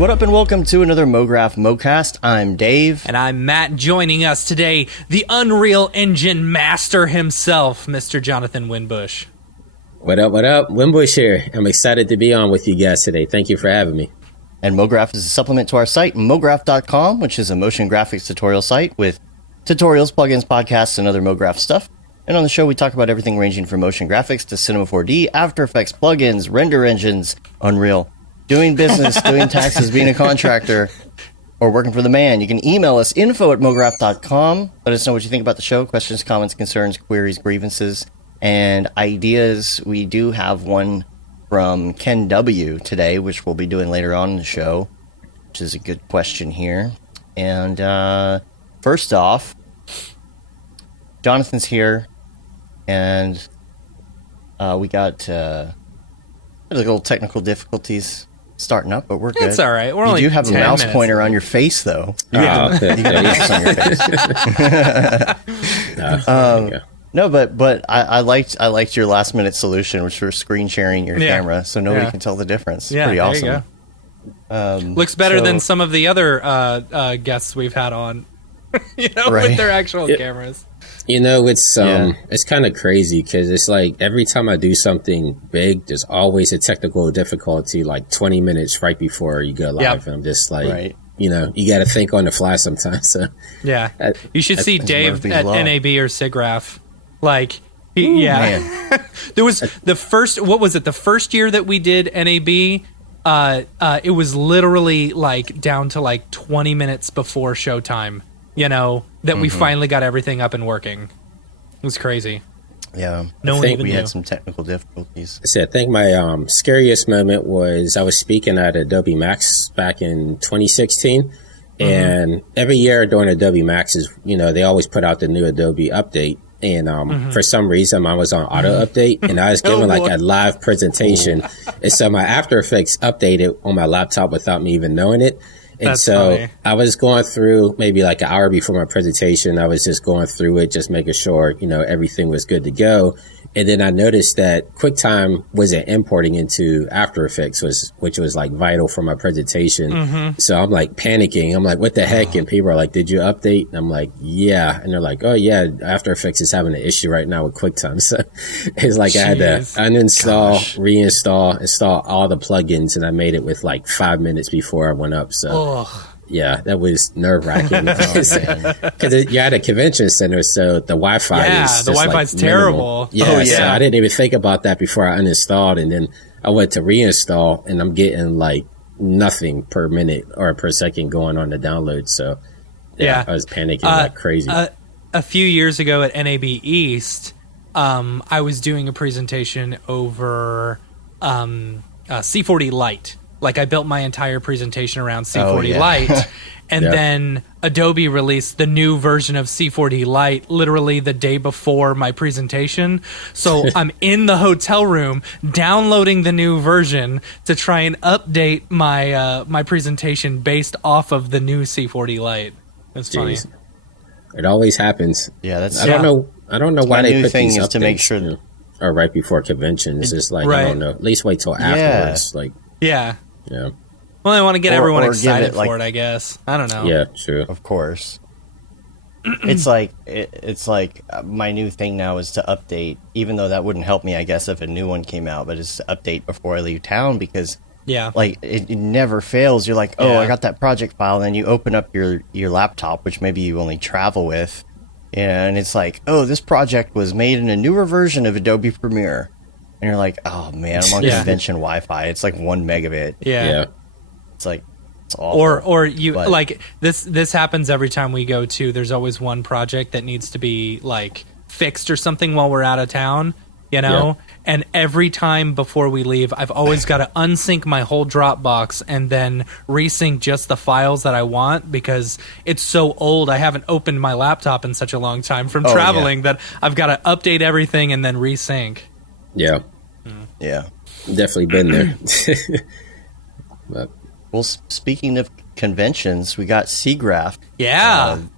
What up and welcome to another Mograph Mocast. I'm Dave. And I'm Matt. Joining us today, the Unreal Engine master himself, Mr. Jonathan Winbush. What up, what up? Winbush here. I'm excited to be on with you guys today. Thank you for having me. And Mograph is a supplement to our site, mograph.com, which is a motion graphics tutorial site with tutorials, plugins, podcasts, and other Mograph stuff. And on the show, we talk about everything ranging from motion graphics to Cinema 4D, After Effects, plugins, render engines, Unreal, doing business, doing taxes, being a contractor, or working for the man. You can email us, info@mograph.com. Let us know what you think about the show, questions, comments, concerns, queries, grievances, and ideas. We do have one from Ken W. today, which we'll be doing later on in the show, which is a good question here. And first off, Jonathan's here, and we got little technical difficulties starting up, but we're good. It's all right. You do have a mouse pointer on your face, though. You got a mouse on your face. No, but I liked your last minute solution, which was screen sharing your camera, so nobody can tell the difference. It's pretty awesome. There you go. Looks better than some of the other guests we've had on, with their actual cameras. It's kind of crazy because it's like every time I do something big, there's always a technical difficulty like 20 minutes right before you go live. And I'm just like, you got to think on the fly sometimes. So. Yeah. You should see Dave at NAB or Siggraph. Like, there was the first year that we did NAB, it was literally like down to like 20 minutes before showtime, that we finally got everything up and working. It was crazy. Yeah. We had some technical difficulties. I think my scariest moment was I was speaking at Adobe Max back in 2016. And every year during Adobe Max is, they always put out the new Adobe update. And for some reason, I was on auto update, and I was given a live presentation. And so my After Effects updated on my laptop without me even knowing it. And That's so funny. I was going through maybe like an hour before my presentation. I was just going through it, just making sure, everything was good to go. And then I noticed that QuickTime wasn't importing into After Effects, which was like vital for my presentation. So I'm like panicking. I'm like, what the heck? And people are like, did you update? And I'm like, yeah. And they're like, oh yeah, After Effects is having an issue right now with QuickTime. So it's like I had to uninstall, reinstall, install all the plugins, and I made it with like 5 minutes before I went up. So yeah, that was nerve-wracking because you're at a convention center, so the Wi-Fi is the Wi-Fi's terrible. Yeah, so I didn't even think about that before I uninstalled, and then I went to reinstall, and I'm getting like nothing per minute or per second going on the download. So I was panicking like crazy. A few years ago at NAB East, I was doing a presentation over C40 Lite. Like, I built my entire presentation around C40 Lite, and then Adobe released the new version of C40 Lite literally the day before my presentation. So I'm in the hotel room downloading the new version to try and update my my presentation based off of the new C40 Lite. That's funny. It always happens. Yeah, that's. I don't know why they put these updates to make sure or right before conventions. It's like I don't know. At least wait till afterwards. Yeah. Yeah. Well, I want to get everyone excited for it, I guess. I don't know. Yeah, true. Of course. It's like my new thing now is to update, even though that wouldn't help me, I guess, if a new one came out, but it's to update before I leave town because it never fails. You're like, I got that project file, and then you open up your laptop, which maybe you only travel with, and it's like, this project was made in a newer version of Adobe Premiere. And you're like, oh man, I'm on convention Wi-Fi. It's like 1 megabit. Yeah. It's like, it's awful. Or you like this happens every time we go to. There's always one project that needs to be like fixed or something while we're out of town, And every time before we leave, I've always got to unsync my whole Dropbox and then resync just the files that I want because it's so old. I haven't opened my laptop in such a long time from traveling that I've got to update everything and then resync. Yeah. Yeah. Definitely been there. Well, speaking of conventions, we got Siggraph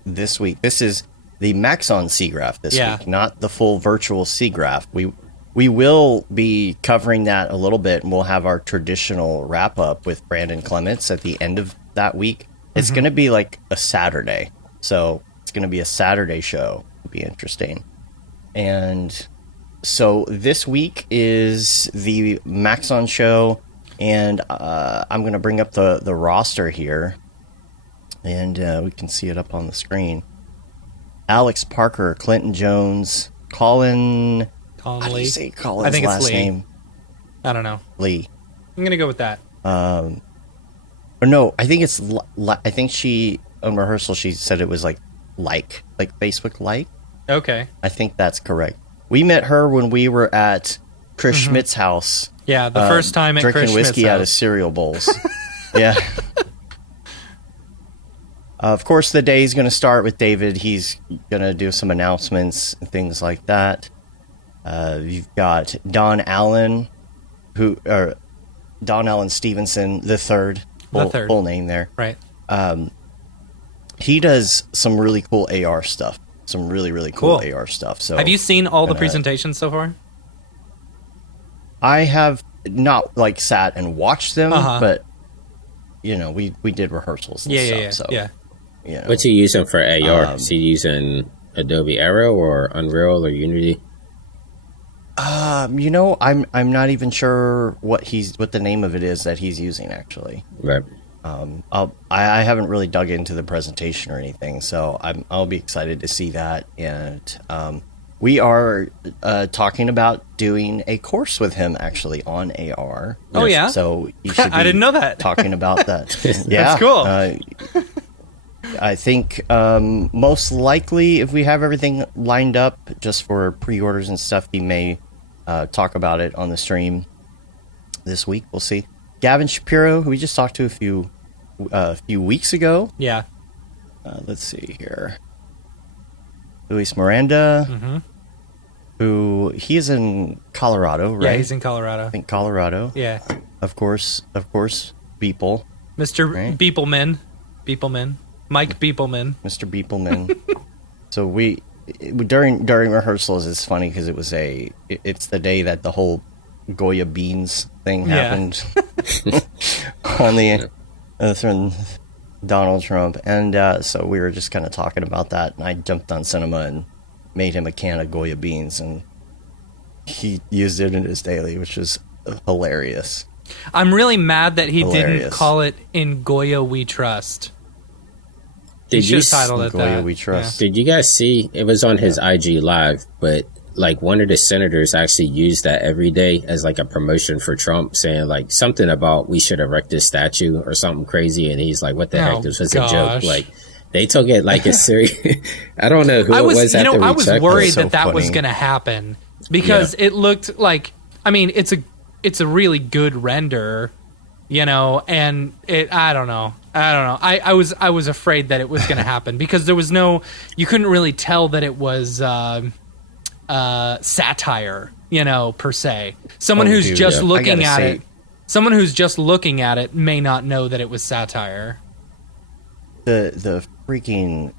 this week. This is the Maxon Siggraph this week, not the full virtual Siggraph. we will be covering that a little bit, and we'll have our traditional wrap up with Brandon Clements at the end of that week. It's going to be like a Saturday. So it's going to be a Saturday show. It'll be interesting. And so this week is the Maxon show, and I'm going to bring up the roster here, and we can see it up on the screen. Alex Parker, Clinton Jones, Colin Colin how do Lee. you say Colin's I think it's last Lee. name? I don't know. Lee. I'm gonna go with that. Or no, I think it's. I think she on rehearsal she said it was like Facebook like. Okay. I think that's correct. We met her when we were at Chris Schmidt's house. Yeah, the first time at drinking Chris whiskey Schmidt's out of house. cereal bowls. Yeah. Of course, the day is going to start with David. He's going to do some announcements and things like that. You've got Don Allen, Don Allen Stevenson the third, full name there. Right. He does some really cool AR stuff. Some really cool AR stuff. So, have you seen all the presentations so far? I have not like sat and watched them, Uh-huh. but you know, we did rehearsals and stuff. Yeah. You know, What's he using for AR? Is he using Adobe Aero or Unreal or Unity? you know, I'm not even sure what the name of it is that he's using actually. Right. I haven't really dug into the presentation or anything, so I'll be excited to see that. And we are talking about doing a course with him actually on AR. Oh, yeah? So you should be I didn't know that. talking about that. Yeah, That's cool. I think most likely, if we have everything lined up just for pre-orders and stuff, he may talk about it on the stream this week. We'll see. Gavin Shapiro, who we just talked to a few weeks ago. Yeah. Let's see here. Luis Miranda, who he is in Colorado, right? Yeah, he's in Colorado. I think Colorado. Yeah. Of course, Beeple. Mr. Right. Beepleman. Mike Beepleman. Mr. Beepleman. So we during rehearsals, it's funny because it's the day that the whole Goya beans thing happened on the from Donald Trump, and so we were just kind of talking about that, and I jumped on Cinema and made him a can of Goya beans, and he used it in his daily, which was hilarious. I'm really mad that he didn't Hilarious. call it In Goya We Trust. Did He should you have titled it Goya that. We Trust. Did you guys see? It was on his IG Live, but like one of the senators actually used that every day as like a promotion for Trump, saying like something about we should erect this statue or something crazy, and he's like, "What the heck? This was a joke." Like they took it like a serious. I don't know who I was, it was. I was worried So that was funny. going to happen because it looked like. I mean, it's a really good render, you know, and I don't know. I was afraid that it was going to happen because there was you couldn't really tell that it was satire, you know, per se. Someone who's just looking at it. Someone who's just looking at it may not know that it was satire. The freaking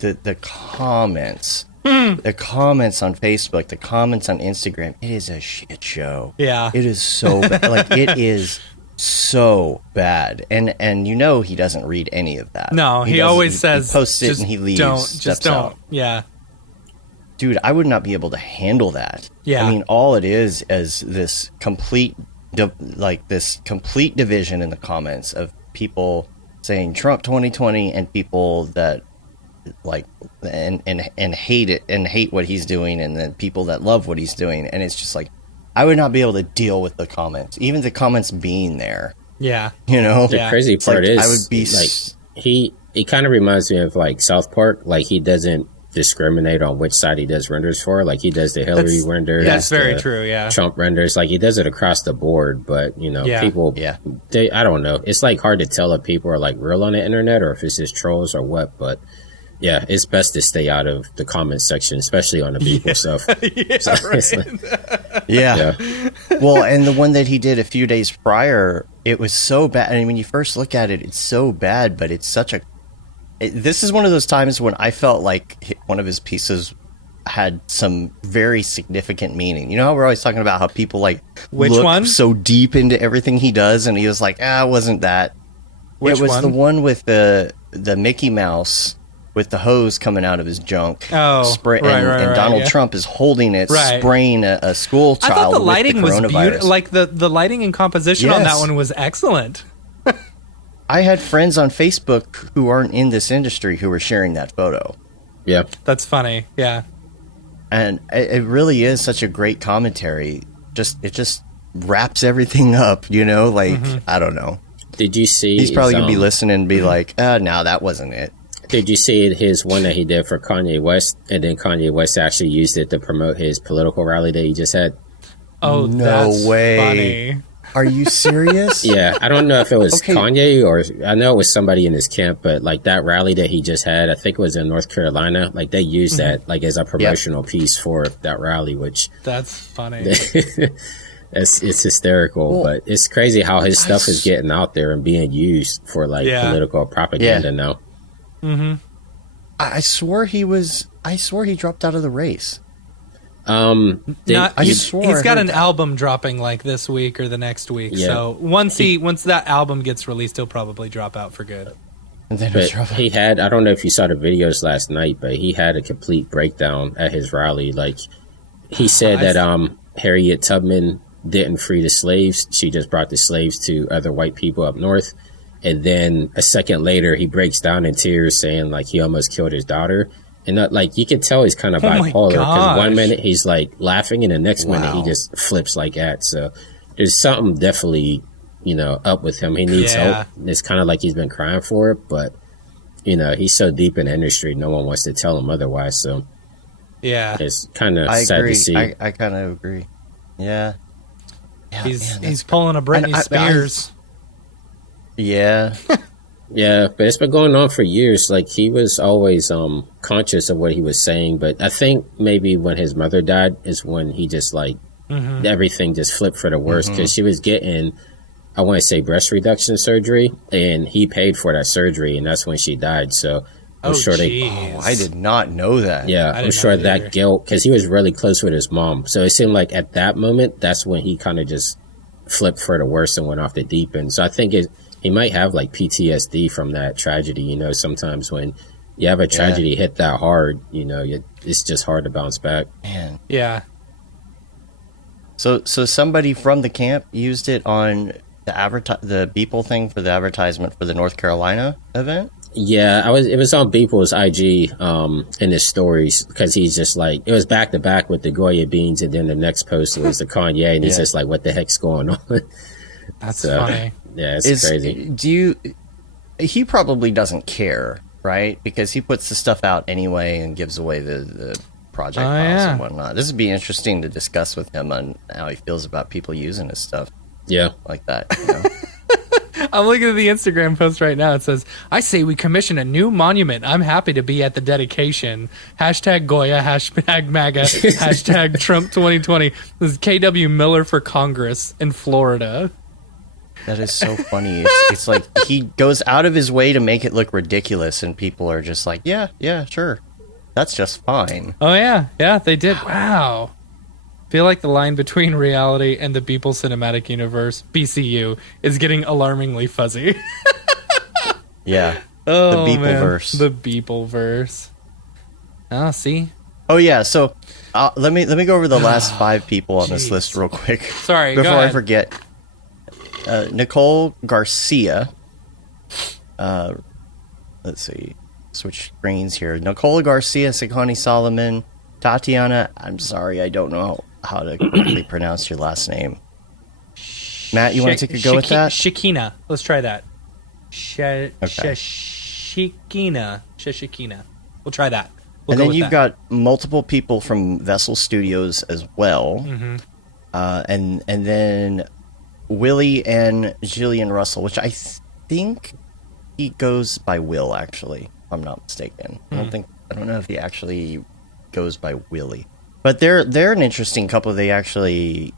the comments. The comments on Facebook, the comments on Instagram, it is a shit show. Yeah. It is so bad. Like, it is so bad. And you know he doesn't read any of that. No, he always says, he posts it just and he leaves. Just don't. Out. Yeah. Dude, I would not be able to handle that. Yeah. I mean, all it is this complete division in the comments of people saying Trump 2020 and people that like and hate it and hate what he's doing, and then people that love what he's doing, and it's just like I would not be able to deal with the comments, even the comments being there. Yeah. You know, The crazy part like, is I would be like he kind of reminds me of like South Park. Like he doesn't discriminate on which side he does renders for. Like he does the Hillary renders. That's very the true. Yeah. Trump renders. Like he does it across the board. But you know, people. Yeah. I don't know. It's like hard to tell if people are like real on the internet or if it's just trolls or what. But yeah, it's best to stay out of the comment section, especially on the people stuff. Yeah. Well, and the one that he did a few days prior, it was so bad. I mean, when you first look at it, it's so bad, but it's such a. This is one of those times when I felt like one of his pieces. had some very significant meaning. You know how we're always talking about how people like Which look one? so deep into everything he does, and he was like, it wasn't that. Which it was one? the one with the Mickey Mouse with the hose coming out of his junk. Oh, right, and Donald Trump is holding it, spraying a school child. I thought the lighting with the was coronavirus. beautiful. Like the lighting and composition on that Yes. one was excellent. I had friends on Facebook who aren't in this industry who were sharing that photo. Yeah. That's funny. Yeah. And it really is such a great commentary. It just wraps everything up, you know? Like, I don't know. Did you see? He's probably going to be listening and be like, no, that wasn't it. Did you see his one that he did for Kanye West? And then Kanye West actually used it to promote his political rally that he just had? Oh, No that's way. funny. Are you serious? Yeah, I don't know if it was Okay. Kanye or I know it was somebody in his camp, but like that rally that he just had, I think it was in North Carolina. Like they used that like as a promotional piece for that rally, which That's funny. it's hysterical. Well, but it's crazy how his stuff is getting out there and being used for like political propaganda now. I swore he dropped out of the race. He's swore I got heard an that. album dropping like this week or the next week. Yeah. So once that album gets released, he'll probably drop out for good. And then But he had, I don't know if you saw the videos last night, but he had a complete breakdown at his rally. Like he said that Harriet Tubman didn't free the slaves. She just brought the slaves to other white people up north. And then a second later, he breaks down in tears saying like he almost killed his daughter. And like you can tell he's kind of my bipolar because one gosh. minute he's like laughing and the next minute he Wow. just flips like that. So there's something definitely, up with him. He needs Yeah. help. It's kind of like he's been crying for it, but he's so deep in the industry, no one wants to tell him otherwise. So Yeah. it's kind of I sad agree. to see. I kind of agree. Yeah. He's pulling a Britney Spears. Yeah. Yeah, but it's been going on for years. Like he was always conscious of what he was saying, but I think maybe when his mother died is when he just like everything just flipped for the worst because she was getting, I want to say breast reduction surgery, and he paid for that surgery, and that's when she died. So I'm sure I did not know that. Yeah, I I'm did sure not either. that guilt, because he was really close with his mom. So it seemed like at that moment, that's when he kind of just flipped for the worst and went off the deep end. So I think he might have like PTSD from that tragedy. Sometimes when you have a tragedy hit that hard, it's just hard to bounce back. Man. Yeah. So somebody from the camp used it on the Beeple thing for the advertisement for the North Carolina event? Yeah, it was on Beeple's IG in his stories because he's just like, it was back to back with the Goya beans, and then the next post was the Kanye, and he's just like, what the heck's going on? That's So, funny. Yeah, it's crazy. He probably doesn't care, right? Because he puts the stuff out anyway and gives away the project files and whatnot. This would be interesting to discuss with him on how he feels about people using his stuff Yeah. like that. I'm looking at the Instagram post right now. It says, I say we commission a new monument. I'm happy to be at the dedication. Hashtag Goya, hashtag MAGA, hashtag Trump 2020. This is KW Miller for Congress in Florida. That is so funny. It's like he goes out of his way to make it look ridiculous, and people are just like, yeah, sure. That's just fine. Oh, yeah. Yeah, they did. Wow. Feel like the line between reality and the Beeple Cinematic Universe, BCU, is getting alarmingly fuzzy. Yeah. Oh, the man. Beepleverse. The Beepleverse. Oh, see? Oh yeah, so let me go over the last 5 people on this list real quick. Sorry, go before I ahead. forget. Nicole Garcia. Let's see. Switch screens here. Nicole Garcia, Sekani Solomon, Tatiana. I'm sorry, I don't know how to correctly pronounce your last name. Matt, you want to take a go with that? Shakina. Let's try that. Okay. Shakina. Shashikina. We'll try that. We'll And go then with you've that. got multiple people from Vessel Studios as well. Mm-hmm. And then Willie and Jillian Russell, which I think he goes by Will, actually, if I'm not mistaken. I don't know if he actually goes by Willie. But they're an interesting couple. They actually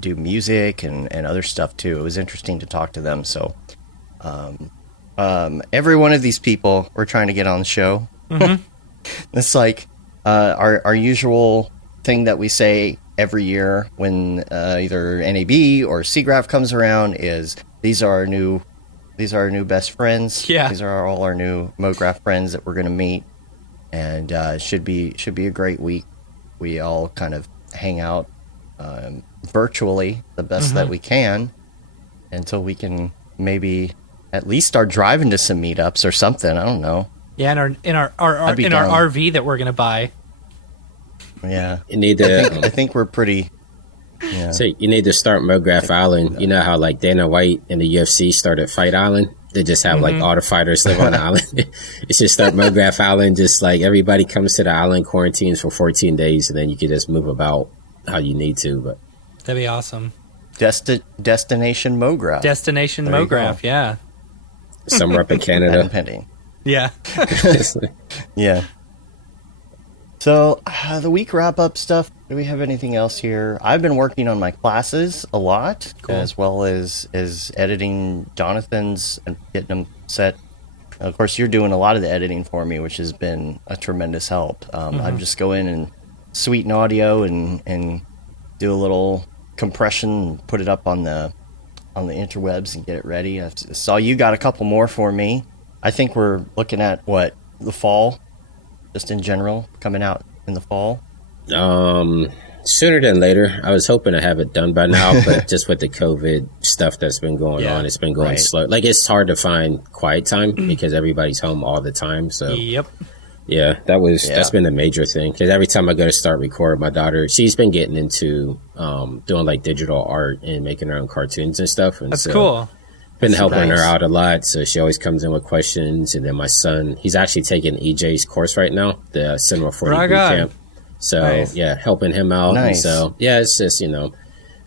do music and other stuff too. It was interesting to talk to them. So every one of these people we're trying to get on the show. Mm-hmm. It's like our usual thing that we say every year when either NAB or Siggraph comes around is these are our new best friends. Yeah. These are all our new Mograph friends that we're going to meet, and should be a great week. We all kind of hang out virtually the best that we can until we can maybe at least start driving to some meetups or something. I don't know. Yeah, in our RV that we're gonna buy. Yeah, You need to. I think we're pretty. Yeah. So you need to start Mograph Island. You know how like Dana White and the UFC started Fight Island? They just have like all the fighters live on the island. It should start Mograph Island. Just like everybody comes to the island, quarantines for 14 days, and then you can just move about how you need to. But That'd be awesome. Destination Mograph. Destination There you Mograph. go. Yeah. somewhere up in Patent Canada. pending. Yeah. Yeah. So the week wrap up stuff. Do we have anything else here? I've been working on my classes a lot, Cool. as well as editing Jonathan's and getting them set. Of course, you're doing a lot of the editing for me, which has been a tremendous help. I just go in and sweeten audio and do a little compression and put it up on the interwebs and get it ready. I saw you got a couple more for me. I think we're looking at the fall, just in general, coming out in the fall. Sooner than later. I was hoping to have it done by now, but just with the COVID stuff that's been going on, it's been going slow. Like, it's hard to find quiet time because everybody's home all the time. So Yep. yeah, that's been a major thing. Because every time I go to start recording, my daughter, she's been getting into doing like digital art and making her own cartoons and stuff. And That's so cool. been That's helping nice. her out a lot. So she always comes in with questions. And then my son, he's actually taking EJ's course right now, the Cinema 40 Right boot on. camp. So Nice. yeah, helping him out. Nice. And so yeah, it's just,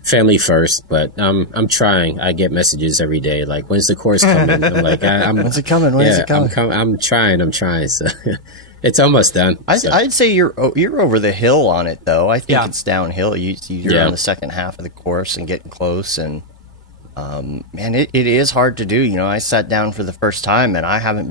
family first, but I'm trying. I get messages every day like, when's the course coming? I'm like, When's it coming? When is it coming? I'm trying. So it's almost done. So. I'd say you're over the hill on it, though. I think Yeah. it's downhill. You're on the second half of the course and getting close. And man, it is hard to do. I sat down for the first time, and I haven't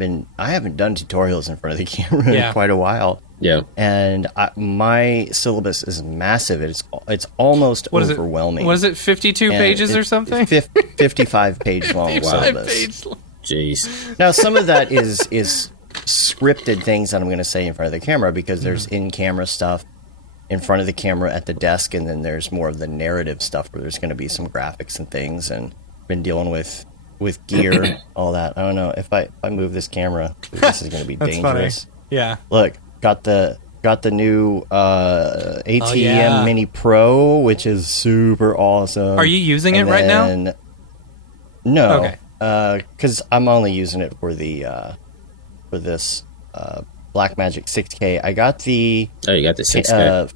done tutorials in front of the camera in quite a while. Yeah. And my syllabus is massive. It's almost overwhelming. What is it? 52 And pages or it's something? 55 page long 55 syllabus. page long. Jeez. Now, some of that is scripted things that I'm going to say in front of the camera, because there's in-camera stuff in front of the camera at the desk, and then there's more of the narrative stuff where there's going to be some graphics and things, and been dealing with gear, all that. I don't know if I move this camera, this is going to be That's dangerous. funny. Yeah. Look, got the new ATEM yeah. Mini Pro, which is super awesome. Are you using it right now? No. Okay. Because I'm only using it for for this Blackmagic 6K. I got the You got the 6K.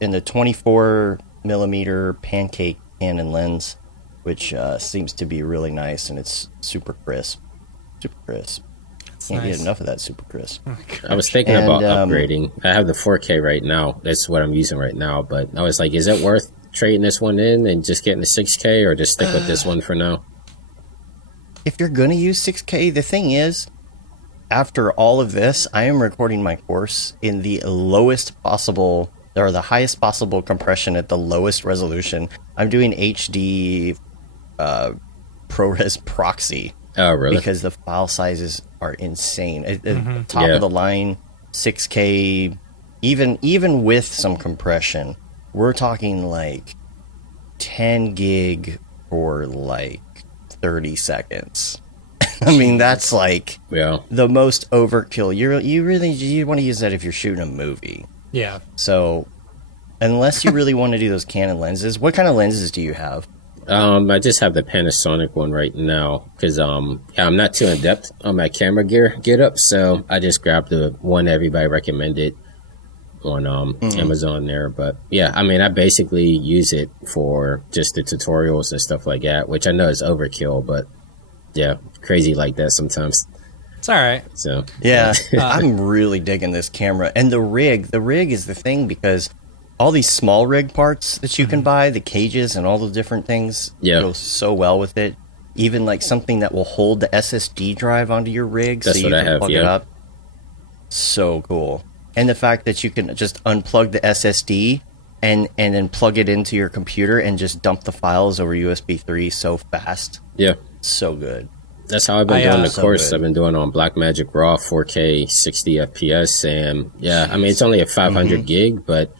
in the 24 millimeter pancake Canon lens, which seems to be really nice, and it's super crisp. Can't nice. get enough of that super crisp. I was thinking about And, upgrading. I have the 4K right now. That's what I'm using right now. But I was like, is it worth trading this one in and just getting the 6K, or just stick with this one for now? If you're going to use 6K, the thing is, after all of this, I am recording my course in the lowest possible, or the highest possible compression at the lowest resolution. I'm doing HD ProRes proxy. Oh, really? Because the file sizes are insane. Top of the line 6K, even with some compression, we're talking like 10 gig for like 30 seconds. I mean, that's like the most overkill. You want to use that if you're shooting a movie. Yeah. So unless you really want to do those Canon lenses, what kind of lenses do you have? I just have the Panasonic one right now because I'm not too in depth on my camera gear get up, so I just grabbed the one everybody recommended on Amazon there. But yeah, I mean, I basically use it for just the tutorials and stuff like that, which I know is overkill, but yeah, crazy like that sometimes. It's all right. So yeah, I'm really digging this camera, and the rig is the thing, because all these small rig parts that you can buy, the cages and all the different things, go so well with it. Even like something that will hold the SSD drive onto your rig, That's so you what I can have, plug it up. So cool. And the fact that you can just unplug the SSD and then plug it into your computer and just dump the files over USB 3 so fast. Yeah. So good. That's how I've been doing the so course. good. I've been doing on Blackmagic Raw 4K 60 FPS. And yeah, I mean, it's only a 500 gig, but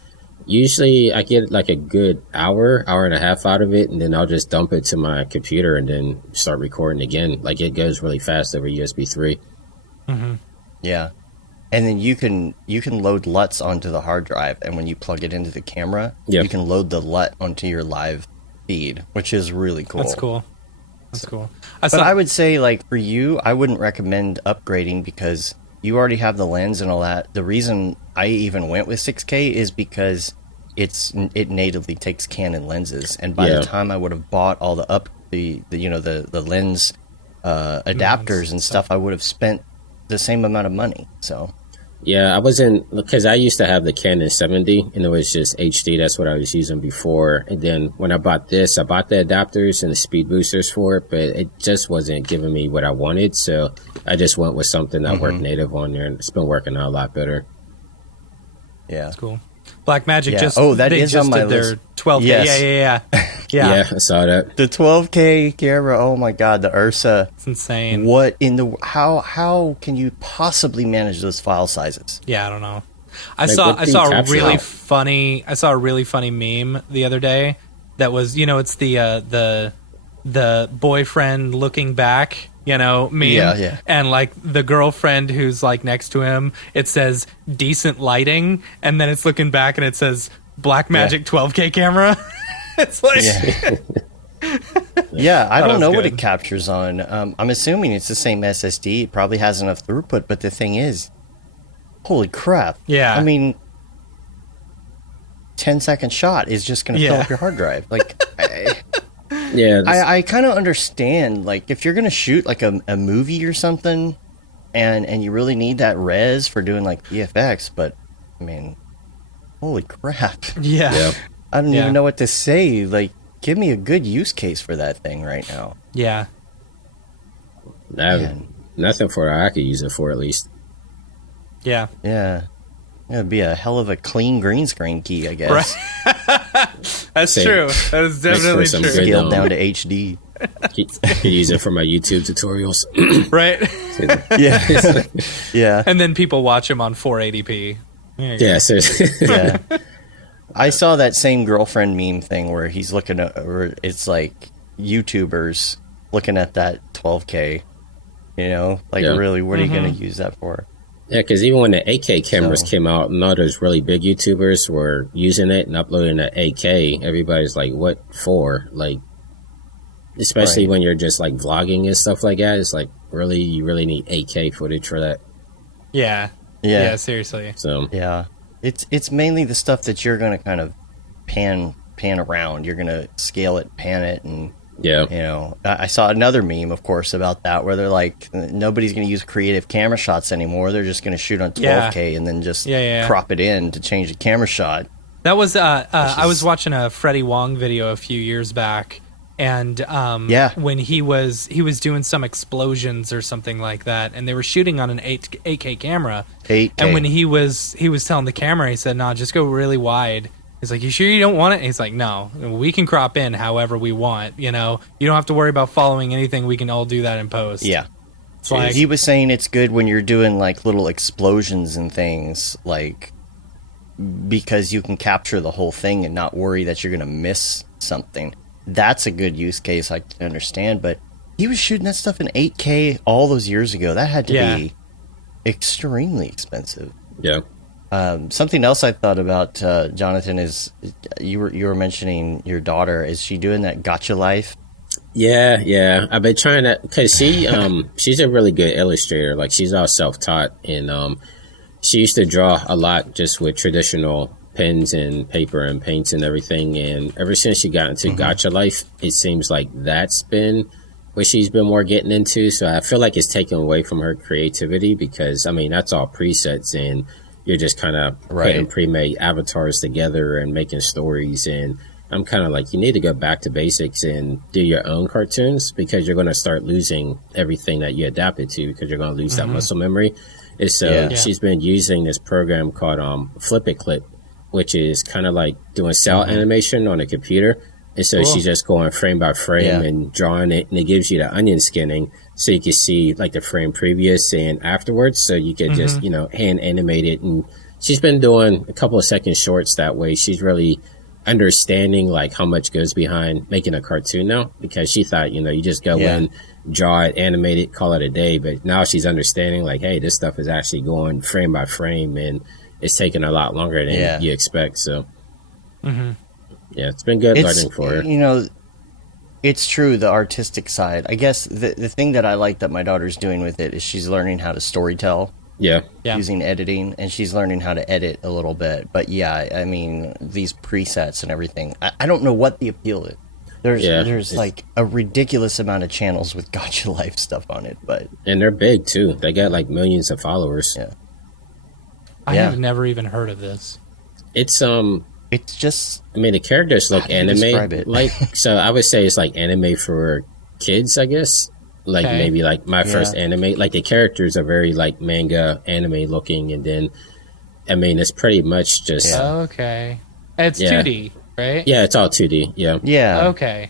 usually I get like a good hour and a half out of it. And then I'll just dump it to my computer and then start recording again. Like it goes really fast over USB 3. Yeah. And then you can load LUTs onto the hard drive, and when you plug it into the camera, you can load the LUT onto your live feed, which is really cool. That's cool. That's cool. But I would say, like, for you, I wouldn't recommend upgrading because you already have the lens and all that. The reason I even went with 6K is because it natively takes Canon lenses, and by the time I would have bought all the lens adapters and stuff, I would have spent the same amount of money. So yeah, I wasn't, because I used to have the Canon 70 and it was just HD. That's what I was using before. And then when I bought this, I bought the adapters and the speed boosters for it, but it just wasn't giving me what I wanted. So I just went with something that worked native on there, and it's been working out a lot better. Yeah, that's cool. Blackmagic just just on my did their list. 12K. Yes. Yeah, I saw that. The 12K camera, oh my god, the Ursa. It's insane. What in the how can you possibly manage those file sizes? Yeah, I don't know. I saw a really funny meme the other day that was, it's the boyfriend looking back, meme. Yeah. And like the girlfriend who's like next to him, it says decent lighting, and then it's looking back and it says Blackmagic 12K camera. It's like Yeah, I don't know what good. it captures on. I'm assuming it's the same SSD. It probably has enough throughput, but the thing is, holy crap. Yeah. I mean, 10-second shot is just going to fill up your hard drive. Like, I kind of understand, like, if you're going to shoot, like, a movie or something, and you really need that res for doing, like, VFX, but, I mean, holy crap. Yeah. I don't even know what to say. Like, give me a good use case for that thing right now. Yeah. Nothing for I could use it for, at least. Yeah. Yeah. It'd be a hell of a clean green screen key, I guess. Right. That's true. That is definitely true. Scaled down to HD. Could use it for my YouTube tutorials. Right. Yeah. And then people watch them on 480p. Yeah, seriously. Yeah. I saw that same girlfriend meme thing where he's looking at, where it's like YouTubers looking at that 12K, really, what are you going to use that for? Yeah, because even when the 8K cameras came out, and all those really big YouTubers were using it and uploading the 8K, everybody's like, what for? Like, especially when you're just like vlogging and stuff like that, it's like, really, you really need 8K footage for that. Yeah, seriously. So yeah, it's mainly the stuff that you're going to kind of pan around. You're going to scale it, pan it, and I saw another meme, of course, about that where they're like, nobody's going to use creative camera shots anymore. They're just going to shoot on 12K and then just crop it in to change the camera shot. That was I was watching a Freddie Wong video a few years back, and when he was doing some explosions or something like that, and they were shooting on an 8K camera. 8K. And when he was telling the camera, he said, "No, just go really wide." He's like, "You sure you don't want it?" And he's like, "No, we can crop in however we want. You don't have to worry about following anything. We can all do that in post." Yeah. It's like, he was saying it's good when you're doing like little explosions and things, like, because you can capture the whole thing and not worry that you're going to miss something. That's a good use case I can understand, but he was shooting that stuff in 8K all those years ago. That had to be extremely expensive. Yeah. Something else I thought about, Jonathan, is you were mentioning your daughter. Is she doing that gotcha life? Yeah. I've been trying to, because she's a really good illustrator. Like, she's all self-taught, and she used to draw a lot just with traditional pens and paper and paints and everything. And ever since she got into gotcha life, it seems like that's been what she's been more getting into. So I feel like it's taken away from her creativity, because, I mean, that's all presets, and you're just kind of putting pre-made avatars together and making stories. And I'm kind of like, you need to go back to basics and do your own cartoons, because you're going to start losing everything that you adapted to, because you're going to lose that muscle memory. And so she's been using this program called Flip It Clip, which is kind of like doing cell animation on a computer. And so she's just going frame by frame and drawing it, and it gives you the onion skinning, so you can see like the frame previous and afterwards, so you can just, you know, hand animate it. And she's been doing a couple of second shorts that way. She's really understanding like how much goes behind making a cartoon now, because she thought, you know, you just go in, draw it, animate it, call it a day. But now she's understanding like, hey, this stuff is actually going frame by frame, and it's taking a lot longer than you expect. So yeah, it's been good learning for her. You know, it's true, the artistic side. I guess the thing that I like that my daughter's doing with it is she's learning how to storytell. Yeah. Using editing, and she's learning how to edit a little bit. But yeah, I mean, these presets and everything, I don't know what the appeal is. There's like a ridiculous amount of channels with Gotcha Life stuff on it, and they're big too. They got like millions of followers. I have never even heard of this. It's just, I mean, the characters look anime like, so I would say it's like anime for kids, I guess. Like maybe like my first anime, like the characters are very like manga anime looking, and then I mean it's pretty much just It's 2D, right? Yeah, it's all 2D. Yeah. Okay.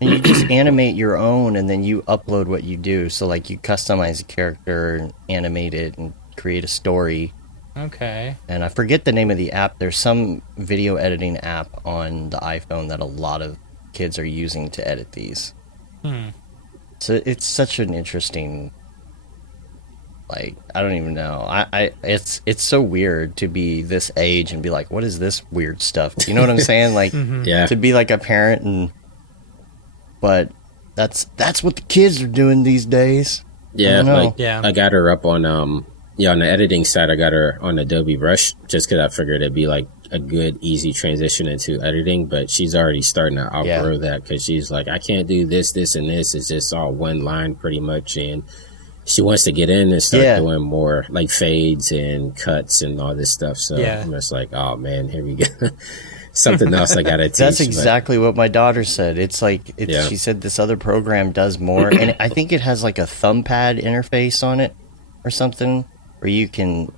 And you just animate your own, and then you upload what you do. So like you customize a character and animate it and create a story. Okay. And I forget the name of the app. There's some video editing app on the iPhone that a lot of kids are using to edit these. So it's such an interesting, like, I don't even know. It's so weird to be this age and be like, what is this weird stuff? You know what I'm saying? Like, to be like a parent, but that's what the kids are doing these days. Yeah, I got her up on on the editing side. I got her on Adobe Rush, just because I figured it'd be like a good, easy transition into editing. But she's already starting to outgrow that, because she's like, I can't do this, this, and this. It's just all one line pretty much. And she wants to get in and start doing more like fades and cuts and all this stuff. So I'm just like, oh man, here we go. Something else I got to teach. That's exactly what my daughter said. It's like, she said this other program does more. And I think it has like a thumb pad interface on it or something, where you can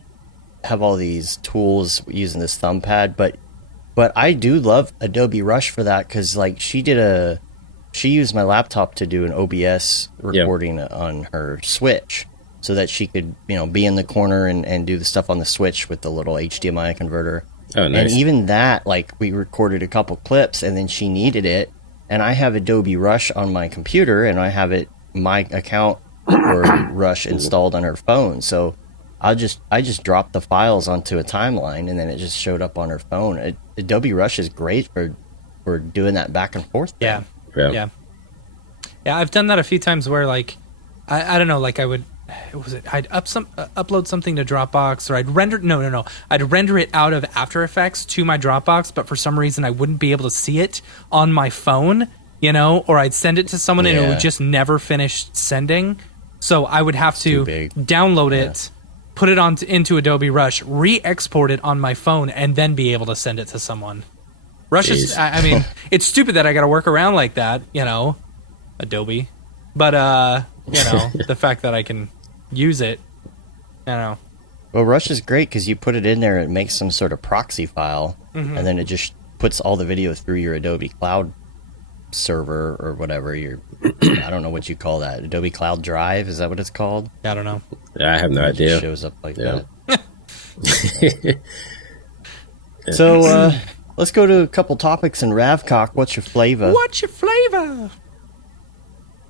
have all these tools using this thumb pad. But I do love Adobe Rush for that, because like she used my laptop to do an OBS recording on her Switch, so that she could, you know, be in the corner and do the stuff on the Switch with the little HDMI converter. Oh, nice. And even that, like, we recorded a couple clips, and then she needed it, and I have Adobe Rush on my computer, and I have my account for Rush installed on her phone. So I just dropped the files onto a timeline, and then it just showed up on her phone. Adobe Rush is great for doing that back and forth thing. Yeah, I've done that a few times where, like, I don't know, like I'd upload something to Dropbox, or I'd render it out of After Effects to my Dropbox, but for some reason I wouldn't be able to see it on my phone, you know, or I'd send it to someone and it would just never finish sending. So I would have to download it, put it into Adobe Rush, re-export it on my phone, and then be able to send it to someone. Rush is, I mean, it's stupid that I got to work around like that, you know, Adobe. But, you know, the fact that I can use it, I don't know. Well, Rush is great because you put it in there, it makes some sort of proxy file, and then it just puts all the video through your Adobe Cloud server or whatever. I don't know what you call that. Adobe Cloud Drive, is that what it's called? I don't know. I have no idea. It shows up like that. So, let's go to a couple topics in Ravcock. What's your flavor? What's your flavor?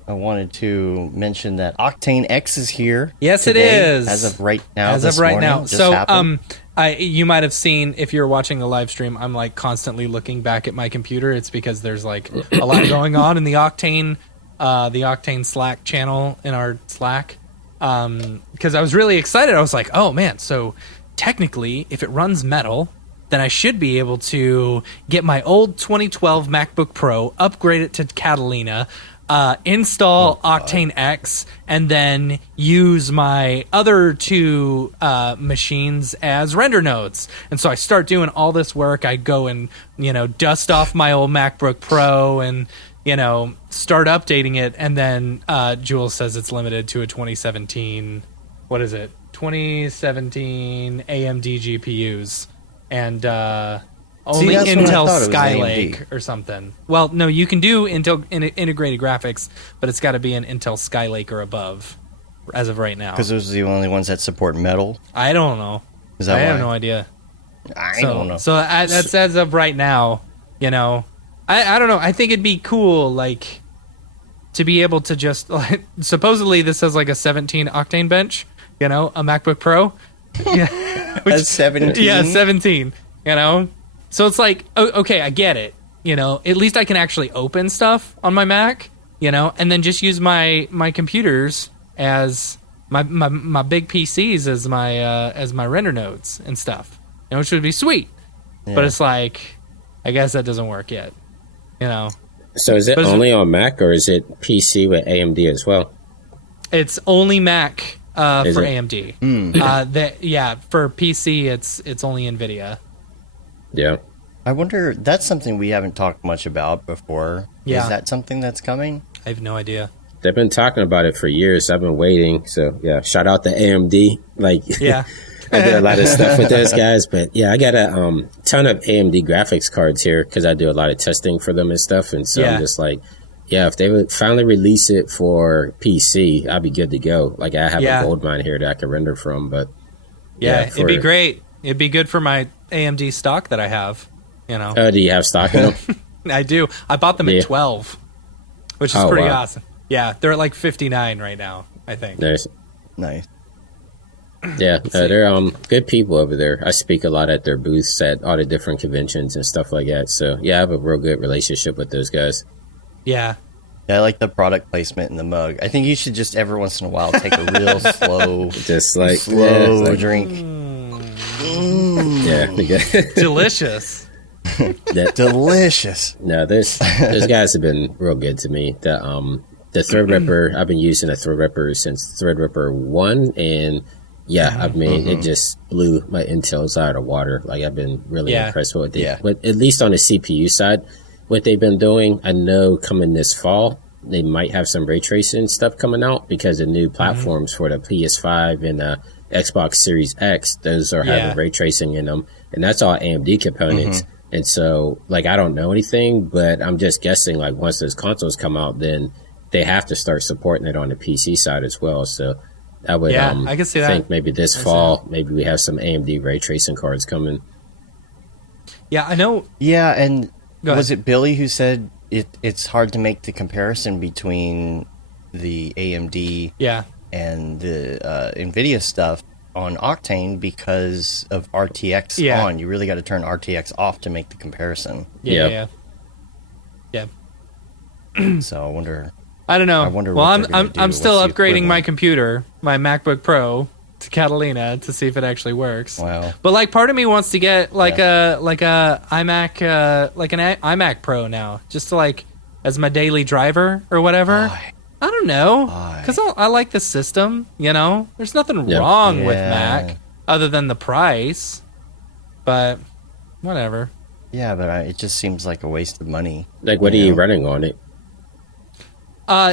I wanted to mention that Octane X is here. Yes, today, it is. As of right now. As of right now. So, you might have seen, if you're watching the live stream, I'm like constantly looking back at my computer. It's because there's like a lot going on in the Octane Slack channel in our Slack. Because I was really excited. I was like, oh man, so technically, if it runs Metal, then I should be able to get my old 2012 MacBook Pro, upgrade it to Catalina, install Octane X, and then use my other two machines as render nodes. And so I start doing all this work. I go and, dust off my old MacBook Pro and, start updating it. And then Jules says it's limited to a 2017, what is it? 2017 AMD GPUs. And only Intel Skylake or something. Well, no, you can do Intel integrated graphics, but it's got to be an Intel Skylake or above as of right now. Because those are the only ones that support metal? I don't know. Is that I why? have no idea. I don't know. So that's as of right now, I don't know. I think it'd be cool, like, to be able to just, like, supposedly this has like a 17 Octane bench, a MacBook Pro. Yeah. A 17? Yeah, 17, So it's like, okay, I get it. At least I can actually open stuff on my Mac, and then just use my computers as my big PCs as my render nodes and stuff, which would be sweet. Yeah. But it's like, I guess that doesn't work yet, So is it only on Mac, or is it PC with AMD as well? It's only Mac for AMD. For PC, it's only NVIDIA. Yeah. I wonder, that's something we haven't talked much about before. Yeah. Is that something that's coming? I have no idea. They've been talking about it for years. I've been waiting. So, yeah, shout out to AMD. Yeah. I did a lot of stuff with those guys. But, yeah, I got a ton of AMD graphics cards here because I do a lot of testing for them and stuff. And so I'm just like, yeah, if they would finally release it for PC, I'd be good to go. Like, I have a gold mine here that I can render from. But it'd be great. It'd be good for my AMD stock that I have. Oh, do you have stock in them? I do. I bought them at 12, which is pretty awesome. Yeah, they're at like 59 right now, I think. Nice. Yeah, they're good people over there. I speak a lot at their booths at all the different conventions and stuff like that. So, yeah, I have a real good relationship with those guys. Yeah. I like the product placement in the mug. I think you should just every once in a while take a real slow, drink. Yeah, delicious. Delicious. No, those guys have been real good to me. The Threadripper, I've been using a Threadripper since Threadripper 1, and I mean, it just blew my Intels out of the water. Like, I've been really impressed with it. But at least on the CPU side, what they've been doing, I know coming this fall, they might have some ray tracing stuff coming out because the new platforms for the PS5 and Xbox Series X, those are having ray tracing in them, and that's all AMD components. And so, like, I don't know anything, but I'm just guessing, like, once those consoles come out, then they have to start supporting it on the PC side as well. So I would I can see think that. maybe this fall, maybe we have some AMD ray tracing cards coming. Yeah, I know. Yeah, and was it Billy who said it's hard to make the comparison between the AMD and the NVIDIA stuff on Octane because of RTX on. You really got to turn RTX off to make the comparison. Yeah. So I wonder. I don't know. Well, I'm still upgrading my computer, my MacBook Pro, to Catalina to see if it actually works. Wow. But like, part of me wants to get like a iMac like an iMac Pro now, just to like as my daily driver or whatever. I don't know, because I like the system. There's nothing wrong with Mac other than the price. But whatever. Yeah, but it just seems like a waste of money. Like, what are you running on it?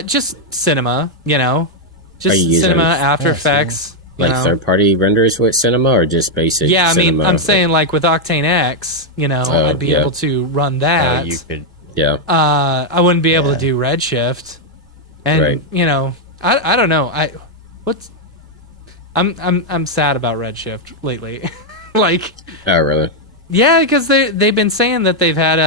Just Cinema, just Cinema, After Effects. Like third-party renders with Cinema, or just basic? Yeah, I mean, Cinema? I'm saying like with Octane X, I'd be able to run that. You could. Yeah. I wouldn't be able to do Redshift, and I don't know. I'm sad about Redshift lately. Like. Oh, really? Yeah, because they've been saying that they've had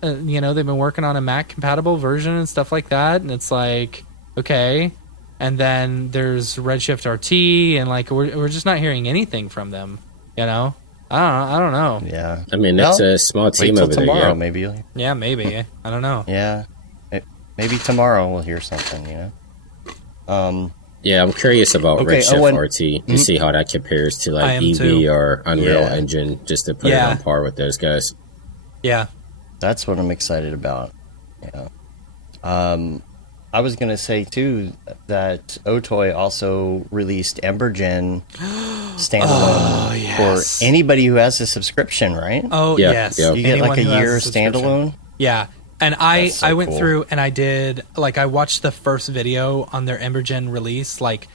they've been working on a Mac compatible version and stuff like that, and it's like, okay, and then there's Redshift RT, and like we're just not hearing anything from them, I don't know. Yeah, I mean, it's a small team over there. Tomorrow, maybe. Yeah, maybe. I don't know. Yeah, maybe tomorrow we'll hear something. Yeah, I'm curious about Redshift RT to see how that compares to like EV or Unreal Engine, just to put it on par with those guys. Yeah, that's what I'm excited about. Yeah. I was going to say, too, that Otoy also released Embergen standalone for anybody who has a subscription, right? Oh, Yeah, yes. yeah. You get like a year standalone? Yeah. And I went cool. through and I did, like, I watched the first video on their Embergen release. Like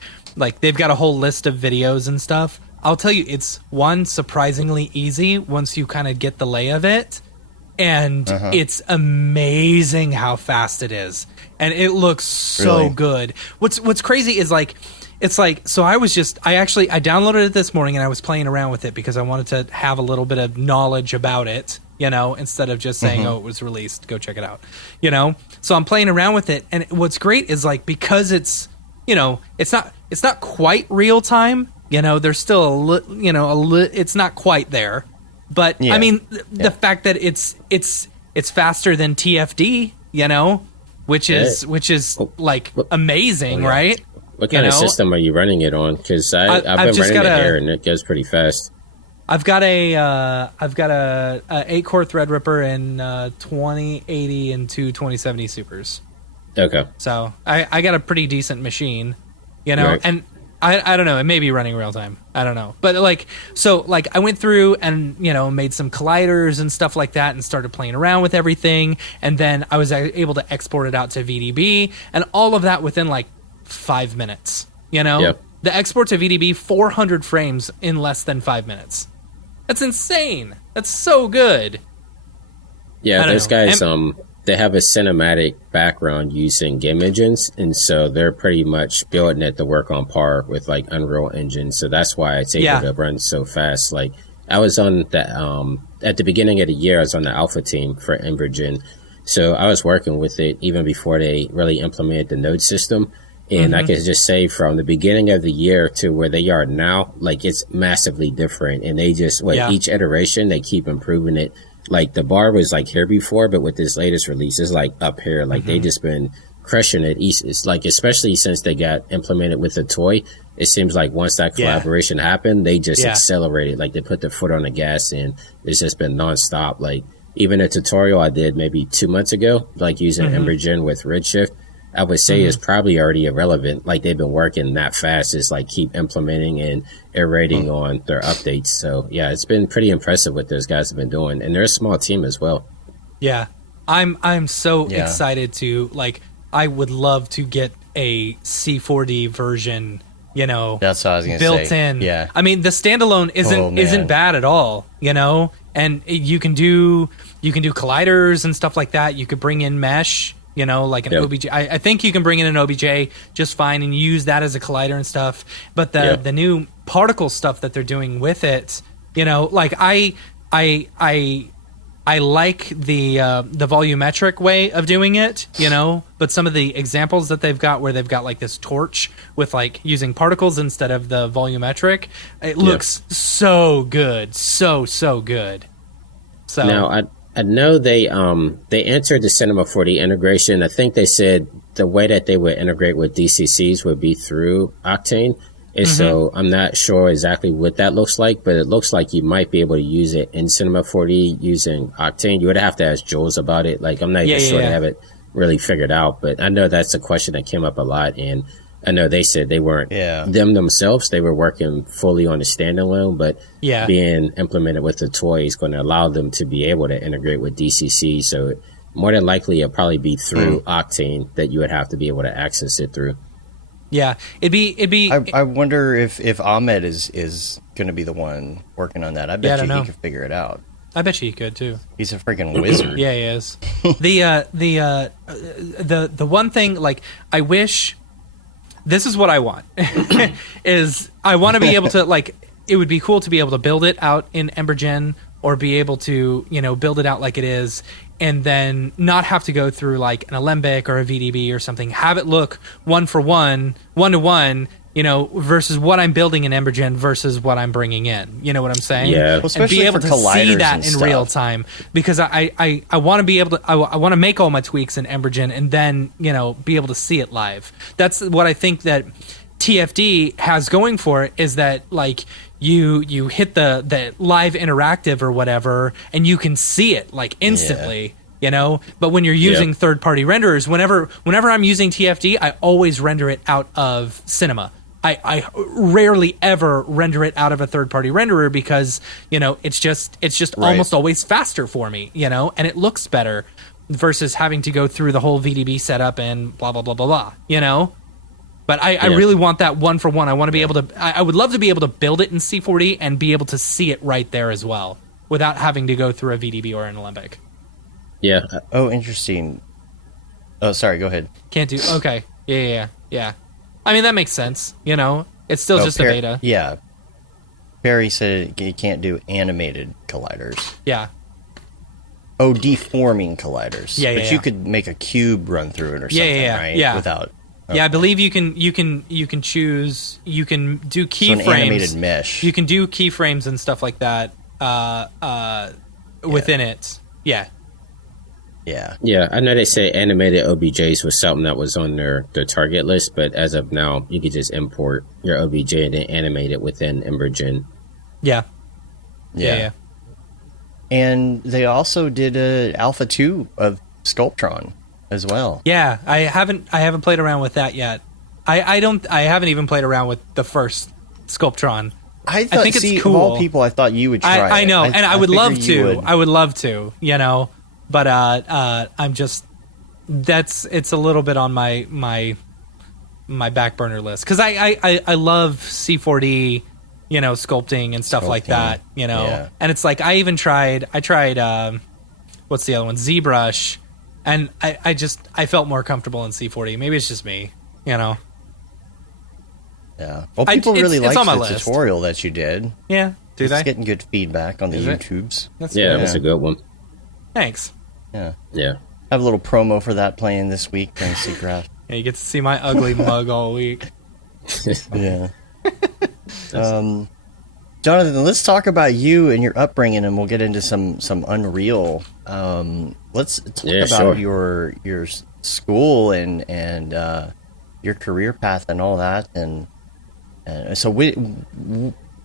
they've got a whole list of videos and stuff. I'll tell you, it's surprisingly easy once you kind of get the lay of it. And it's amazing how fast it is. And it looks so good. What's crazy is so I downloaded it this morning and I was playing around with it because I wanted to have a little bit of knowledge about it, instead of just saying, oh, it was released, go check it out, So I'm playing around with it. And what's great is because it's, it's not quite real time, there's still it's not quite there. But I mean, the fact that it's faster than TFD, which is like amazing, right? What kind of system are you running it on? Because I've been running it here and it goes pretty fast. I've got a 8-core Threadripper and 2080 and two 2070 Supers. Okay. So I got a pretty decent machine, right. And I don't know. It may be running real time. I don't know. But I went through and, made some colliders and stuff like that and started playing around with everything. And then I was able to export it out to VDB and all of that within 5 minutes, Yep. The export to VDB, 400 frames in less than 5 minutes. That's insane. That's so good. Yeah, those guys, they have a cinematic background using game engines, and so they're pretty much building it to work on par with Unreal Engine. So that's why it's able to run so fast. I was on the at the beginning of the year, I was on the alpha team for Embergen, so I was working with it even before they really implemented the node system. And I can just say from the beginning of the year to where they are now, it's massively different. And they just each iteration they keep improving it. The bar was here before, but with this latest release, it's up here. They just been crushing it. It's especially since they got implemented with the toy, it seems once that collaboration happened, they just accelerated. They put their foot on the gas, and it's just been nonstop. Even a tutorial I did maybe 2 months ago, using Embergen with Redshift, I would say is probably already irrelevant. They've been working that fast. It's keep implementing and iterating on their updates. So yeah, it's been pretty impressive what those guys have been doing, and they're a small team as well. Yeah, I'm so excited to I would love to get a C4D version. That's what I was gonna built say. in. Yeah, I mean the standalone isn't bad at all. And you can do colliders and stuff like that. You could bring in mesh. An OBJ. I think you can bring in an OBJ just fine and use that as a collider and stuff. But the new particle stuff that they're doing with it, I like the volumetric way of doing it, But some of the examples that they've got this torch with using particles instead of the volumetric, it looks so good, so good. So now I know they answered the Cinema 4D integration. I think they said the way that they would integrate with DCCs would be through Octane. And so I'm not sure exactly what that looks like, but it looks like you might be able to use it in Cinema 4D using Octane. You would have to ask Jules about it. I'm not even sure I have it really figured out, but I know that's a question that came up a lot. And I know they said they weren't them themselves. They were working fully on the standalone, but being implemented with the toy is going to allow them to be able to integrate with DCC. So more than likely, it'll probably be through Octane that you would have to be able to access it through. Yeah, it'd be. I wonder if Ahmed is going to be the one working on that. I bet he could figure it out. I bet you he could too. He's a freaking wizard. Yeah, he is. The one thing I wish. This is what I want, is I want to be able to, it would be cool to be able to build it out in Embergen or be able to, build it out like it is and then not have to go through an Alembic or a VDB or something. Have it look one to one, versus what I'm building in Embergen versus what I'm bringing in. You know what I'm saying? Yeah. Well, especially and be able for to colliders see that and in stuff. real time, because I want to be able to I want to make all my tweaks in Embergen and then be able to see it live. That's what I think that TFD has going for it, is that you hit the live interactive or whatever and you can see it instantly. you know. But when you're using third-party renderers, whenever I'm using TFD, I always render it out of Cinema. I rarely ever render it out of a third-party renderer because, you know, it's just almost always faster for me, you know, and it looks better versus having to go through the whole VDB setup and blah, blah, blah, blah, blah, you know? But I really want that one for one. I want to be able to, I would love to be able to build it in C4D and be able to see it right there as well without having to go through a VDB or an Alembic. Yeah. Oh, interesting. Oh, sorry, go ahead. Can't do, okay. Yeah. I mean, that makes sense, you know? It's still just a beta. Yeah. Perry said you can't do animated colliders. Yeah. Oh, deforming colliders. Yeah, But you could make a cube run through it or something, right? Yeah. Without... Yeah, I believe you can choose, you can do keyframes. So an animated mesh. You can do keyframes and stuff like that within it. Yeah. Yeah, I know they say animated OBJs was something that was on their target list, but as of now, you could just import your OBJ and then animate it within Embergen. Yeah. And they also did a Alpha 2 of Sculptron as well. Yeah, I haven't played around with that yet. I haven't even played around with the first Sculptron. I think it's cool. Of all people, I thought you would try I know, it. and I would love to. I would love to, you know. But I'm just it's a little bit on my back burner list because I love C4D, you know, sculpting and stuff like that, you know. And it's like I tried what's the other one, ZBrush, and I felt more comfortable in C4D. Maybe it's just me, you know. Yeah. Well, people really liked the list. tutorial that you did. Yeah. Do they? It's getting good feedback on the YouTubes. That's good. That was a good one. Thanks. Yeah. Yeah. I have a little promo for that playing this week on Siggraph. Yeah, you get to see my ugly mug all week. Yeah. Jonathan, let's talk about you and your upbringing, and we'll get into some Unreal. Let's talk about your school and your career path and all that. And so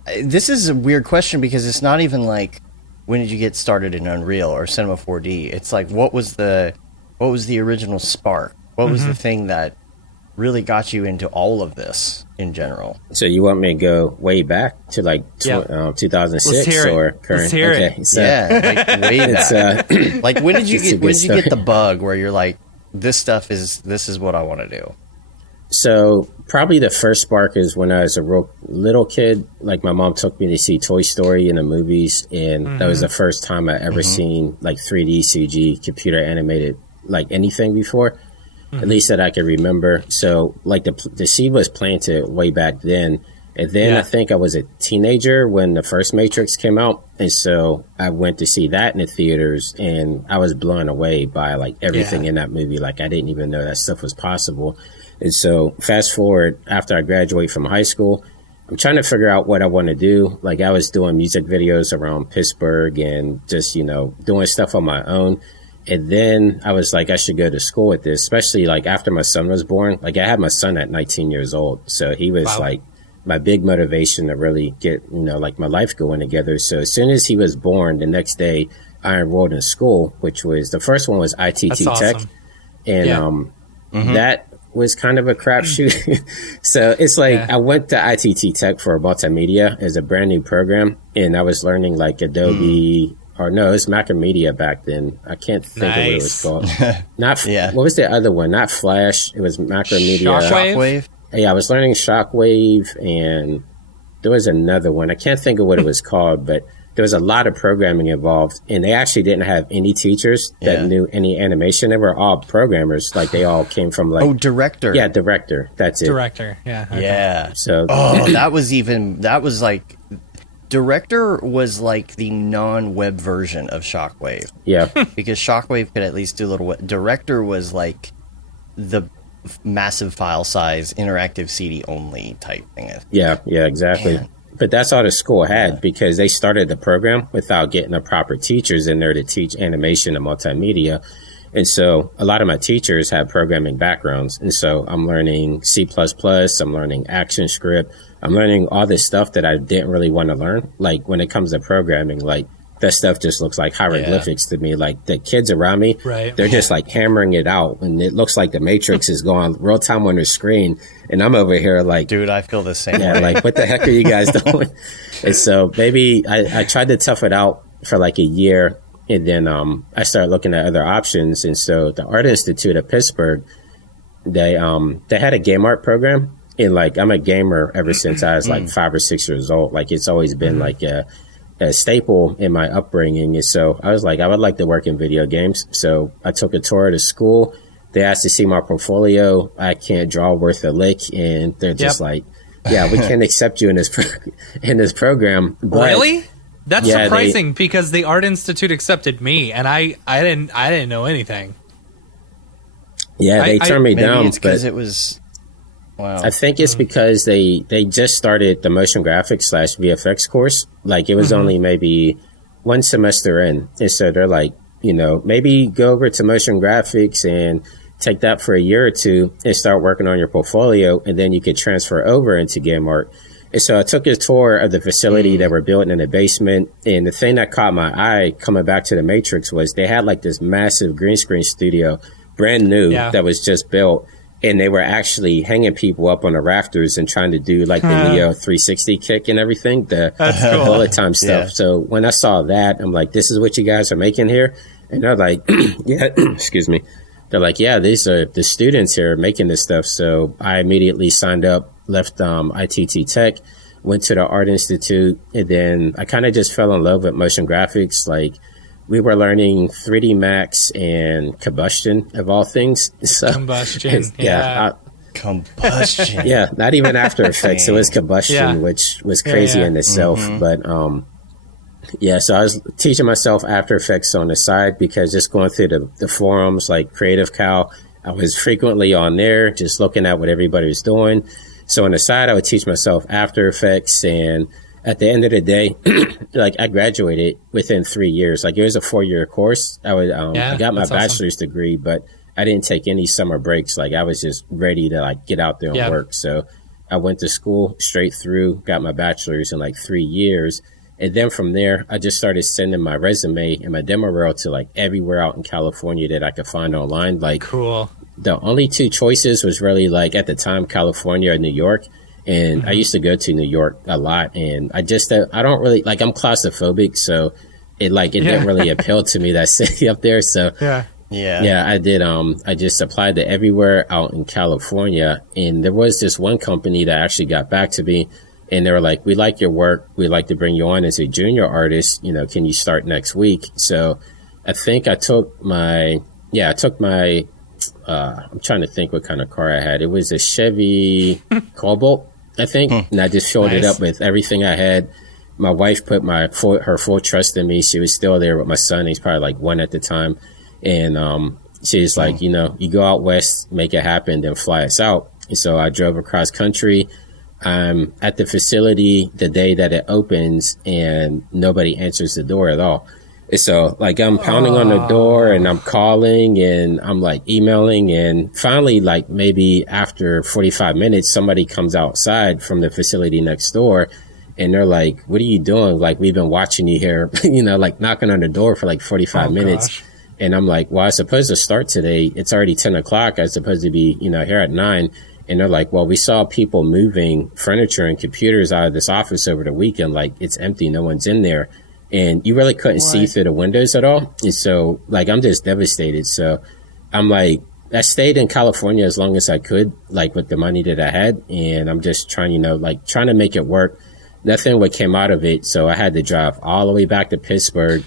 this is a weird question because it's not even like, when did you get started in Unreal or Cinema 4D? It's like, what was the original spark? What was the thing that really got you into all of this in general? So you want me to go way back to like 2006 or current? Let's hear it. So like way back. Like when did you get the bug where you're like, this is what I want to do? So probably the first spark is when I was a real little kid. Like my mom took me to see Toy Story in the movies, and that was the first time I ever seen like 3D CG computer animated like anything before, at least that I can remember. So like the seed was planted way back then, and then I think I was a teenager when the first Matrix came out, and so I went to see that in the theaters, and I was blown away by like everything in that movie. Like I didn't even know that stuff was possible. And so fast forward after I graduate from high school, I'm trying to figure out what I want to do. Like I was doing music videos around Pittsburgh and just, you know, doing stuff on my own. And then I was like, I should go to school with this, especially like after my son was born. Like I had my son at 19 years old. So he was like my big motivation to really get, you know, like my life going together. So as soon as he was born, the next day I enrolled in school, which was the first one was ITT Tech. And that was kind of a crapshoot. So it's like I went to ITT Tech for multimedia as a brand new program, and I was learning like Adobe, or no, it was Macromedia back then. I can't think of what it was called. What was the other one? Not Flash. It was Macromedia. Shockwave? Yeah, I was learning Shockwave, and there was another one. I can't think of what it was called, but there was a lot of programming involved, and they actually didn't have any teachers that knew any animation. They were all programmers. Like they all came from like director. Yeah, director. That's it. Director. Yeah. Okay. Yeah. So that was like Director was like the non-web version of Shockwave. Yeah. Because Shockwave could at least do a little web. Director was like the massive file size interactive CD only type thing. Yeah, exactly. Man. But that's all the school had because they started the program without getting the proper teachers in there to teach animation and multimedia. And so a lot of my teachers have programming backgrounds. And so I'm learning C++, I'm learning ActionScript, I'm learning all this stuff that I didn't really want to learn. Like when it comes to programming, like that stuff just looks like hieroglyphics to me. Like the kids around me, they're just like hammering it out, and it looks like the Matrix is going real time on the screen, and I'm over here like, dude, I feel the same yeah, way. like what the heck are you guys doing? And so maybe I tried to tough it out for like a year, and then I started looking at other options. And so the Art Institute of Pittsburgh, they had a game art program, and like I'm a gamer ever since I was like 5 or 6 years old. Like it's always been like a staple in my upbringing. And so I was like, I would like to work in video games. So I took a tour of the school. They asked to see my portfolio. I can't draw worth a lick. And they're just like, yeah, we can't accept you in this program. But, really? That's surprising because the Art Institute accepted me, and I didn't know anything. Yeah, they turned me down. It's because it was... Wow. I think it's because they just started the motion graphics / VFX course. Like it was only maybe 1 semester in. And so they're like, maybe go over to motion graphics and take that for a year or 2 and start working on your portfolio. And then you could transfer over into game art. And so I took a tour of the facility that we're building in the basement. And the thing that caught my eye coming back to the Matrix was they had like this massive green screen studio, brand new, that was just built. And they were actually hanging people up on the rafters and trying to do like the Neo 360 kick and everything, the bullet time stuff. Yeah. So when I saw that, I'm like, this is what you guys are making here? And they're like, yeah, excuse me. They're like, yeah, these are the students here making this stuff. So I immediately signed up, left ITT Tech, went to the Art Institute, and then I kind of just fell in love with motion graphics. Like, we were learning 3D Max and combustion of all things. So, combustion, combustion. Yeah, not even After Effects. It was combustion, which was crazy in itself. But so I was teaching myself After Effects on the side because just going through the forums like Creative Cow, I was frequently on there just looking at what everybody was doing. So on the side, I would teach myself After Effects, and at the end of the day, like I graduated within 3 years. Like it was a 4-year course. I got my bachelor's degree, but I didn't take any summer breaks. Like I was just ready to like get out there and work. So I went to school straight through, got my bachelor's in like 3 years. And then from there, I just started sending my resume and my demo reel to like everywhere out in California that I could find online. Like cool. The only 2 choices was really like at the time, California or New York. And I used to go to New York a lot, and I don't really like, I'm claustrophobic. So it didn't really appeal to me, that city up there. So I did. I just applied to everywhere out in California, and there was this one company that actually got back to me, and they were like, we like your work. We'd like to bring you on as a junior artist. Can you start next week? So I think I took my, I'm trying to think what kind of car I had. It was a Chevy Cobalt, I think. And I just filled it up with everything I had. My wife put her full trust in me. She was still there with my son. He's probably like 1 at the time. And she's like, you go out west, make it happen, then fly us out. And so I drove across country. I'm at the facility the day that it opens, and nobody answers the door at all. And so like I'm pounding on the door, and I'm calling, and I'm like emailing, and finally, like maybe after 45 minutes, somebody comes outside from the facility next door, and they're like, what are you doing? Like, we've been watching you here, like knocking on the door for like 45 minutes. Gosh. And I'm like, well, I was supposed to start today. It's already 10 o'clock. I was supposed to be, here at 9. And they're like, well, we saw people moving furniture and computers out of this office over the weekend. Like, it's empty. No one's in there. And you really couldn't see through the windows at all. And so, like, I'm just devastated. So I'm like, I stayed in California as long as I could, like, with the money that I had. And I'm just trying, trying to make it work. Nothing what came out of it. So I had to drive all the way back to Pittsburgh.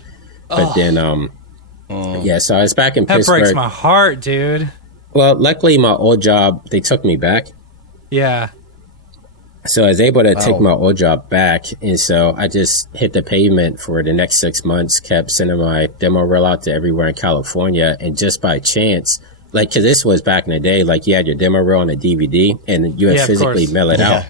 But then, so I was back in Pittsburgh. That breaks my heart, dude. Well, luckily, my old job, they took me back. Yeah. So I was able to take my old job back. And so I just hit the pavement for the next 6 months, kept sending my demo reel out to everywhere in California. And just by chance, like, because this was back in the day, like, you had your demo reel on a DVD and you would physically mail it out.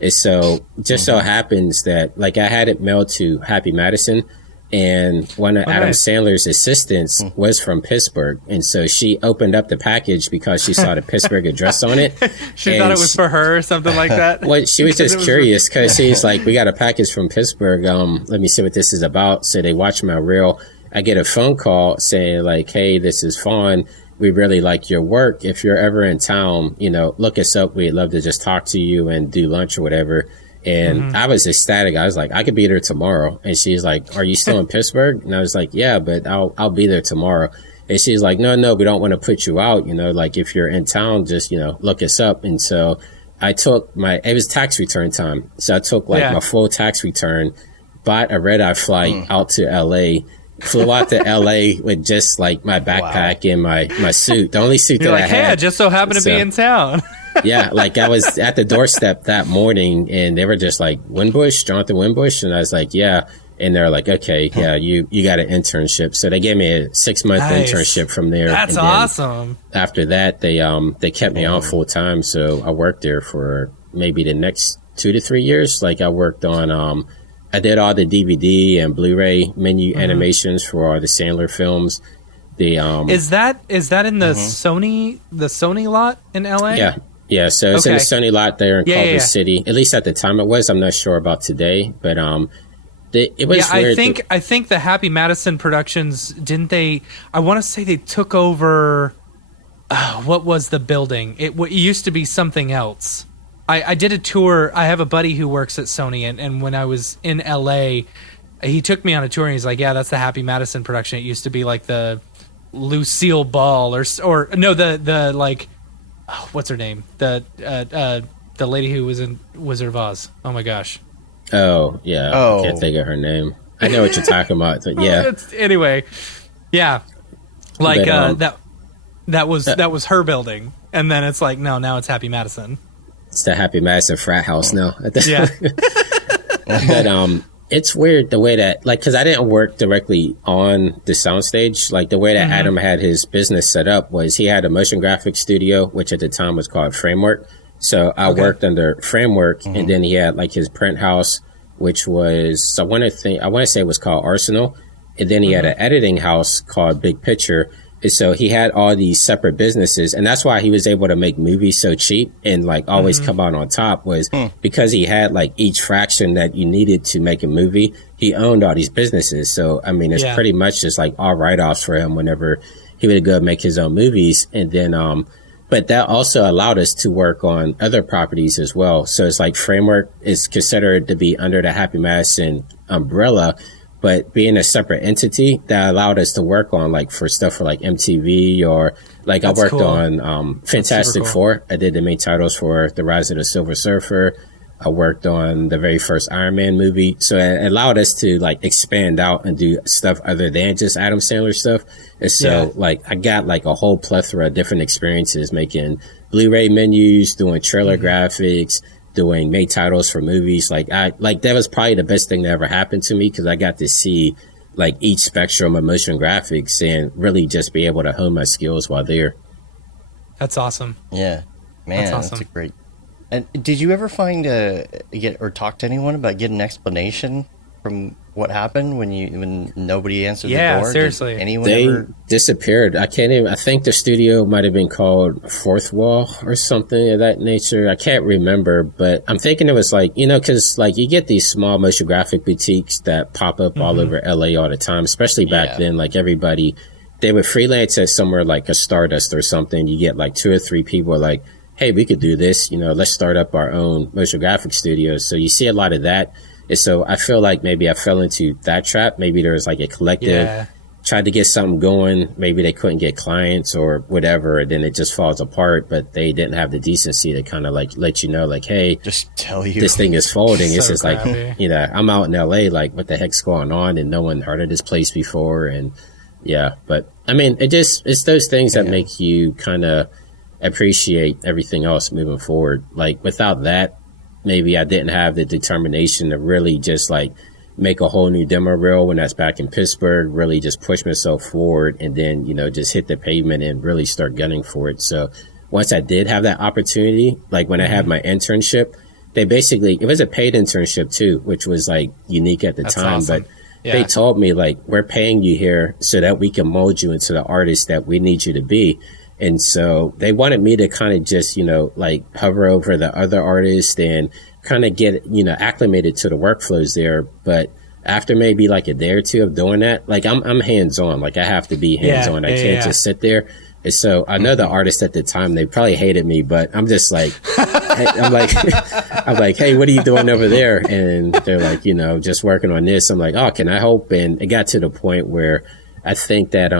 And so just so happens that, like, I had it mailed to Happy Madison. And one of Adam Sandler's assistants was from Pittsburgh. And so she opened up the package because she saw the Pittsburgh address on it. She thought it was for her or something like that. Well, she was just curious because she's like, we got a package from Pittsburgh. Let me see what this is about. So they watch my reel. I get a phone call saying like, hey, this is Fawn. We really like your work. If you're ever in town, look us up. We'd love to just talk to you and do lunch or whatever. And I was ecstatic. I was like, I could be there tomorrow. And she's like, are you still in Pittsburgh? And I was like, yeah, but I'll be there tomorrow. And she's like, no, we don't want to put you out. Like if you're in town, just, look us up. And so I took it was tax return time. So I took my full tax return, bought a red eye flight out to LA, flew out to LA with just like my backpack and my suit, the only suit that I had. Hey, I just so happened to be in town. Yeah, like I was at the doorstep that morning and they were just like, Jonathan Winbush? And I was like, yeah. And they're like, okay, yeah, you got an internship. So they gave me a 6-month internship from there. That's awesome. After that, they kept me on full time. So I worked there for maybe the next 2 to 3 years. Like I worked on, I did all the DVD and Blu-ray menu animations for all the Sandler films. Is that in the Sony lot in LA? Yeah, so it's in the Sony lot there in Culver City. At least at the time it was. I'm not sure about today, but it was weird. I think the Happy Madison Productions, didn't they? I want to say they took over. What was the building? It used to be something else. I did a tour. I have a buddy who works at Sony, and when I was in LA, he took me on a tour, and he's like, "Yeah, that's the Happy Madison production. It used to be like the Lucille Ball or no, the like." Oh, what's her name? The lady who was in Wizard of Oz. Oh my gosh. Oh yeah. I can't think of her name. I know what you're talking about. But yeah. Anyway, yeah. Like but, that was her building, and then it's like now it's Happy Madison. It's the Happy Madison frat house now. Yeah. But it's weird the way that, like, because I didn't work directly on the soundstage. Like, the way that Adam had his business set up was he had a motion graphics studio, which at the time was called Framework. So I worked under Framework, and then he had, like, his print house, which was, I want to say it was called Arsenal. And then he had an editing house called Big Picture. And so he had all these separate businesses, and that's why he was able to make movies so cheap and like always come out on top was because he had like each fraction that you needed to make a movie. He owned all these businesses. So, I mean, it's pretty much just like all write-offs for him whenever he would go make his own movies. And then, but that also allowed us to work on other properties as well. So it's like Framework is considered to be under the Happy Madison umbrella, but being a separate entity that allowed us to work on like for stuff for like MTV or like I worked on Fantastic Four. I did the main titles for The Rise of the Silver Surfer. I worked on the very first Iron Man movie. So it allowed us to like expand out and do stuff other than just Adam Sandler stuff. And so like I got like a whole plethora of different experiences making Blu-ray menus, doing trailer graphics, doing main titles for movies. Like that was probably the best thing that ever happened to me because I got to see like each spectrum of motion graphics and really just be able to hone my skills while there. That's awesome. Yeah, man, that's awesome. That's a great. And did you ever find get or talk to anyone about getting an explanation from what happened when nobody answered the door? Yeah, seriously. They disappeared. I think the studio might have been called Fourth Wall or something of that nature. I can't remember, but I'm thinking it was like, because like you get these small motion graphic boutiques that pop up all over LA all the time, especially back then. Like everybody, they would freelance at somewhere like a Stardust or something. You get like 2 or 3 people like, hey, we could do this, let's start up our own motion graphic studio. So you see a lot of that. And so I feel like maybe I fell into that trap. Maybe there was like a collective, tried to get something going. Maybe they couldn't get clients or whatever. And then it just falls apart, but they didn't have the decency to kind of like let you know, like, hey, just tell you this thing is folding. So it's just crappy. like, I'm out in LA, like what the heck's going on? And no one heard of this place before. And but I mean, it's those things that make you kind of appreciate everything else moving forward. Like without that, maybe I didn't have the determination to really just like make a whole new demo reel when that's back in Pittsburgh, really just push myself forward and then, just hit the pavement and really start gunning for it. So once I did have that opportunity, like when I had my internship, it was a paid internship too, which was like unique at the time, awesome. but they told me, like, we're paying you here so that we can mold you into the artist that we need you to be. And so they wanted me to kind of just, you know, like hover over the other artists and kind of get, you know, acclimated to the workflows there. But after maybe like a day or two of doing that, like I'm hands on, like I have to be hands on. I can't just sit there. And so I know the artists at the time, they probably hated me, but I'm just like, I'm like, hey, what are you doing over there? And they're like, you know, just working on this. I'm like, oh, can I help? And it got to the point where I think that,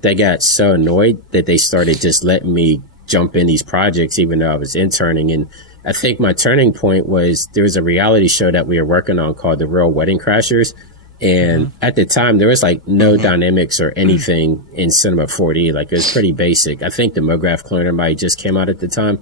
they got so annoyed that they started just letting me jump in these projects, even though I was interning. And I think my turning point was there was a reality show that we were working on called The Real Wedding Crashers. And at the time, there was like no dynamics or anything in Cinema 4D. Like it was pretty basic. I think the Mograph cloner might just came out at the time.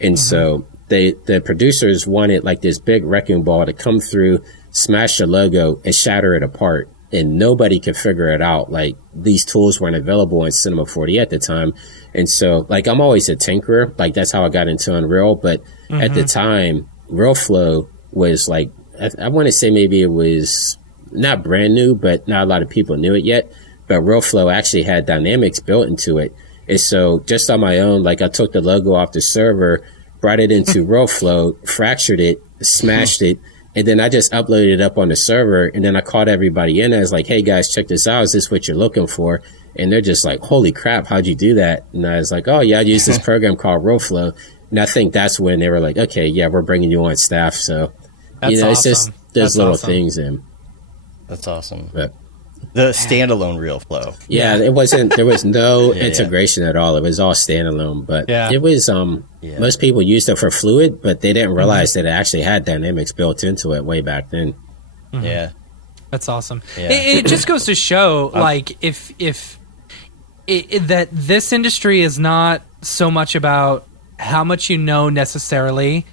And so the producers wanted like this big wrecking ball to come through, smash the logo and shatter it apart. And nobody could figure it out. Like these tools weren't available in Cinema 4D at the time. And so like I'm always a tinkerer. Like that's how I got into Unreal. But at the time, RealFlow was like, I want to say maybe it was not brand new, but not a lot of people knew it yet. But RealFlow actually had dynamics built into it. And so just on my own, like I took the logo off the server, brought it into RealFlow, fractured it, smashed it. And then I just uploaded it up on the server, and then I called everybody in. I was like, hey, guys, check this out. Is this what you're looking for? And they're just like, holy crap, how'd you do that? And I was like, oh, yeah, I use this program called RealFlow. And I think that's when they were like, okay, yeah, we're bringing you on staff. So, that's awesome. It's just those little things. And that's awesome. But, the standalone RealFlow. Yeah, it wasn't, there was no integration at all. It was all standalone, but it was, most people used it for fluid, but they didn't realize that it actually had dynamics built into it way back then. Yeah. That's awesome. Yeah. It just goes to show, like, if that this industry is not so much about how much you know necessarily,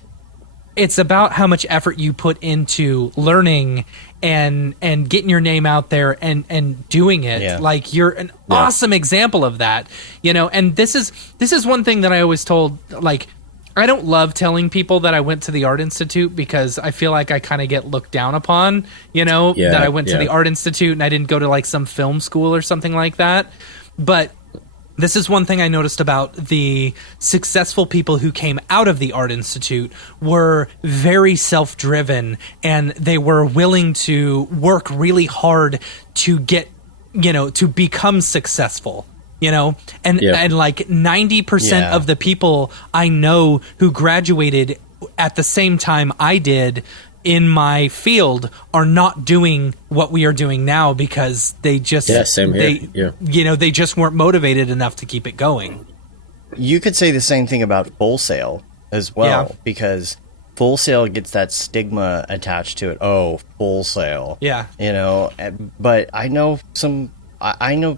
it's about how much effort you put into learning and getting your name out there and doing it. Yeah. Like you're an awesome example of that, you know. And this is one thing that I always told, like, I don't love telling people that I went to the Art Institute because I feel like I kind of get looked down upon, you know, that I went to the Art Institute and I didn't go to like some film school or something like that. But this is one thing I noticed about the successful people who came out of the Art Institute were very self-driven, and they were willing to work really hard to get, you know, to become successful, you know, and like 90% of the people I know who graduated at the same time I did in my field are not doing what we are doing now because they just you know, they just weren't motivated enough to keep it going. You could say the same thing about Full Sail as well, because Full Sail gets that stigma attached to it. Oh, Full Sail. Yeah. You know, but I know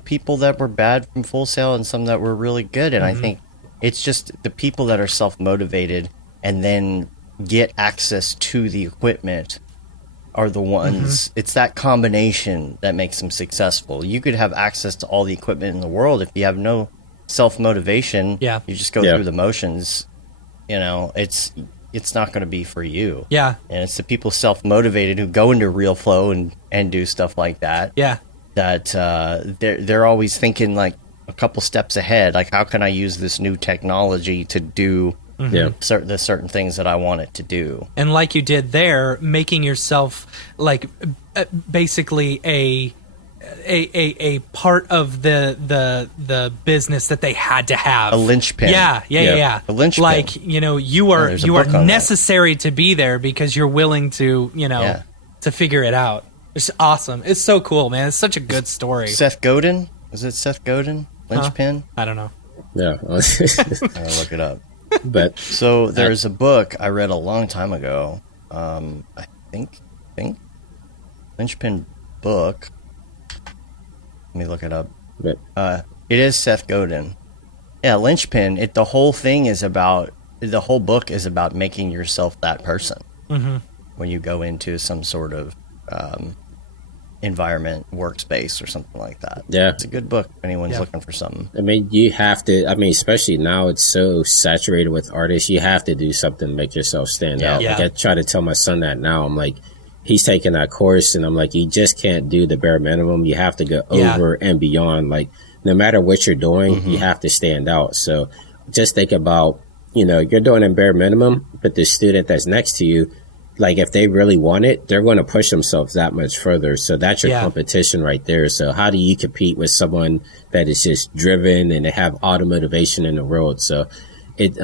people that were bad from Full Sail and some that were really good, and I think it's just the people that are self-motivated and then get access to the equipment are the ones. It's that combination that makes them successful. You could have access to all the equipment in the world if you have no self-motivation. You just go through the motions, you know, it's not going to be for you. And it's the people self-motivated who go into RealFlow and do stuff like that. That they're always thinking like a couple steps ahead, like how can I use this new technology to do the certain things that I want it to do. And like you did there, making yourself like basically a part of the business that they had to have. A linchpin. A linchpin. Like, you know, you are necessary to be there because you're willing to, you know, to figure it out. It's awesome. It's so cool, man. It's such a good story. Seth Godin? Is it Seth Godin? Linchpin? I don't know. Yeah. I'll look it up. But so there's a book I read a long time ago. I think Linchpin book. Let me look it up. It is Seth Godin. Yeah, Linchpin. The whole book is about making yourself that person. When you go into some sort of environment, workspace, or something like that. It's a good book if anyone's looking for something. I mean, you have to, especially now it's so saturated with artists, you have to do something to make yourself stand out. Like I try to tell my son that now. I'm like, he's taking that course, and I'm like, you just can't do the bare minimum. You have to go over and beyond. Like, no matter what you're doing, you have to stand out. So just think about, you're doing a bare minimum, but the student that's next to you, like, if they really want it, they're going to push themselves that much further. So that's your competition right there. So how do you compete with someone that is just driven and they have all the motivation in the world? So it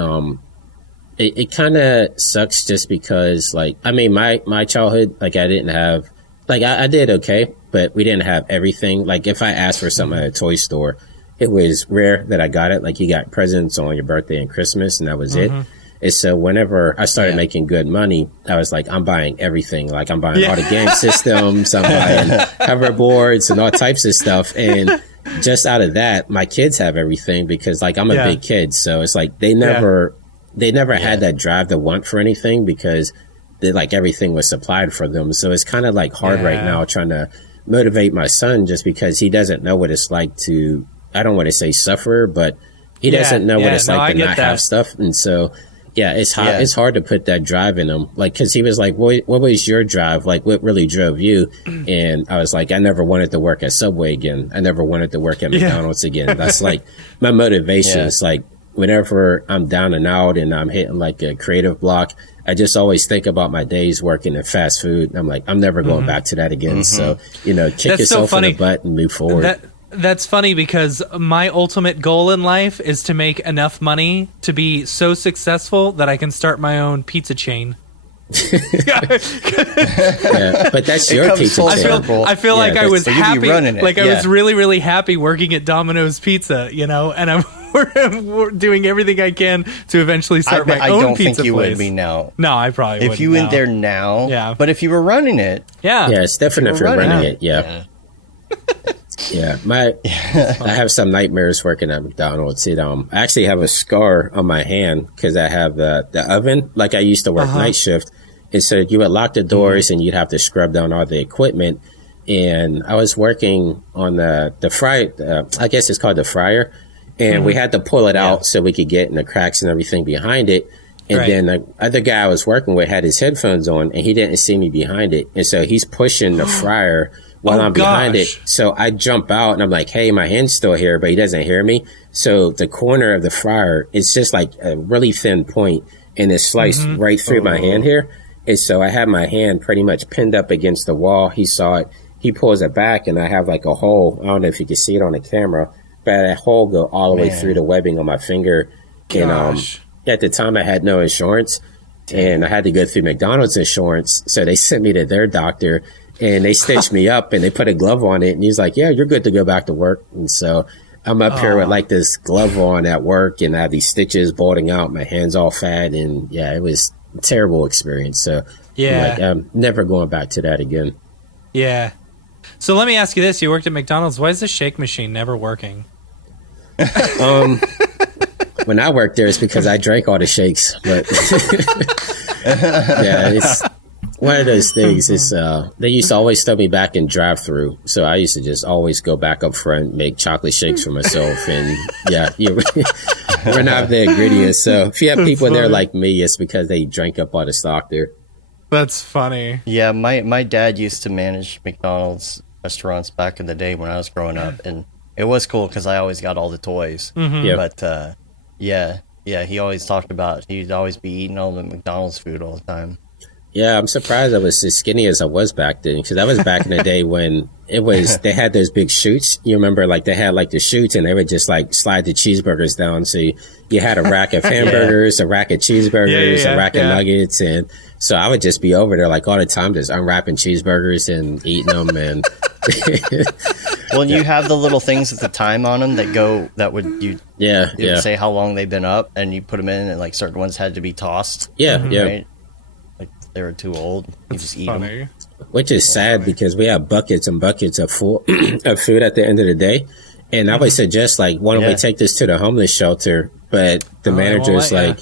kind of sucks just because, like, I mean, my childhood, like, I didn't have, like, I did okay, but we didn't have everything. Like, if I asked for something at a toy store, it was rare that I got it. Like, you got presents on your birthday and Christmas, and that was it. And so whenever I started making good money, I was like, I'm buying everything. Like, I'm buying all the game systems, I'm buying hoverboards and all types of stuff. And just out of that, my kids have everything because, like, I'm a big kid. So it's like they never had that drive to want for anything because like everything was supplied for them. So it's kind of like hard right now trying to motivate my son just because he doesn't know what it's like to, I don't want to say suffer, but he doesn't know what it's like to not have stuff. And so, it's hard to put that drive in him. Like, cause he was like, what was your drive? Like, what really drove you? And I was like, I never wanted to work at Subway again. I never wanted to work at McDonald's again. That's like my motivation. It's like, whenever I'm down and out and I'm hitting like a creative block, I just always think about my days working in fast food. I'm like, I'm never going back to that again. So, kick yourself in the butt and move forward. That's funny because my ultimate goal in life is to make enough money to be so successful that I can start my own pizza chain. But that's your pizza chain. I feel like I was happy. Like I was really, really happy working at Domino's Pizza, and I'm doing everything I can to eventually start my own pizza place. I don't think you would be now. No, I probably wouldn't. If you went there now, but if you were running it, it's different if you're running it. I have some nightmares working at McDonald's. I actually have a scar on my hand because I have the oven. Like, I used to work night shift, and so you would lock the doors and you'd have to scrub down all the equipment. And I was working on the fry. I guess it's called the fryer, and we had to pull it out so we could get in the cracks and everything behind it. And then the other guy I was working with had his headphones on, and he didn't see me behind it, and so he's pushing the fryer while I'm behind it. So I jump out and I'm like, hey, my hand's still here, but he doesn't hear me. So the corner of the fryer is just like a really thin point and it's sliced right through my hand here. And so I have my hand pretty much pinned up against the wall. He saw it. He pulls it back and I have like a hole. I don't know if you can see it on the camera, but that hole go all the way through the webbing on my finger. And at the time I had no insurance and I had to go through McDonald's insurance. So they sent me to their doctor. And they stitched me up and they put a glove on it. And he's like, yeah, you're good to go back to work. And so I'm up here with like this glove on at work and I have these stitches bulging out. My hand's all fat. And it was a terrible experience. So I'm never going back to that again. Yeah. So let me ask you this. You worked at McDonald's. Why is the shake machine never working? When I worked there, it's because I drank all the shakes. But it's one of those things is they used to always throw me back in drive-through, so I used to just always go back up front, make chocolate shakes for myself, and you run out of the ingredients. So if you have people in there like me, it's because they drank up all the stock there. That's funny. Yeah, my dad used to manage McDonald's restaurants back in the day when I was growing up, and it was cool because I always got all the toys. But he always talked about he'd always be eating all the McDonald's food all the time. Yeah, I'm surprised I was as skinny as I was back then, because that was back in the day when they had those big chutes. You remember, like, they had like the chutes and they would just like slide the cheeseburgers down. So you had a rack of hamburgers, a rack of cheeseburgers, a rack of nuggets. And so I would just be over there like all the time, just unwrapping cheeseburgers and eating them. And well, you have the little things at the time on them that would say how long they've been up, and you put them in, and like certain ones had to be tossed. Right? They were too old. You just eat them. Which is sad because we have buckets and buckets of food at the end of the day. And I would suggest, like, why don't we take this to the homeless shelter? But the manager's like,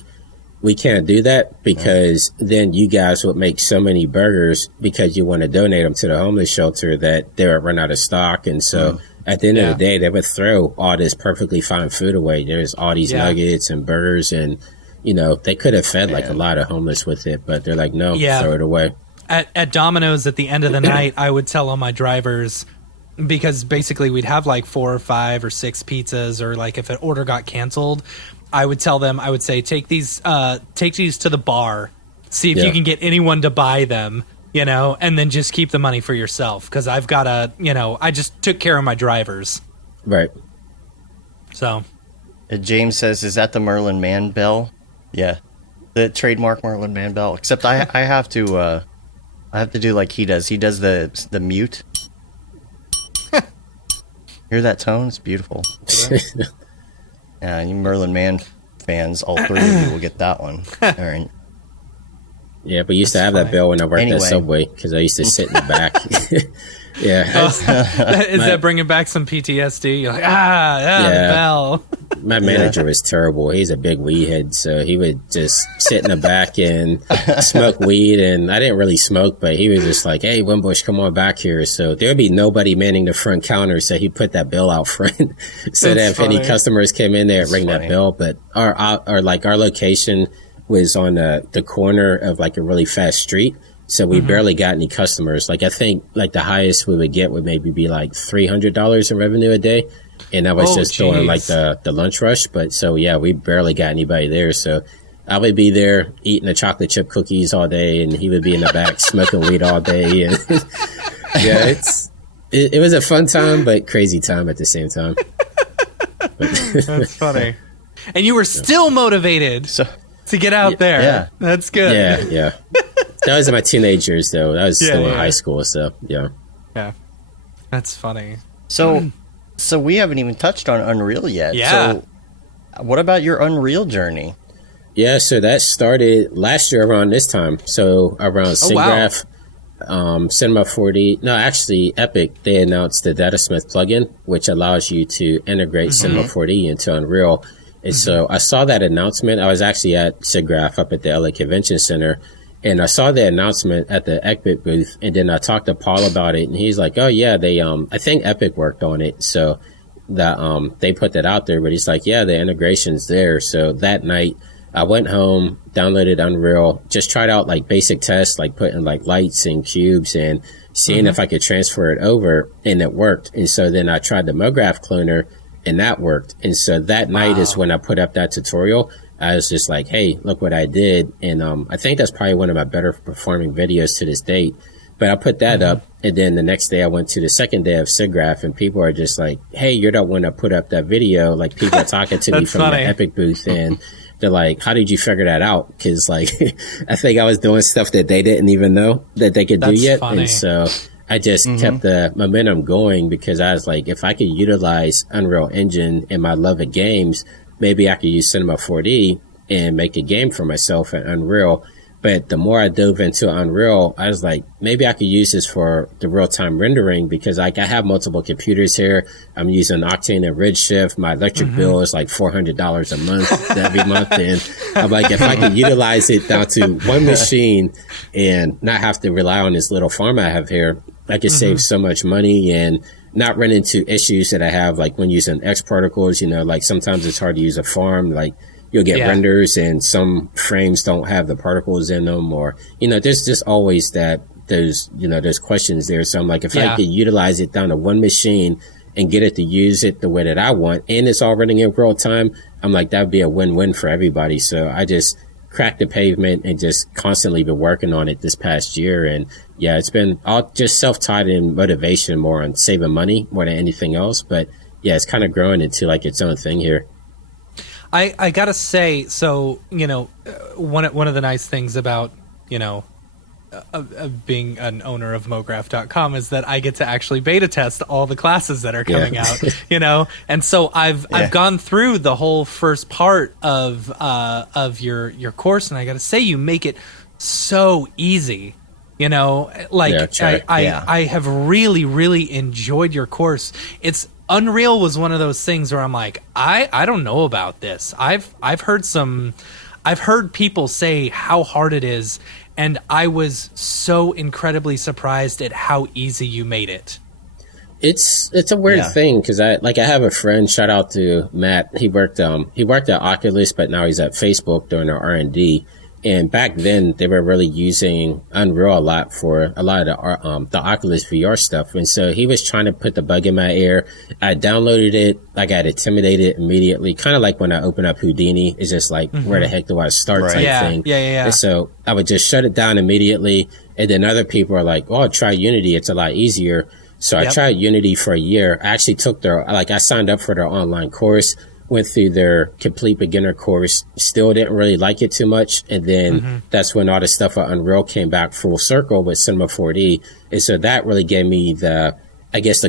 we can't do that because then you guys would make so many burgers because you want to donate them to the homeless shelter that they would run out of stock. And so at the end of the day, they would throw all this perfectly fine food away. There's all these nuggets and burgers and, they could have fed like a lot of homeless with it, but they're like, no, throw it away. At Domino's at the end of the night, I would tell all my drivers, because basically we'd have like 4 or 5 or 6 pizzas, or like if an order got canceled, I would tell them, I would say, take these to the bar, see if you can get anyone to buy them, and then just keep the money for yourself. Because I've got I just took care of my drivers. Right. So. James says, is that the Merlin Man bell? Yeah. The trademark Merlin Man bell. Except I have to do like he does. He does the mute. Hear that tone? It's beautiful. Yeah, you Merlin Man fans, all 3 of you will get that one. All right. Yeah, but used to have that bell when I worked at Subway, because I used to sit in the back. Yeah. Is that bringing back some PTSD? You're like, the bell. My manager was terrible. He's a big weed head, so he would just sit in the back and smoke weed. And I didn't really smoke, but he was just like, hey, Winbush, come on back here. So there would be nobody manning the front counter, so he put that bell out front so that if any customers came in there, ring that bell. But our location was on the corner of like a really fast street. So we barely got any customers. Like I think like the highest we would get would maybe be like $300 in revenue a day. And that was just during like the lunch rush. But so, yeah, we barely got anybody there. So I would be there eating the chocolate chip cookies all day, and he would be in the back smoking weed all day. And yeah, it was a fun time, but crazy time at the same time. That's funny. And you were still motivated to get out there. Yeah. That's good. Yeah. That was in my teenage years, though. That was still in high school, so yeah. Yeah. That's funny. So we haven't even touched on Unreal yet. Yeah. So what about your Unreal journey? Yeah, so that started last year around this time. So around Siggraph, Cinema 4D. No, actually, Epic, they announced the Datasmith plugin, which allows you to integrate Cinema 4D into Unreal. And so I saw that announcement. I was actually at Siggraph up at the LA Convention Center. And I saw the announcement at the Epic booth, and then I talked to Paul about it, and he's like, "Oh yeah, they I think Epic worked on it, so that they put that out there." But he's like, "Yeah, the integration's there." So that night, I went home, downloaded Unreal, just tried out like basic tests, like putting like lights and cubes and seeing if I could transfer it over, and it worked. And so then I tried the Mograph cloner, and that worked. And so that night is when I put up that tutorial. I was just like, hey, look what I did. And I think that's probably one of my better performing videos to this date. But I put that up, and then the next day I went to the second day of Siggraph, and people are just like, hey, you're the one that put up that video. Like, people are talking to me from the Epic booth, and they're like, how did you figure that out? Because, like, I think I was doing stuff that they didn't even know that they could do yet. Funny. And so I just kept the momentum going, because I was like, if I could utilize Unreal Engine in my love of games, maybe I could use Cinema 4D and make a game for myself in Unreal. But the more I dove into Unreal, I was like, maybe I could use this for the real-time rendering, because like I have multiple computers here. I'm using Octane and Redshift. My electric bill is like $400 a month every month. And I'm like, if I could utilize it down to one machine and not have to rely on this little farm I have here, I could save so much money and not run into issues that I have, like when using X particles, like sometimes it's hard to use a farm, like you'll get renders and some frames don't have the particles in them, or, there's just always those questions there. So I'm like, if I could utilize it down to one machine and get it to use it the way that I want, and it's all running in real time, I'm like, that'd be a win-win for everybody. So I just cracked the pavement and just constantly been working on it this past year. And yeah, it's been all just self-taught and motivation more on saving money more than anything else. But yeah, it's kind of growing into like its own thing here. I gotta say, so, one of the nice things about, being an owner of Mograph.com is that I get to actually beta test all the classes that are coming out, and so I've gone through the whole first part of your course, and I gotta say, you make it so easy. I have really, really enjoyed your course. Unreal was one of those things where I'm like, I don't know about this. I've heard people say how hard it is, and I was so incredibly surprised at how easy you made it. It's a weird thing, because I have a friend, shout out to Matt. He worked at Oculus, but now he's at Facebook doing their R&D. And back then, they were really using Unreal a lot for a lot of the Oculus VR stuff. And so he was trying to put the bug in my ear. I downloaded it. I got intimidated immediately. Kind of like when I open up Houdini. It's just like, where the heck do I start type thing. Yeah. And so I would just shut it down immediately. And then other people are like, oh, try Unity. It's a lot easier. So I tried Unity for a year. I actually took I signed up for their online course. Went through their complete beginner course, still didn't really like it too much. And then that's when all the stuff at Unreal came back full circle with Cinema 4D. And so that really gave me the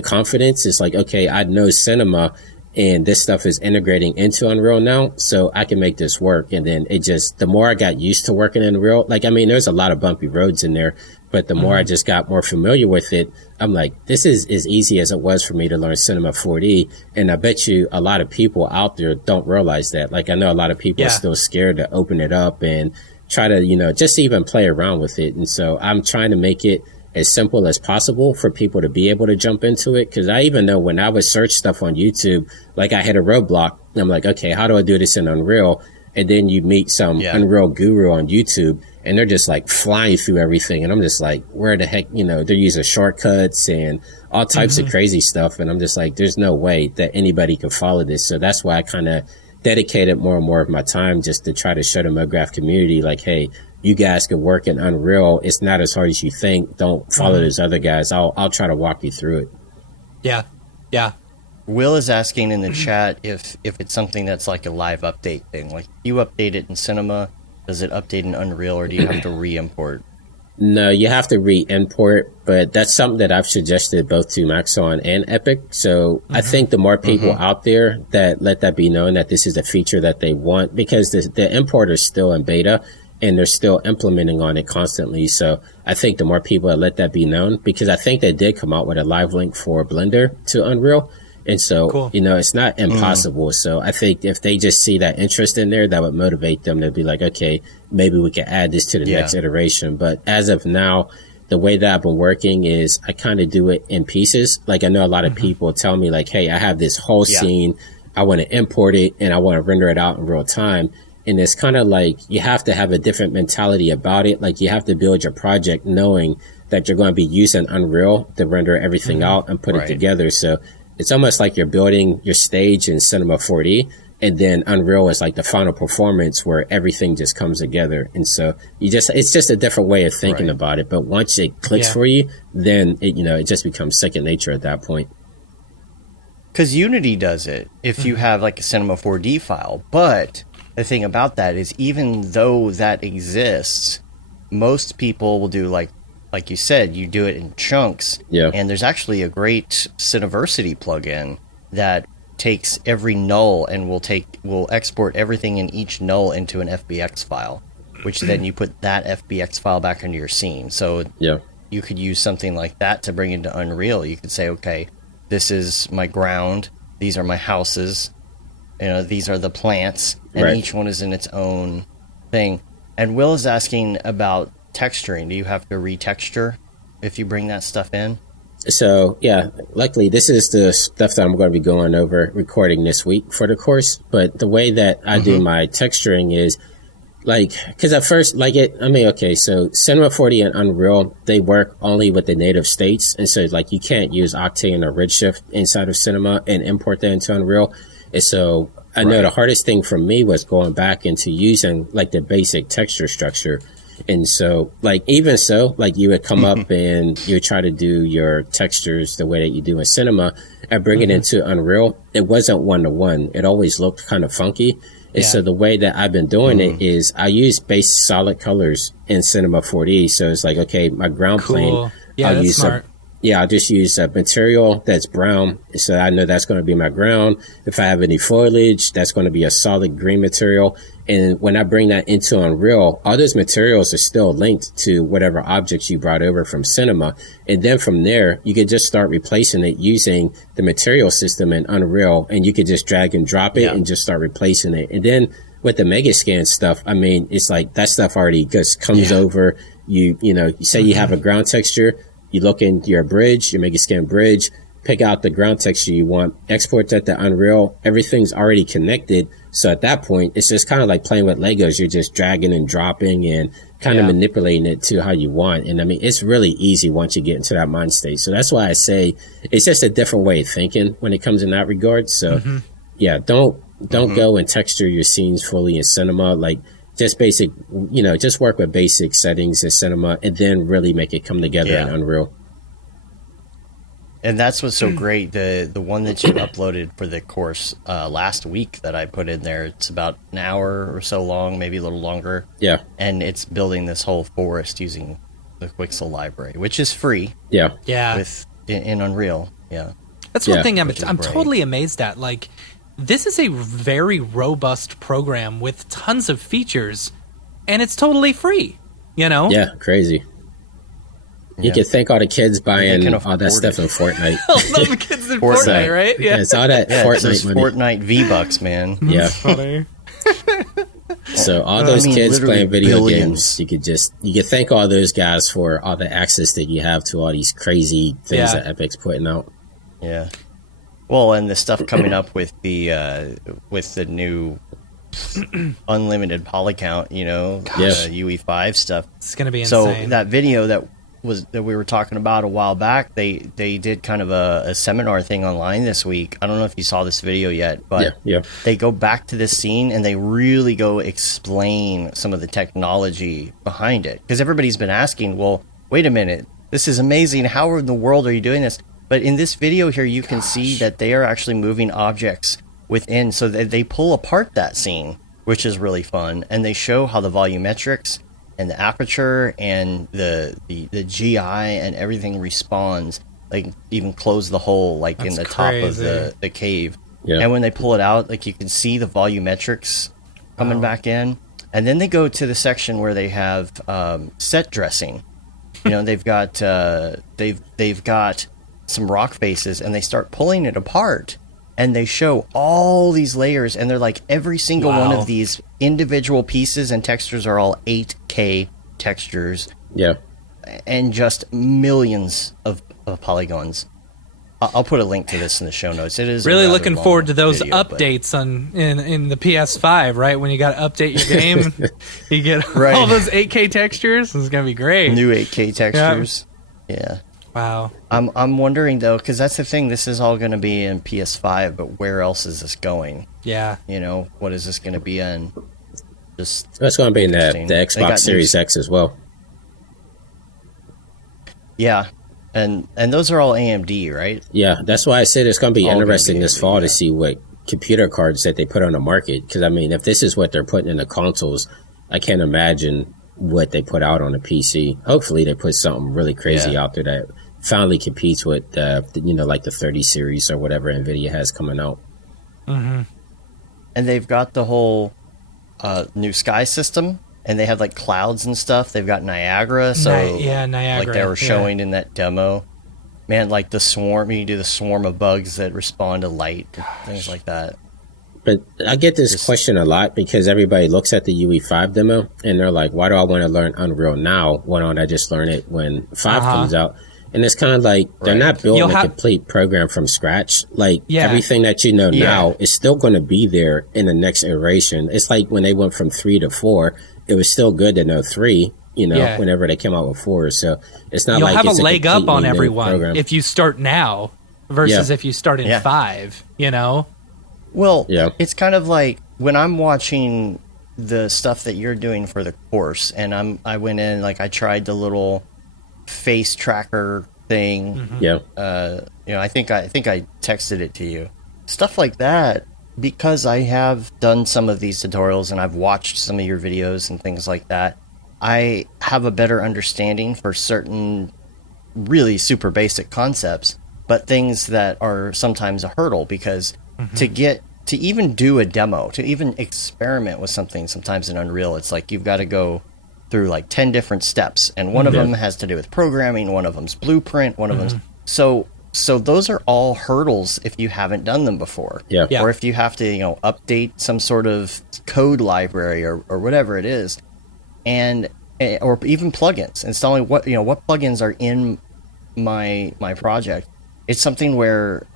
confidence. It's like, okay, I know Cinema and this stuff is integrating into Unreal now, so I can make this work. And then the more I got used to working in Unreal, there's a lot of bumpy roads in there, but the more I just got more familiar with it, I'm like, this is as easy as it was for me to learn Cinema 4D. And I bet you a lot of people out there don't realize that. Like, I know a lot of people are still scared to open it up and try to, just even play around with it. And so I'm trying to make it as simple as possible for people to be able to jump into it. Cause I even know when I would search stuff on YouTube, like I hit a roadblock and I'm like, okay, how do I do this in Unreal? And then you meet some Unreal guru on YouTube and they're just like flying through everything. And I'm just like, where the heck, they're using shortcuts and all types of crazy stuff. And I'm just like, there's no way that anybody can follow this. So that's why I kind of dedicated more and more of my time just to try to show the Mograph community, like, hey, you guys could work in Unreal. It's not as hard as you think. Don't follow those other guys. I'll try to walk you through it. Yeah. Will is asking in the chat if it's something that's like a live update thing. Like, you update it in Cinema, does it update in Unreal, or do you have to re-import? No, you have to re-import, but that's something that I've suggested both to Maxon and Epic. So I think the more people out there that let that be known that this is a feature that they want, because the import is still in beta and they're still implementing on it constantly. So I think the more people that let that be known, because I think they did come out with a live link for Blender to Unreal. And so, it's not impossible. So I think if they just see that interest in there, that would motivate them to be like, okay, maybe we can add this to the next iteration. But as of now, the way that I've been working is I kind of do it in pieces. Like, I know a lot of people tell me like, hey, I have this whole scene. I want to import it and I want to render it out in real time. And it's kind of like you have to have a different mentality about it. Like, you have to build your project knowing that you're going to be using Unreal to render everything out and put it together. So it's almost like you're building your stage in Cinema 4D, and then Unreal is like the final performance where everything just comes together. And so it's just a different way of thinking about it. But once it clicks for you, then it just becomes second nature at that point. Because Unity does it if you have like a Cinema 4D file. But the thing about that is, even though that exists, most people will do like you said, you do it in chunks. Yeah. And there's actually a great Cineversity plugin that takes every null and will export everything in each null into an FBX file, which then you put that FBX file back into your scene. So you could use something like that to bring into Unreal. You could say, okay, this is my ground, these are my houses, these are the plants, and each one is in its own thing. And Will is asking about texturing. Do you have to retexture if you bring that stuff in? So luckily this is the stuff that I'm going to be going over recording this week for the course. But the way that I do my texturing is because at first so Cinema 4D and Unreal, they work only with the native states. And so you can't use Octane or Redshift inside of Cinema and import that into Unreal. And so I know the hardest thing for me was going back into using the basic texture structure. And so, you would come up and you would try to do your textures the way that you do in Cinema and bring it into Unreal. It wasn't one-to-one. It always looked kind of funky. And so the way that I've been doing it is I use base solid colors in Cinema 4D. So it's like, okay, my ground plane, I'll use smart. I'll just use a material that's brown. So I know that's going to be my ground. If I have any foliage, that's going to be a solid green material. And when I bring that into Unreal, all those materials are still linked to whatever objects you brought over from Cinema. And then from there, you could just start replacing it using the material system in Unreal. And you could just drag and drop it and just start replacing it. And then with the Megascan stuff, it's like that stuff already just comes over. You say you have a ground texture. You look in your bridge, your Megascan bridge, pick out the ground texture you want, export that to Unreal. Everything's already connected. So at that point, it's just kind of like playing with Legos. You're just dragging and dropping and kind of manipulating it to how you want. And I mean, it's really easy once you get into that mind state. So that's why I say it's just a different way of thinking when it comes in that regard. So yeah, don't go and texture your scenes fully in Cinema. Like, just basic, just work with basic settings in Cinema and then really make it come together in Unreal. And that's what's so great. The one that you uploaded for the course last week that I put in there, it's about an hour or so long, maybe a little longer. Yeah. And it's building this whole forest using the Quixel library, which is free. Yeah. Yeah. In Unreal. Yeah. That's one thing I'm totally amazed at. Like, this is a very robust program with tons of features, and it's totally free, Yeah, crazy. You can thank all the kids buying all that stuff in Fortnite. All the kids in Fortnite, right? Yeah, it's all that Fortnite money. Fortnite V-Bucks, man. Yeah. Funny. So all those kids playing video games, you could thank all those guys for all the access that you have to all these crazy things that Epic's putting out. Yeah. Well, and the stuff coming up with the new unlimited poly count, UE5 stuff. It's going to be insane. So that video that we were talking about a while back, they did kind of a seminar thing online this week. I don't know if you saw this video yet, but they go back to this scene and they really go explain some of the technology behind it. Because everybody's been asking, well, wait a minute, this is amazing. How in the world are you doing this? But in this video here, you can see that they are actually moving objects within. So they pull apart that scene, which is really fun. And they show how the volumetrics and the aperture and the GI and everything responds. Like, even close the hole, like in the top of the cave. Yeah. And when they pull it out, like, you can see the volumetrics coming back in. And then they go to the section where they have set dressing. They've got some rock faces, and they start pulling it apart, and they show all these layers, and they're like, every single one of these individual pieces and textures are all 8K textures. Yeah. And just millions of polygons. I'll put a link to this in the show notes. It is really looking forward to those video, updates in the PS5, right? When you got to update your game, you get all those 8K textures. It's gonna be great. New 8K textures. Yeah. Wow. I'm wondering though, because that's the thing. This is all going to be in PS5, but where else is this going? Yeah. What is this going to be in? It's going to be in the Xbox Series X as well. Yeah. And those are all AMD, right? Yeah, that's why I said it's going to be interesting this fall to see what computer cards that they put on the market. Because, I mean, if this is what they're putting in the consoles, I can't imagine what they put out on a PC. Hopefully they put something really crazy out there that finally competes with, like the 30 series or whatever NVIDIA has coming out. Mm-hmm. And they've got the whole new sky system. And they have like clouds and stuff. They've got Niagara, Niagara, like they were showing in that demo. Man, like the swarm, you do the swarm of bugs that respond to light, things like that. But I get this question a lot because everybody looks at the UE5 demo and they're like, "Why do I want to learn Unreal now? Why don't I just learn it when 5 comes out?" And it's kind of like they're not building a complete program from scratch. Like everything that you know now is still going to be there in the next iteration. It's like when they went from 3 to 4. It was still good to know 3, whenever they came out with 4. So it's not You'll like have it's a leg up on everyone program. if you start now versus if you start in 5, Well, it's kind of like when I'm watching the stuff that you're doing for the course, and I went in, like I tried the little face tracker thing. Mm-hmm. Yeah. I think I texted it to you. Stuff like that. Because I have done some of these tutorials and I've watched some of your videos and things like that, I have a better understanding for certain really super basic concepts, but things that are sometimes a hurdle because to even do a demo, to even experiment with something sometimes in Unreal, it's like you've got to go through like 10 different steps. And one of them has to do with programming, one of them's blueprint, one of them's... So those are all hurdles if you haven't done them before. Yeah. Or if you have to, update some sort of code library or whatever it is. And or even plugins. Installing what plugins are in my project. it's something where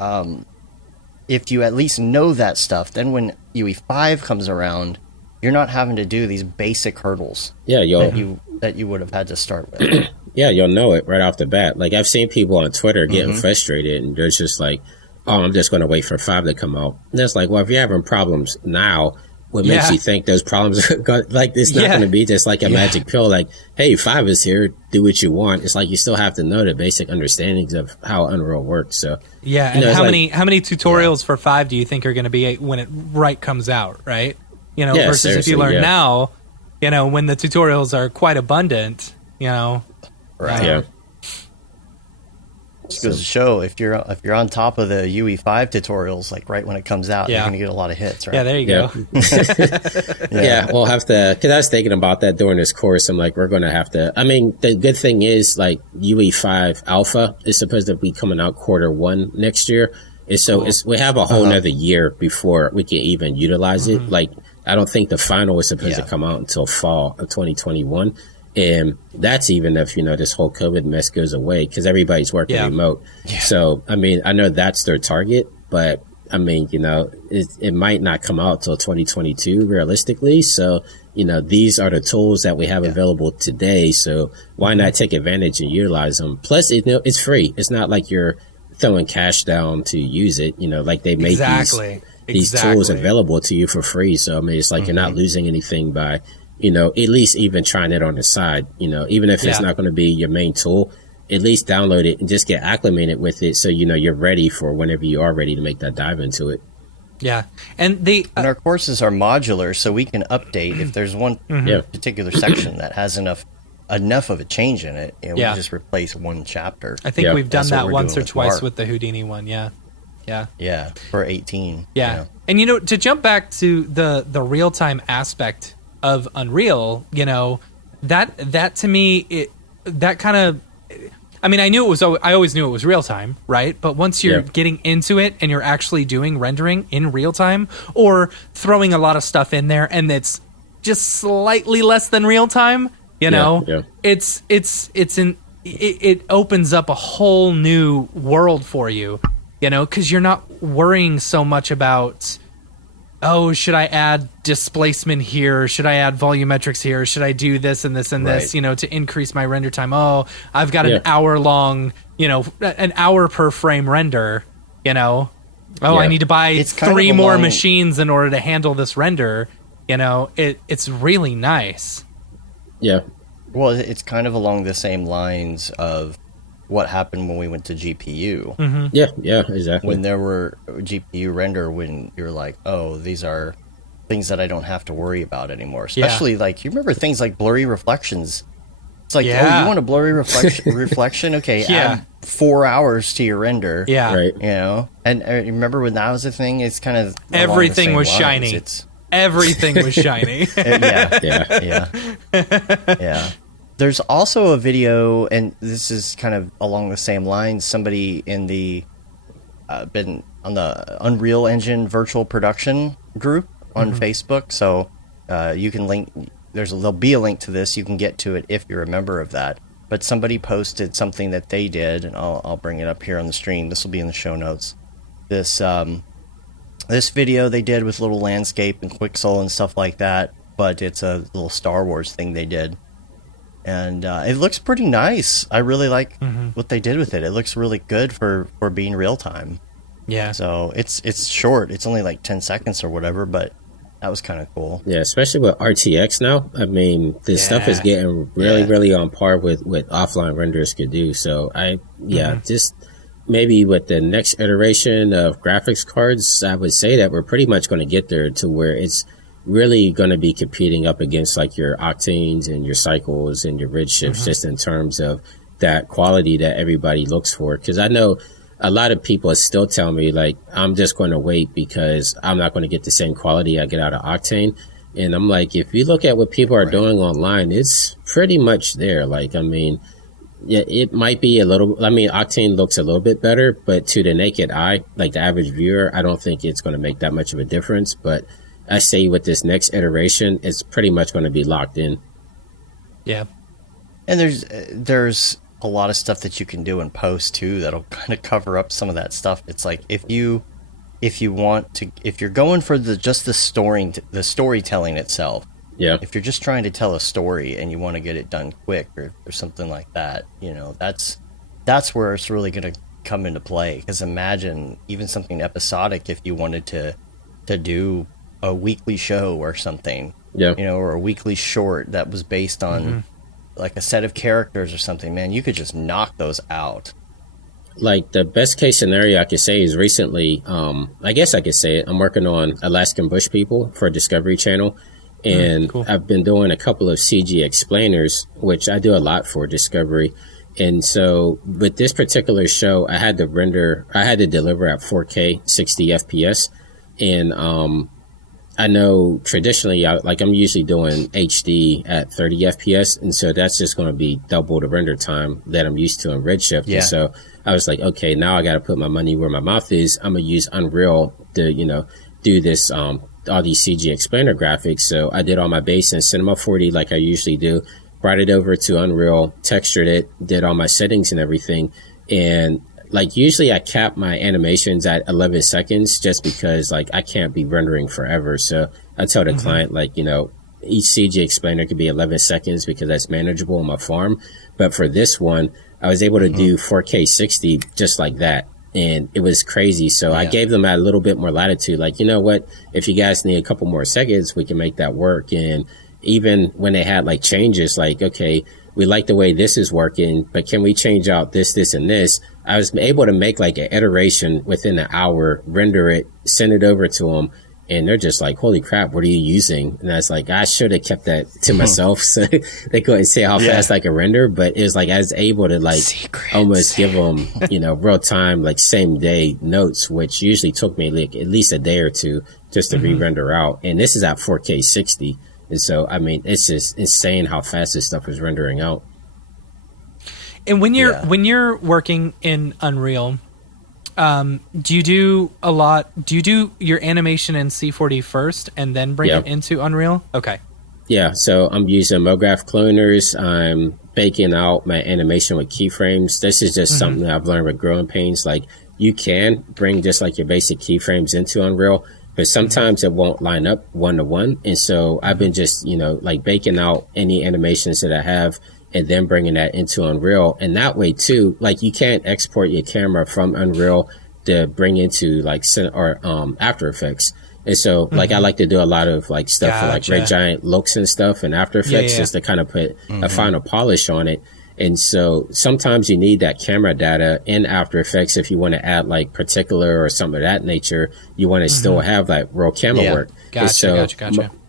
if you at least know that stuff, then when UE5 comes around, you're not having to do these basic hurdles that you would have had to start with. Yeah, you'll know it right off the bat. Like, I've seen people on Twitter getting frustrated, and they're just like, oh, I'm just going to wait for 5 to come out. And it's like, well, if you're having problems now, what makes you think those problems are going, like, it's not going to be just like a magic pill, like, hey, 5 is here, do what you want. It's like, you still have to know the basic understandings of how Unreal works. So, and how many tutorials for 5 do you think are going to be when it comes out, right? You know, versus if you learn now, you know, when the tutorials are quite abundant, you know. Right. Just goes to show if you're on top of the UE5 tutorials, like right when it comes out, you're going to get a lot of hits, right? Yeah, there you go. We'll have to, because I was thinking about that during this course. I'm like, we're going to have to, I mean, the good thing is, like, UE5 Alpha is supposed to be coming out Q1 next year. And so we have a whole nother year before we can even utilize it. Like, I don't think the final is supposed to come out until fall of 2021. And that's even if, you know, this whole COVID mess goes away, because everybody's working remote. Yeah. So, I mean, I know that's their target, but I mean, you know, it might not come out till 2022 realistically. So, you know, these are the tools that we have available today. So why not take advantage and utilize them? Plus, it's free. It's not like you're throwing cash down to use it. You know, like they make these tools available to you for free. So, I mean, it's like you're not losing anything by, you know, at least even trying it on the side, you know, even if it's not going to be your main tool, at least download it and just get acclimated with it. So, you know, you're ready for whenever you are ready to make that dive into it. Yeah. And our courses are modular, so we can update if there's one particular section that has enough of a change in it, and we just replace one chapter. I think we've done that once or twice with the Houdini one. Yeah. For 18. Yeah. And, you know, to jump back to the real-time aspect of Unreal, you know, that to me, that kind of, I mean, I always knew it was real time, right? But once you're getting into it and you're actually doing rendering in real time, or throwing a lot of stuff in there and it's just slightly less than real time, you know, it opens up a whole new world for you, you know, because you're not worrying so much about, oh, should I add displacement here? Should I add volumetrics here? Should I do this and this and this, you know, to increase my render time? Oh, I've got an hour long, you know, an hour per frame render, you know. Oh, I need to buy 3 more machines in order to handle this render. You know, it's really nice. Yeah. Well, it's kind of along the same lines of what happened when we went to GPU. Yeah, exactly. When there were GPU render, when you're like, oh, these are things that I don't have to worry about anymore. Especially like, you remember things like blurry reflections. It's like, oh, you want a blurry reflection? Okay, add 4 hours to your render. Yeah. Right. You know? And remember when that was a thing? It's kind of everything was shiny. Everything was shiny. Yeah. There's also a video, and this is kind of along the same lines. Somebody in the been on the Unreal Engine virtual production group on Facebook, so you can link. There'll be a link to this. You can get to it if you're a member of that. But somebody posted something that they did, and I'll bring it up here on the stream. This will be in the show notes. This video they did with little landscape and Quixel and stuff like that, but it's a little Star Wars thing they did. And it looks pretty nice. I really like what they did with it. It looks really good for being real time. Yeah. So it's short. It's only like 10 seconds or whatever, but that was kind of cool. Yeah, especially with RTX now. I mean, this stuff is getting really on par with what offline renders could do. So just maybe with the next iteration of graphics cards, I would say that we're pretty much going to get there to where it's really going to be competing up against like your Octanes and your Cycles and your Redshifts, just in terms of that quality that everybody looks for. Because I know a lot of people still tell me, like, I'm just going to wait because I'm not going to get the same quality I get out of Octane. And I'm like, if you look at what people are doing online, it's pretty much there. Like, I mean, yeah, it might be a little, I mean, Octane looks a little bit better, but to the naked eye, like the average viewer, I don't think it's going to make that much of a difference. But I say with this next iteration, it's pretty much going to be locked in. Yeah. And there's a lot of stuff that you can do in post too that'll kind of cover up some of that stuff. It's like if you're going for the storytelling itself. Yeah. If you're just trying to tell a story and you want to get it done quick or something like that, that's where it's really going to come into play. Because imagine even something episodic if you wanted to do a weekly show or something, or a weekly short that was based on like a set of characters or something, man, you could just knock those out. Like the best case scenario I could say is recently, I guess I could say it, I'm working on Alaskan Bush People for Discovery Channel. And cool. I've been doing a couple of CG explainers, which I do a lot for Discovery. And so with this particular show, I had to deliver at 4K 60 FPS. And I know traditionally, I'm usually doing HD at 30 FPS. And so that's just going to be double the render time that I'm used to in Redshift. Yeah. And so I was like, okay, now I got to put my money where my mouth is. I'm going to use Unreal to, do this, all these CG explainer graphics. So I did all my base in Cinema 4D like I usually do, brought it over to Unreal, textured it, did all my settings and everything. And like usually I cap my animations at 11 seconds just because like I can't be rendering forever. So I tell the client like, each CG explainer could be 11 seconds because that's manageable on my farm. But for this one, I was able to do 4K 60 just like that. And it was crazy. So I gave them a little bit more latitude. Like, you know what? If you guys need a couple more seconds, we can make that work. And even when they had like changes, like, okay, we like the way this is working, but can we change out this, and this? I was able to make like an iteration within an hour, render it, send it over to them. And they're just like, holy crap, what are you using? And I was like, I should have kept that to myself so they couldn't say how fast I could render. But it was like I was able to like almost give them, real time, like same day notes, which usually took me like at least a day or two just to re-render out. And this is at 4K 60. And so, I mean, it's just insane how fast this stuff is rendering out. And when you're working in Unreal, do you do your animation in C4D first and then bring it into Unreal? Okay. Yeah. So I'm using Mograph cloners. I'm baking out my animation with keyframes. This is just something that I've learned with growing pains. Like you can bring just like your basic keyframes into Unreal, but sometimes it won't line up 1-to-1. And so I've been just, like baking out any animations that I have and then bringing that into Unreal. And that way too, like you can't export your camera from Unreal to bring into like After Effects. And so like I like to do a lot of like stuff for like Red Giant looks and stuff and After Effects just to kind of put a final polish on it. And so sometimes you need that camera data in After Effects if you want to add like particular or something of that nature. You want to still have like real camera work. Gotcha.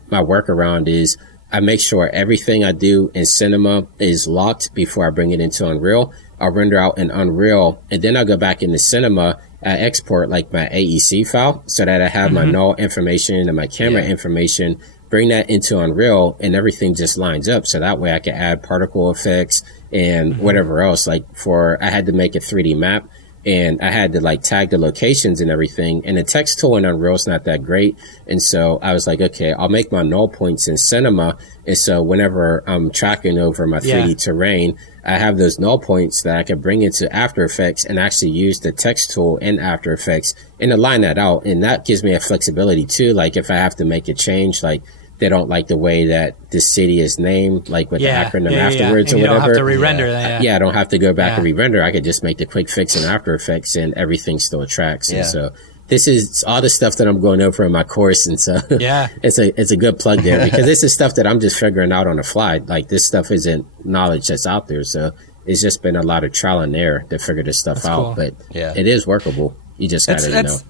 My workaround is I make sure everything I do in Cinema is locked before I bring it into Unreal. I'll render out in Unreal, and then I'll go back into Cinema. I export like my AEC file so that I have my null information and my camera information, bring that into Unreal, and everything just lines up. So that way I can add particle effects and whatever else. Like I had to make a 3D map. And I had to like tag the locations and everything. And the text tool in Unreal is not that great. And so I was like, okay, I'll make my null points in Cinema. And so whenever I'm tracking over my 3D terrain, I have those null points that I can bring into After Effects and actually use the text tool in After Effects and align that out. And that gives me a flexibility too. Like if I have to make a change, like they don't like the way that this city is named, like with the acronym afterwards or whatever. You don't have to re-render that. I don't have to go back and re-render. I could just make the quick fix in After Effects and everything still tracks. And so this is all the stuff that I'm going over in my course. And so it's a good plug there because this is stuff that I'm just figuring out on the fly. Like this stuff isn't knowledge that's out there. So it's just been a lot of trial and error to figure this stuff out. Cool. But it is workable. You just got to,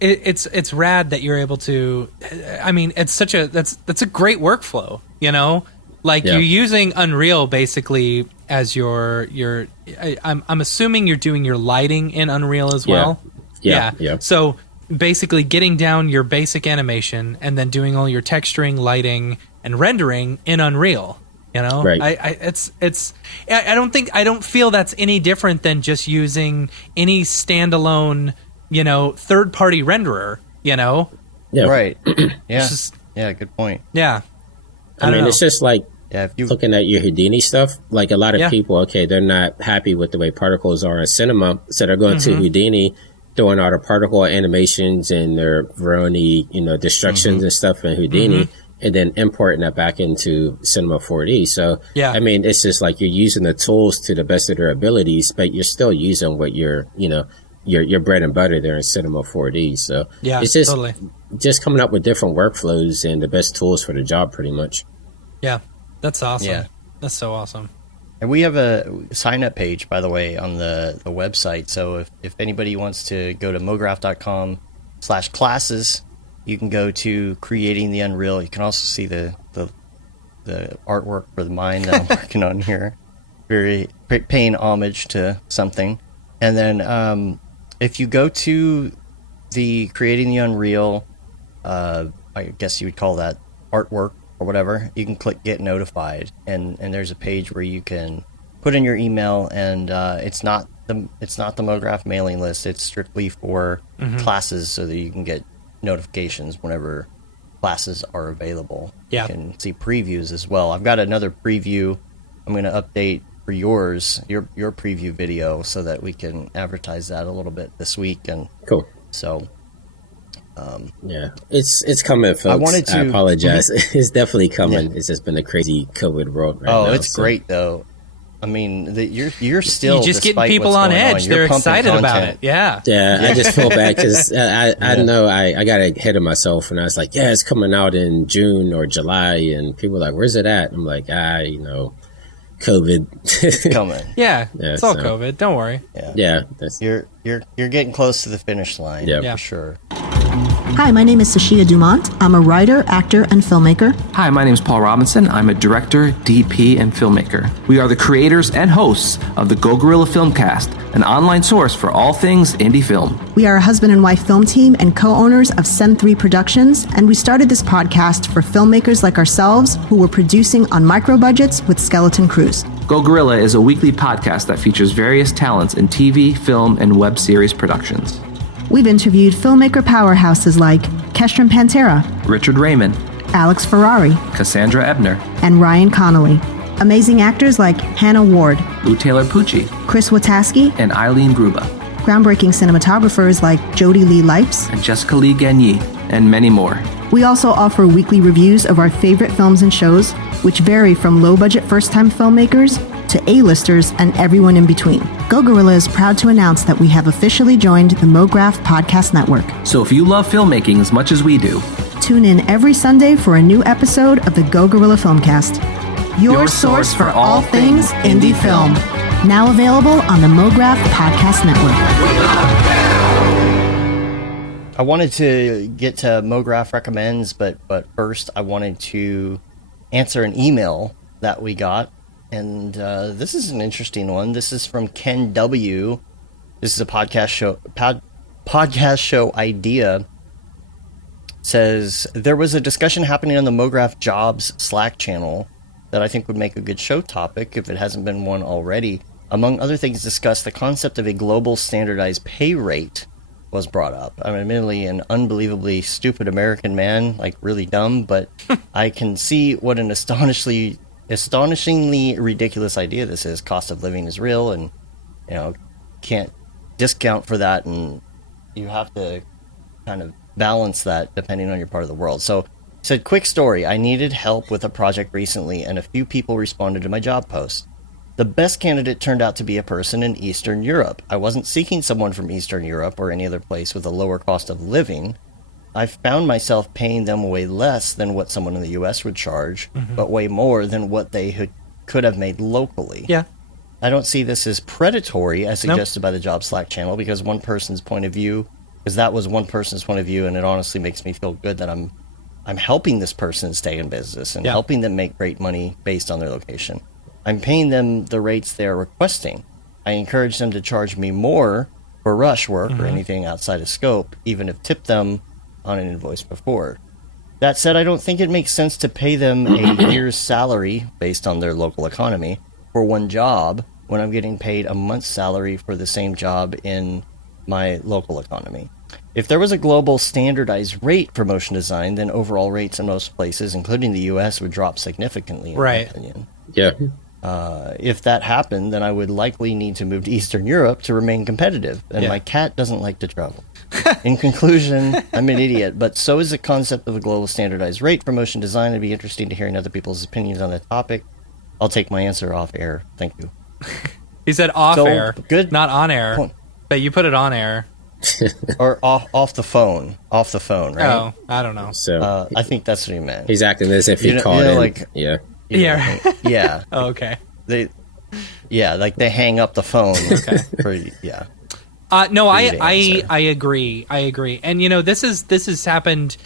It's rad that you're able to. I mean, it's such that's a great workflow. Like you're using Unreal basically as your. I'm assuming you're doing your lighting in Unreal as well. Yeah. So basically, getting down your basic animation and then doing all your texturing, lighting, and rendering in Unreal. Right. I don't feel that's any different than just using any standalone. Third-party renderer, Yeah. Right. Yeah. Good point. Yeah. I mean, it's just like Yeah, if you looking at your Houdini stuff, like a lot of Yeah. people, okay, they're not happy with the way particles are in cinema, so they're going to Houdini, throwing all the particle animations and their Veroni, destructions and stuff in Houdini, and then importing that back into Cinema 4D. So, Yeah. I mean, it's just like you're using the tools to the best of their abilities, but you're still using what your bread and butter there in Cinema 4D. So, Yeah, it's just totally. just coming up with different workflows and the best tools for the job, pretty much. Yeah, that's awesome. Yeah. That's so awesome. And we have a sign-up page, by the way, on the website. So if anybody wants to go to mograph.com/classes, you can go to Creating the Unreal. You can also see the artwork for the mine that I'm working on here. Very paying homage to something. And then if you go to the Creating the Unreal, I guess you would call that artwork, or whatever, you can click Get Notified, and there's a page where you can put in your email, and it's not the Mograph mailing list. It's strictly for classes, so that you can get notifications whenever classes are available. Yeah. You can see previews as well. I've got another preview I'm going to update for your preview video, so that we can advertise that a little bit this week. And Cool. so Yeah, it's coming, folks. I apologize. It's definitely coming. Yeah. It's just been a crazy COVID world right now. Oh, it's great though. I mean, you're still You're just getting despite people what's on going edge. you're They're pumping excited about content. it. Yeah. Yeah, I just feel bad because I know I got ahead of myself, and I was like, yeah, it's coming out in June or July, and people were like, where's it at? I'm like, COVID. It's coming. Yeah. Yeah, It's all so- COVID. Don't worry. Yeah, You're getting close to the finish line. Yeah. For sure. Hi, my name is Sashia Dumont. I'm a writer, actor, and filmmaker. Hi, my name is Paul Robinson. I'm a director, DP, and filmmaker. We are the creators and hosts of the Go Gorilla Filmcast, an online source for all things indie film. We are a husband and wife film team and co-owners of Sen3 Productions, and we started this podcast for filmmakers like ourselves who were producing on micro budgets with skeleton crews. Go Gorilla is a weekly podcast that features various talents in TV, film, and web series productions. We've interviewed filmmaker powerhouses like Kestrin Pantera, Richard Raymond, Alex Ferrari, Cassandra Ebner, and Ryan Connolly. Amazing actors like Hannah Ward, Lou Taylor Pucci, Chris Wataski, and Eileen Gruba, groundbreaking cinematographers like Jody Lee Lipes. and Jessica Lee Gagné, and many more. We also offer weekly reviews of our favorite films and shows, which vary from low-budget first-time filmmakers to A-listers and everyone in between. Go Gorilla is proud to announce that we have officially joined the Mograph Podcast Network. So if you love filmmaking as much as we do, Tune in every Sunday for a new episode of the Go Gorilla Filmcast, your source for all things indie film. Now available on the Mograph Podcast Network. I wanted to get to Mograph Recommends, but first I wanted to answer an email that we got. And this is an interesting one. This is from Ken W. This is a podcast show idea. Says, there was a discussion happening on the Mograph Jobs Slack channel that I think would make a good show topic if it hasn't been one already. Among other things discussed, the concept of a global standardized pay rate was brought up. I'm admittedly an unbelievably stupid American man, like really dumb, but I can see what an astonishingly ridiculous idea this is. Cost of living is real, and can't discount for that, and you have to kind of balance that depending on your part of the world. So, said, quick story. I needed help with a project recently, and a few people responded to my job post. The best candidate turned out to be a person in Eastern Europe. I wasn't seeking someone from Eastern Europe or any other place with a lower cost of living. I found myself paying them way less than what someone in the U.S. would charge, but way more than what they could have made locally. Yeah. I don't see this as predatory, as suggested by the Job Slack channel, because one person's point of view, because that was one person's point of view, and it honestly makes me feel good that I'm helping this person stay in business and helping them make great money based on their location. I'm paying them the rates they're requesting. I encourage them to charge me more for rush work or anything outside of scope, even if tipped them on an invoice before. That said, I don't think it makes sense to pay them a year's salary based on their local economy for one job when I'm getting paid a month's salary for the same job in my local economy. If there was a global standardized rate for motion design, then overall rates in most places, including the U.S., would drop significantly, in my opinion. Yeah. If that happened, then I would likely need to move to Eastern Europe to remain competitive, and my cat doesn't like to travel. In conclusion, I'm an idiot, but so is the concept of a global standardized rate for motion design. It'd be interesting to hear other people's opinions on that topic. I'll take my answer off air. Thank you. He said off air, good, not on air, point. But you put it on air. Or off the phone, right? Oh, I don't know. So I think that's what he meant. he's acting as if he called in. Like, yeah. Yeah. Oh, okay. Like they hang up the phone. Okay. No, I agree. I agree. And this has happened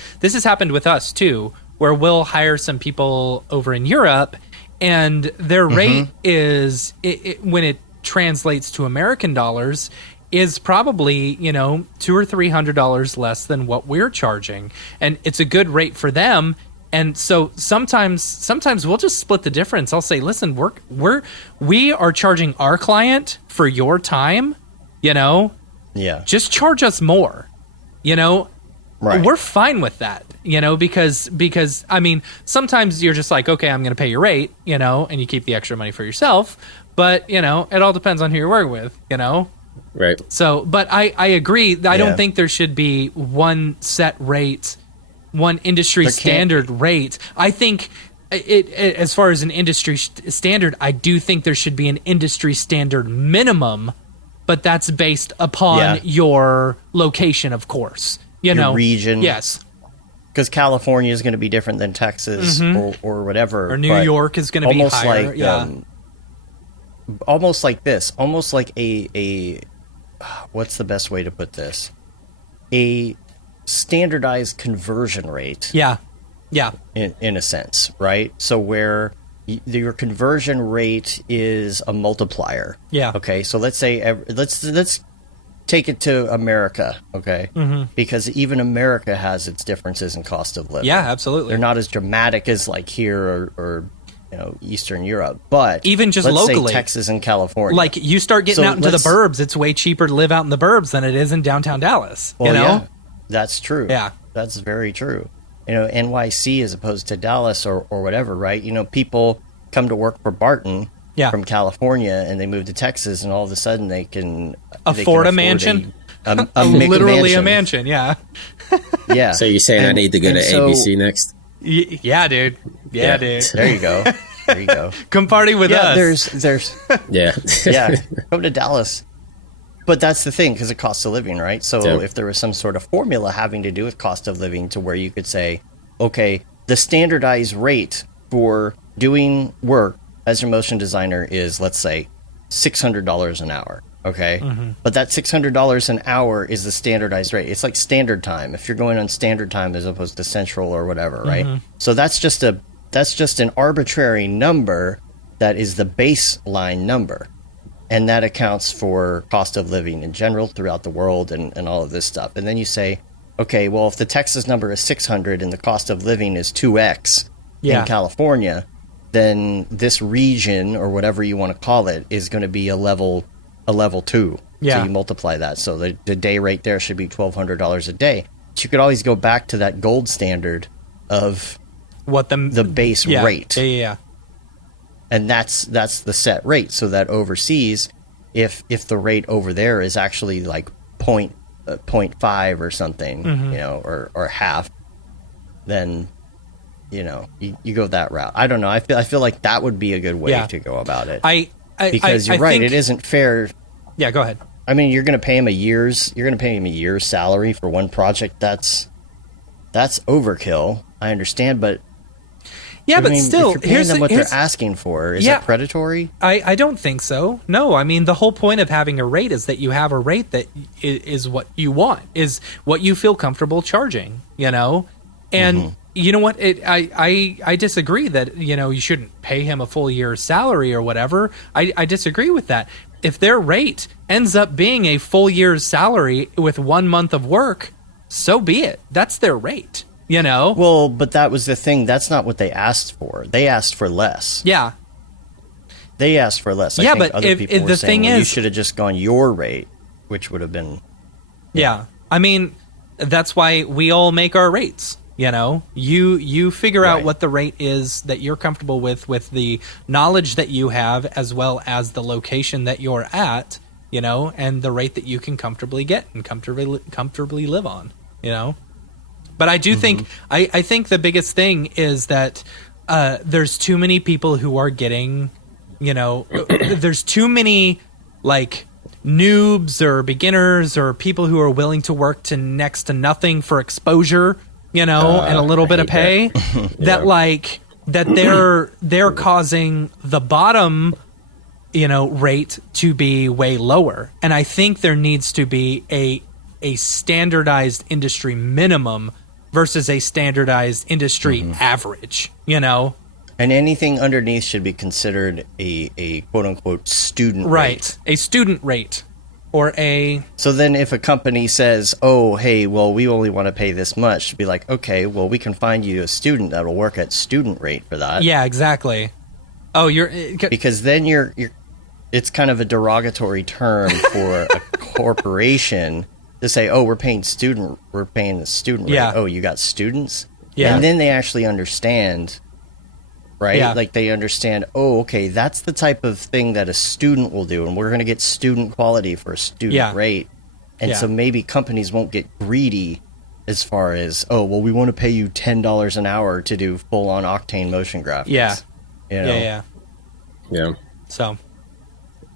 with us too, where we'll hire some people over in Europe, and their rate is when it translates to American dollars is probably $200 or $300 less than what we're charging, and it's a good rate for them. And so sometimes we'll just split the difference. I'll say, listen, we are charging our client for your time, just charge us more, Right. We're fine with that, because I mean, sometimes you're just like, okay, I'm going to pay your rate, and you keep the extra money for yourself. But, it all depends on who you're working with, Right. So, but I agree. I don't think there should be one set rate, one industry standard rate. I think as far as an industry standard, I do think there should be an industry standard minimum, but that's based upon your location, of course. Your region. Yes. Because California is going to be different than Texas or whatever. Or New York is going to be higher. Almost like this. Almost like a what's the best way to put this? A standardized conversion rate. Yeah. Yeah. In a sense, right? So where your conversion rate is a multiplier. Yeah. Okay. So let's say let's take it to America, okay? Because even America has its differences in cost of living. Yeah, absolutely. They're not as dramatic as like here or Eastern Europe, but even just let's locally, say Texas and California. Like you start getting out into the burbs, it's way cheaper to live out in the burbs than it is in downtown Dallas. Well, yeah, that's true. Yeah, that's very true. NYC as opposed to Dallas or whatever, right? People come to work for Barton. From California, and they move to Texas, and all of a sudden they can afford a mansion, literally a mansion. Yeah. So you're saying I need to go to ABC next? Yeah, dude. Yeah, dude. There you go. Come party with us. There's come to Dallas. But that's the thing, because of cost of living, right? So if there was some sort of formula having to do with cost of living, to where you could say, okay, the standardized rate for doing work as your motion designer is, let's say, $600 an hour, okay? But that $600 an hour is the standardized rate. It's like standard time, if you're going on standard time as opposed to central or whatever, right? So that's just an arbitrary number that is the baseline number. And that accounts for cost of living in general throughout the world and all of this stuff. And then you say, okay, well, if the Texas number is 600 and the cost of living is 2x in California, then this region, or whatever you want to call it, is going to be a level 2. Yeah. So you multiply that. So the day rate there should be $1,200 a day. But you could always go back to that gold standard of what the base rate. Yeah. And that's the set rate. So that overseas, if the rate over there is actually like 0.5 or something, or half, then you go that route. I don't know. I feel like that would be a good way to go about it. Because you're right. It isn't fair. Yeah, go ahead. I mean, you're going to pay him a year's salary for one project. That's overkill. I understand, but but still, if you're paying them what they're asking for, is that predatory? I don't think so. No, I mean, the whole point of having a rate is that you have a rate that is what you want, is what you feel comfortable charging. And you know what? I disagree that you shouldn't pay him a full year's salary or whatever. I disagree with that. If their rate ends up being a full year's salary with 1 month of work, so be it. That's their rate. Well, but that was the thing. That's not what they asked for. They asked for less. Yeah. They asked for less. But other people were the saying, thing is, you should have just gone your rate, which would have been. Yeah. I mean, that's why we all make our rates. You figure out what the rate is that you're comfortable with the knowledge that you have, as well as the location that you're at, and the rate that you can comfortably get and comfortably live on, But I do think, I think the biggest thing is that there's too many people who are getting, there's too many, like, noobs or beginners or people who are willing to work to next to nothing for exposure, and a little bit of pay that they're causing the bottom, rate to be way lower. And I think there needs to be a standardized industry minimum versus a standardized industry average, And anything underneath should be considered a quote unquote student rate. Right. A student rate. Or So then if a company says, oh, hey, well, we only want to pay this much, to be like, okay, well, we can find you a student that will work at student rate for that. Yeah, exactly. Oh, because then it's kind of a derogatory term for a corporation to say, oh, we're paying the student rate. Yeah. Oh, you got students? Yeah. And then they actually understand, right? Yeah. Like they understand, oh, okay, that's the type of thing that a student will do, and we're going to get student quality for a student rate. And so maybe companies won't get greedy as far as, oh, well, we want to pay you $10 an hour to do full-on Octane motion graphics. Yeah. Yeah. So.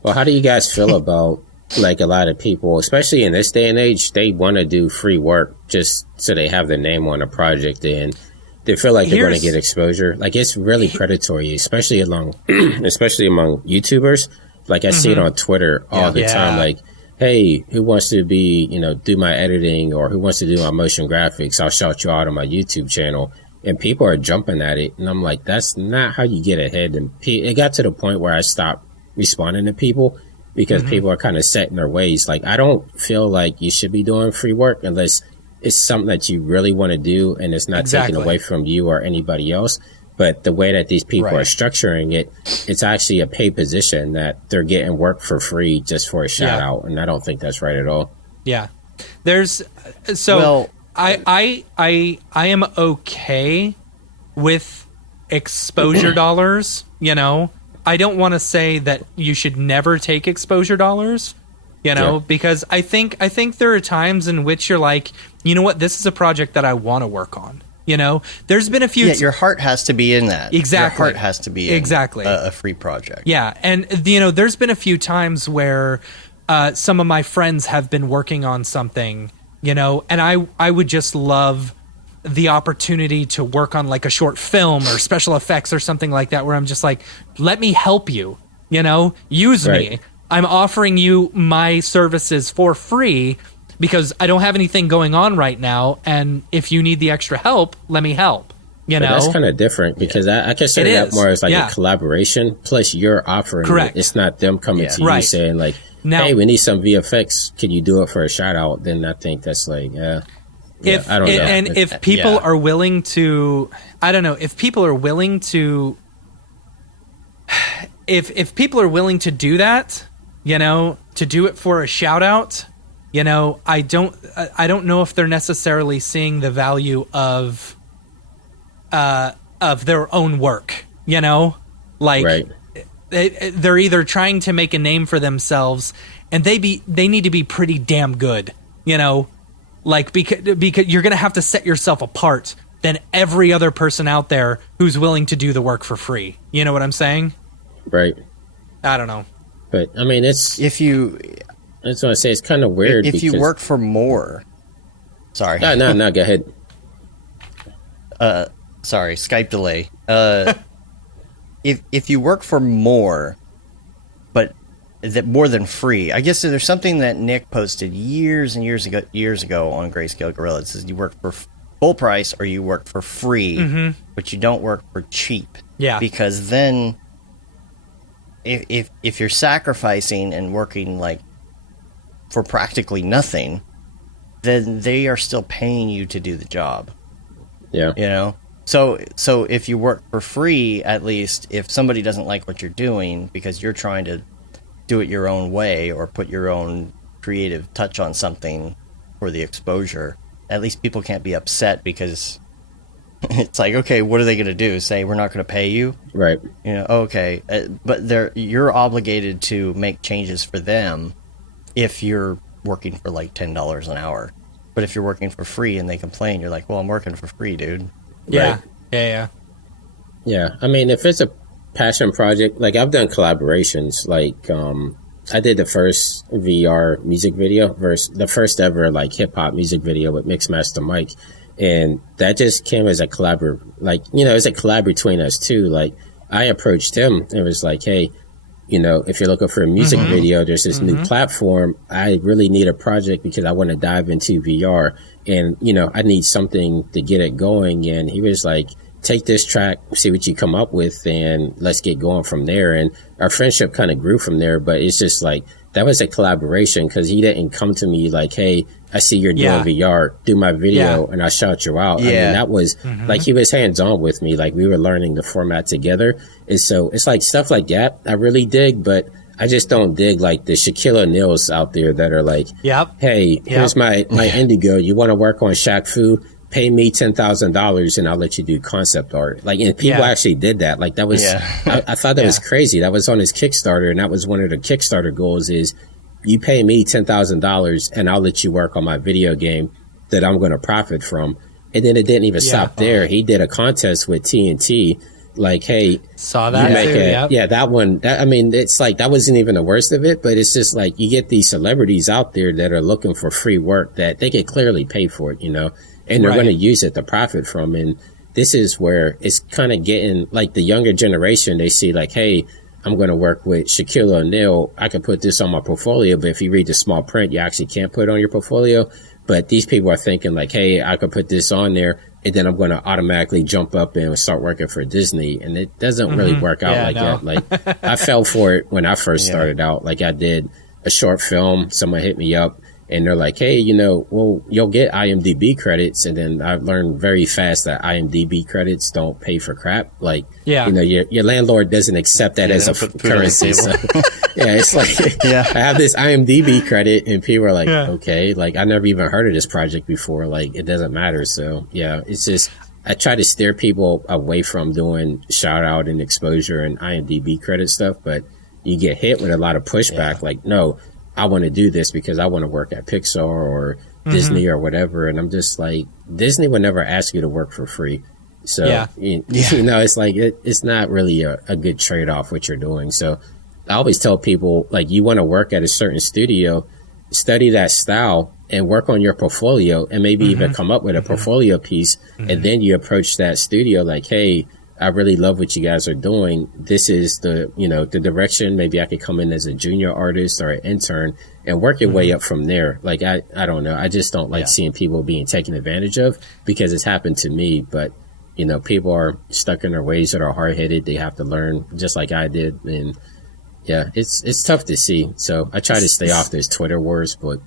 Well, how do you guys feel about, like, a lot of people, especially in this day and age, they want to do free work just so they have their name on a project and they feel like they're going to get exposure. Like, it's really predatory, especially among YouTubers. Like, I see it on Twitter all the time. Like, hey, who wants to be, do my editing, or who wants to do my motion graphics? I'll shout you out on my YouTube channel. And people are jumping at it. And I'm like, that's not how you get ahead. And it got to the point where I stopped responding to people because people are kind of set in their ways. Like, I don't feel like you should be doing free work unless it's something that you really want to do and it's not taken away from you or anybody else. But the way that these people are structuring it, it's actually a paid position that they're getting work for free just for a shout out. And I don't think that's right at all. Yeah. There's I am okay with exposure dollars, I don't want to say that you should never take exposure dollars, because I think there are times in which you're like, you know what, this is a project that I want to work on. There's been a few. Your heart has to be in that. Exactly. Your heart has to be in a free project. Yeah, and there's been a few times where some of my friends have been working on something, and I would just love the opportunity to work on like a short film or special effects or something like that, where I'm just like, let me help you, use me. I'm offering you my services for free because I don't have anything going on right now. And if you need the extra help, let me help. But that's kind of different because I consider that more as like a collaboration. Plus, you're offering it. It's not them coming to you saying like, hey, we need some VFX. Can you do it for a shout out? Then I think that's like, I don't know. And if people are willing to, I don't know, if people are willing to, if people are willing to do that, to do it for a shout out, I don't know if they're necessarily seeing the value of their own work, like they're either trying to make a name for themselves and they need to be pretty damn good, like because you're going to have to set yourself apart than every other person out there who's willing to do the work for free. You know what I'm saying? Right. I don't know. But I mean, I just want to say it's kind of weird. If you work for more, sorry. No, go ahead. Sorry, Skype delay. If you work for more, but that more than free, I guess there's something that Nick posted years and years ago on Grayscale Gorilla. It says you work for full price or you work for free, but you don't work for cheap. Yeah, because then if you're sacrificing and working like for practically nothing, then they are still paying you to do the job. Yeah. So if you work for free, at least if somebody doesn't like what you're doing because you're trying to do it your own way or put your own creative touch on something, for the exposure, at least people can't be upset because it's like, okay, what are they going to do? Say we're not going to pay you, Right. you know? Okay, but you're obligated to make changes for them if you're working for like $10 an hour. But if you're working for free and they complain, you're like, well, I'm working for free, dude. Yeah. Right. Yeah. I mean, if it's a passion project, like I've done collaborations, like I did the first VR music video, the first ever like hip hop music video with Mixmaster Mike. And that just came as a collab, like, you know, it's a collab between us too. Like I approached him and was like, hey, you know, if you're looking for a music video, there's this new platform. I really need a project because I want to dive into VR and, you know, I need something to get it going. And he was like, take this track, see what you come up with, and let's get going from there. And our friendship kind of grew from there, but it's just like, that was a collaboration because he didn't come to me like, hey, I see you're doing VR, do my video and I'll shout you out. Yeah. I mean, that was like, he was hands on with me. Like we were learning the format together. And so it's like stuff like that I really dig, but I just don't dig like the Shaquille O'Neals out there that are like, hey, here's my Indigo. You want to work on Shaq Fu? Pay me $10,000 and I'll let you do concept art. Like, and people actually did that. Like that was, I thought that was crazy. That was on his Kickstarter. And that was one of the Kickstarter goals is you pay me $10,000 and I'll let you work on my video game that I'm going to profit from. And then it didn't even stop there. He did a contest with TNT. Like, hey, saw that too, that one. I mean, it's like, that wasn't even the worst of it, but it's just like, you get these celebrities out there that are looking for free work that they can clearly pay for it, you know? And they're going to use it to profit from. And this is where it's kind of getting like the younger generation. They see like, hey, I'm going to work with Shaquille O'Neal. I can put this on my portfolio. But if you read the small print, you actually can't put it on your portfolio. But these people are thinking like, hey, I could put this on there and then I'm going to automatically jump up and start working for Disney. And it doesn't really work out that. Like I fell for it when I first started out. Like I did a short film. Someone hit me up. And they're like, hey, you know, well, you'll get IMDb credits. And then I learned very fast that IMDb credits don't pay for crap. Like, you know, your landlord doesn't accept that as a currency. So, it's like, I have this IMDb credit and people are like, okay, like I never even heard of this project before. Like it doesn't matter. So it's just, I try to steer people away from doing shout out and exposure and IMDb credit stuff, but you get hit with a lot of pushback. Like, no, I want to do this because I want to work at Pixar or Disney or whatever. And I'm just like, Disney would never ask you to work for free. So, you know, it's like, it's not really a good trade-off what you're doing. So I always tell people, like, you want to work at a certain studio, study that style and work on your portfolio and maybe even come up with a portfolio piece. And then you approach that studio like, hey, I really love what you guys are doing. This is the, you know, the direction. Maybe I could come in as a junior artist or an intern and work your way up from there. Like, I don't know. I just don't like seeing people being taken advantage of because it's happened to me. But, you know, people are stuck in their ways that are hard headed. They have to learn just like I did. And it's tough to see. So I try to stay off those Twitter wars, but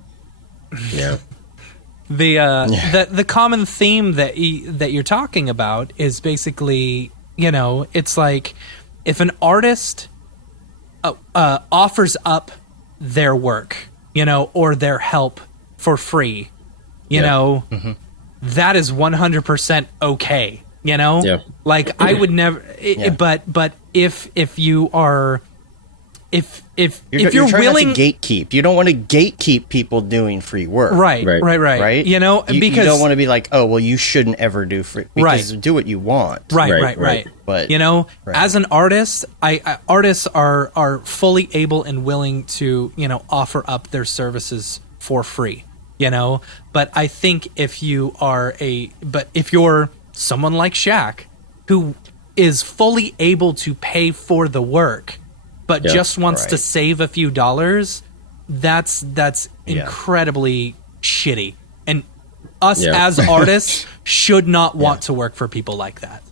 the common theme that you're talking about is basically, you know, it's like if an artist offers up their work, you know, or their help for free, you know, that is 100% okay, you know? Like I would never but if you are if you're willing not to gatekeep, you don't want to gatekeep people doing free work, right. You know, because you don't want to be like, oh, well, you shouldn't ever do free, because do what you want, right. But you know, as an artist, artists are fully able and willing to, you know, offer up their services for free, you know. But I think if you're someone like Shaq, who is fully able to pay for the work, but just wants to save a few dollars, that's incredibly shitty. And us as artists should not want to work for people like that.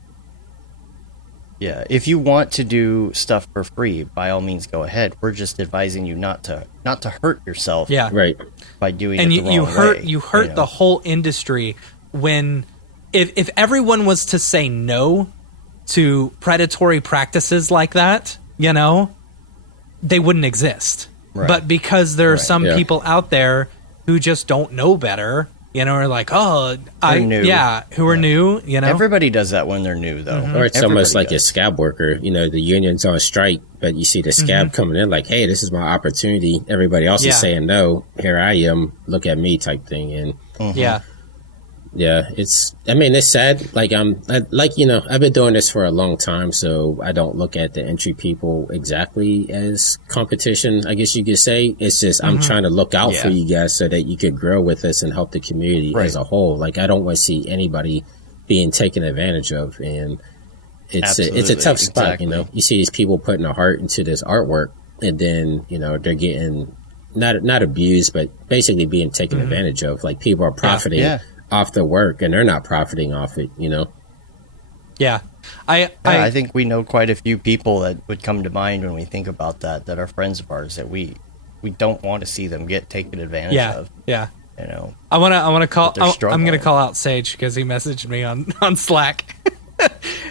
Yeah, if you want to do stuff for free, by all means go ahead. We're just advising you not to hurt yourself. By doing it the wrong way. You hurt the whole industry when if everyone was to say no to predatory practices like that, you know, they wouldn't exist. But because there are some people out there who just don't know better, you know, are like, oh, new. who are new, you know. Everybody does that when they're new, though. Or it's almost like a does. scab worker. You know, the union's on strike, but you see the scab coming in like, hey, this is my opportunity. Everybody else is saying no. Here I am. Look at me type thing. And yeah, it's sad. Like, I've been doing this for a long time, so I don't look at the entry people exactly as competition, I guess you could say. It's just, I'm trying to look out for you guys so that you could grow with us and help the community as a whole. Like, I don't want to see anybody being taken advantage of. And it's a tough spot, you know. You see these people putting their heart into this artwork, and then, you know, they're getting not abused, but basically being taken advantage of. Like, people are profiting off the work, and they're not profiting off it, you know. I think we know quite a few people that would come to mind when we think about that are friends of ours that we don't want to see them get taken advantage of. You know, I want to call. I'm going to struggling. call out Sage because he messaged me on Slack,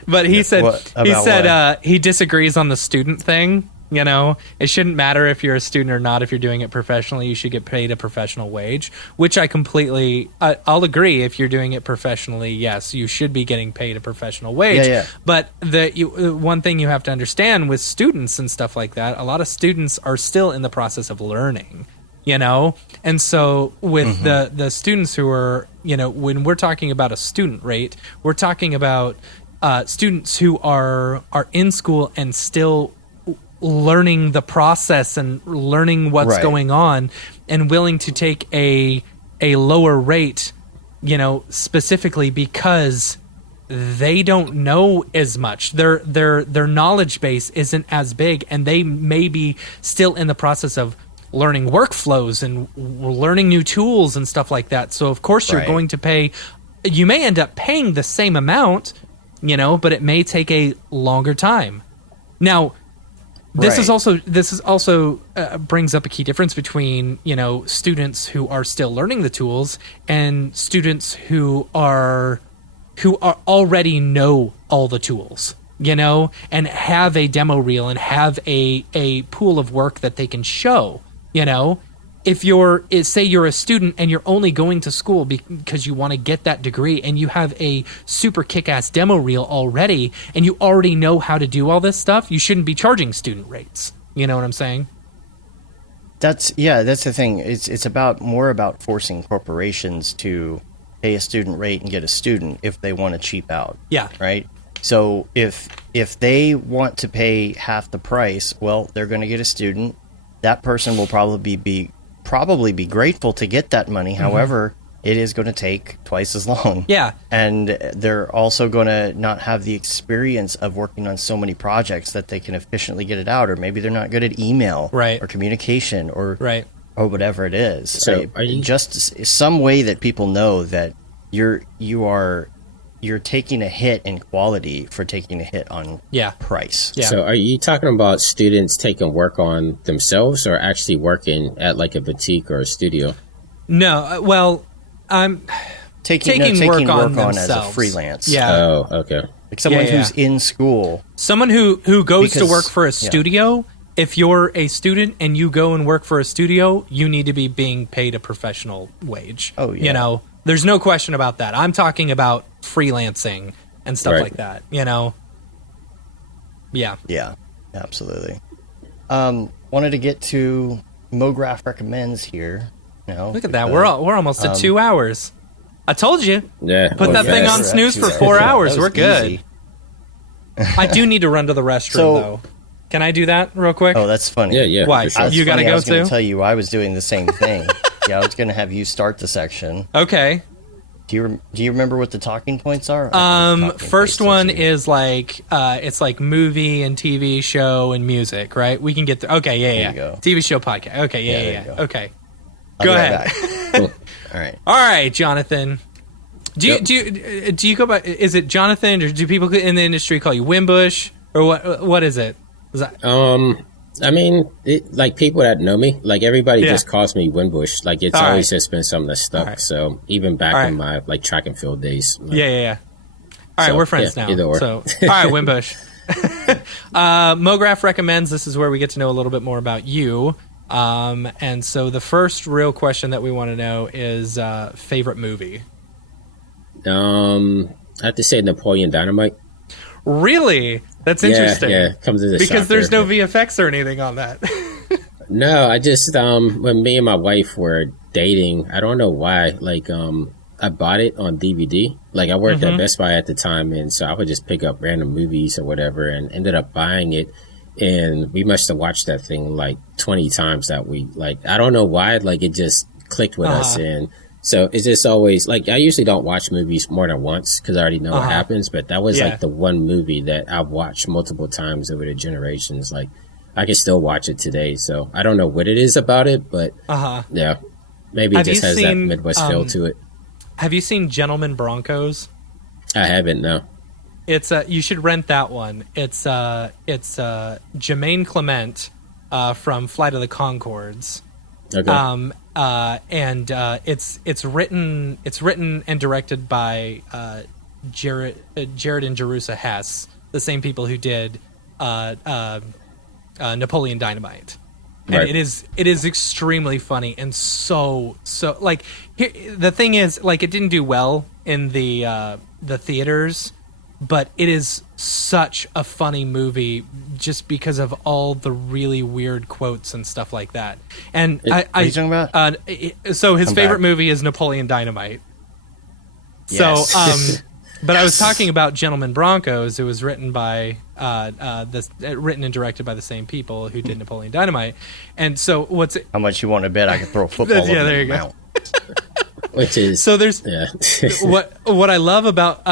but he said what? He disagrees on the student thing. You know, it shouldn't matter if you're a student or not. If you're doing it professionally, you should get paid a professional wage, which I'll agree. If you're doing it professionally, yes, you should be getting paid a professional wage. But one thing you have to understand with students and stuff like that, a lot of students are still in the process of learning, you know? And so with the students who are, you know, when we're talking about a student rate, we're talking about students who are in school and still learning the process and learning what's going on, and willing to take a lower rate, you know, specifically because they don't know as much. Their knowledge base isn't as big, and they may be still in the process of learning workflows and learning new tools and stuff like that. So of course you're going to pay. You may end up paying the same amount, you know, but it may take a longer time. Now, this is also brings up a key difference between, you know, students who are still learning the tools and students who are already know all the tools, you know, and have a demo reel and have a pool of work that they can show, you know. If say you're a student and you're only going to school because you want to get that degree, and you have a super kick-ass demo reel already, and you already know how to do all this stuff, you shouldn't be charging student rates. You know what I'm saying? That's the thing. It's more about forcing corporations to pay a student rate and get a student if they want to cheap out. Yeah. Right? So if they want to pay half the price, well, they're going to get a student. That person will probably be grateful to get that money. However, it is going to take twice as long. Yeah. And they're also going to not have the experience of working on so many projects that they can efficiently get it out, or maybe they're not good at email or communication or whatever it is. So are you just some way that people know that you're taking a hit in quality for taking a hit on price. Yeah. So are you talking about students taking work on themselves, or actually working at like a boutique or a studio? No, well, I'm taking work on as a freelance. Yeah. Oh, okay. Like someone who's in school. Someone who goes to work for a studio. If you're a student and you go and work for a studio, you need to be being paid a professional wage. Oh, yeah. You know, there's no question about that. I'm talking about freelancing and stuff like that, you know? Yeah. Yeah, absolutely. Wanted to get to Mograph recommends here. Look at that. We're almost at 2 hours. I told you. Yeah. Put that thing on snooze for 4 hours. We're good. I do need to run to the restroom, though. Can I do that real quick? Oh, that's funny. Yeah. Why? Sure. You got to go too? I was going to tell you I was doing the same thing. I was going to have you start the section. Okay. Do you remember what the talking points are? First one is like it's like movie and TV show and music, right? We can get through. Okay, yeah. Go. TV show podcast. Okay, yeah. Go. Okay. Go ahead. Cool. All right, Jonathan. Do you go by? Is it Jonathan, or do people in the industry call you Winbush, or what? What is it? Is that? I mean, like people that know me, like everybody just calls me Winbush. Like it's always just been something that stuck. Right. So even back in my like track and field days. Like, yeah. All right, we're friends now. Either or. So all right, Winbush. Mograph recommends. This is where we get to know a little bit more about you. And so the first real question that we want to know is favorite movie. I have to say Napoleon Dynamite. Really? That's interesting. Yeah, comes as a because shocker, there's no but- VFX or anything on that. No, I just when me and my wife were dating, I don't know why, like I bought it on DVD. Like I worked at Best Buy at the time, and so I would just pick up random movies or whatever, and ended up buying it. And we must have watched that thing like 20 times that week. Like I don't know why, like it just clicked with us, and so it's just always like I usually don't watch movies more than once because I already know what happens. But that was like the one movie that I've watched multiple times over the generations. Like I can still watch it today. So I don't know what it is about it, but yeah, maybe it just has that Midwest feel to it. Have you seen Gentlemen Broncos? I haven't, no. It's you should rent that one. It's Jermaine Clement from Flight of the Conchords. Okay. And it's written and directed by Jared and Jerusha Hess, the same people who did Napoleon Dynamite. And Right. it is extremely funny and so like the thing is like it didn't do well in the theaters, but it is such a funny movie just because of all the really weird quotes and stuff like that. And What are you talking about? So his Come favorite back. movie is Napoleon Dynamite. Yes. So but I was talking about Gentlemen Broncos. It was written by written and directed by the same people who did Napoleon Dynamite. And so what's it? How much you want to bet I could throw a football? Yeah, over there the you go. mount? Which is So there's yeah. what I love about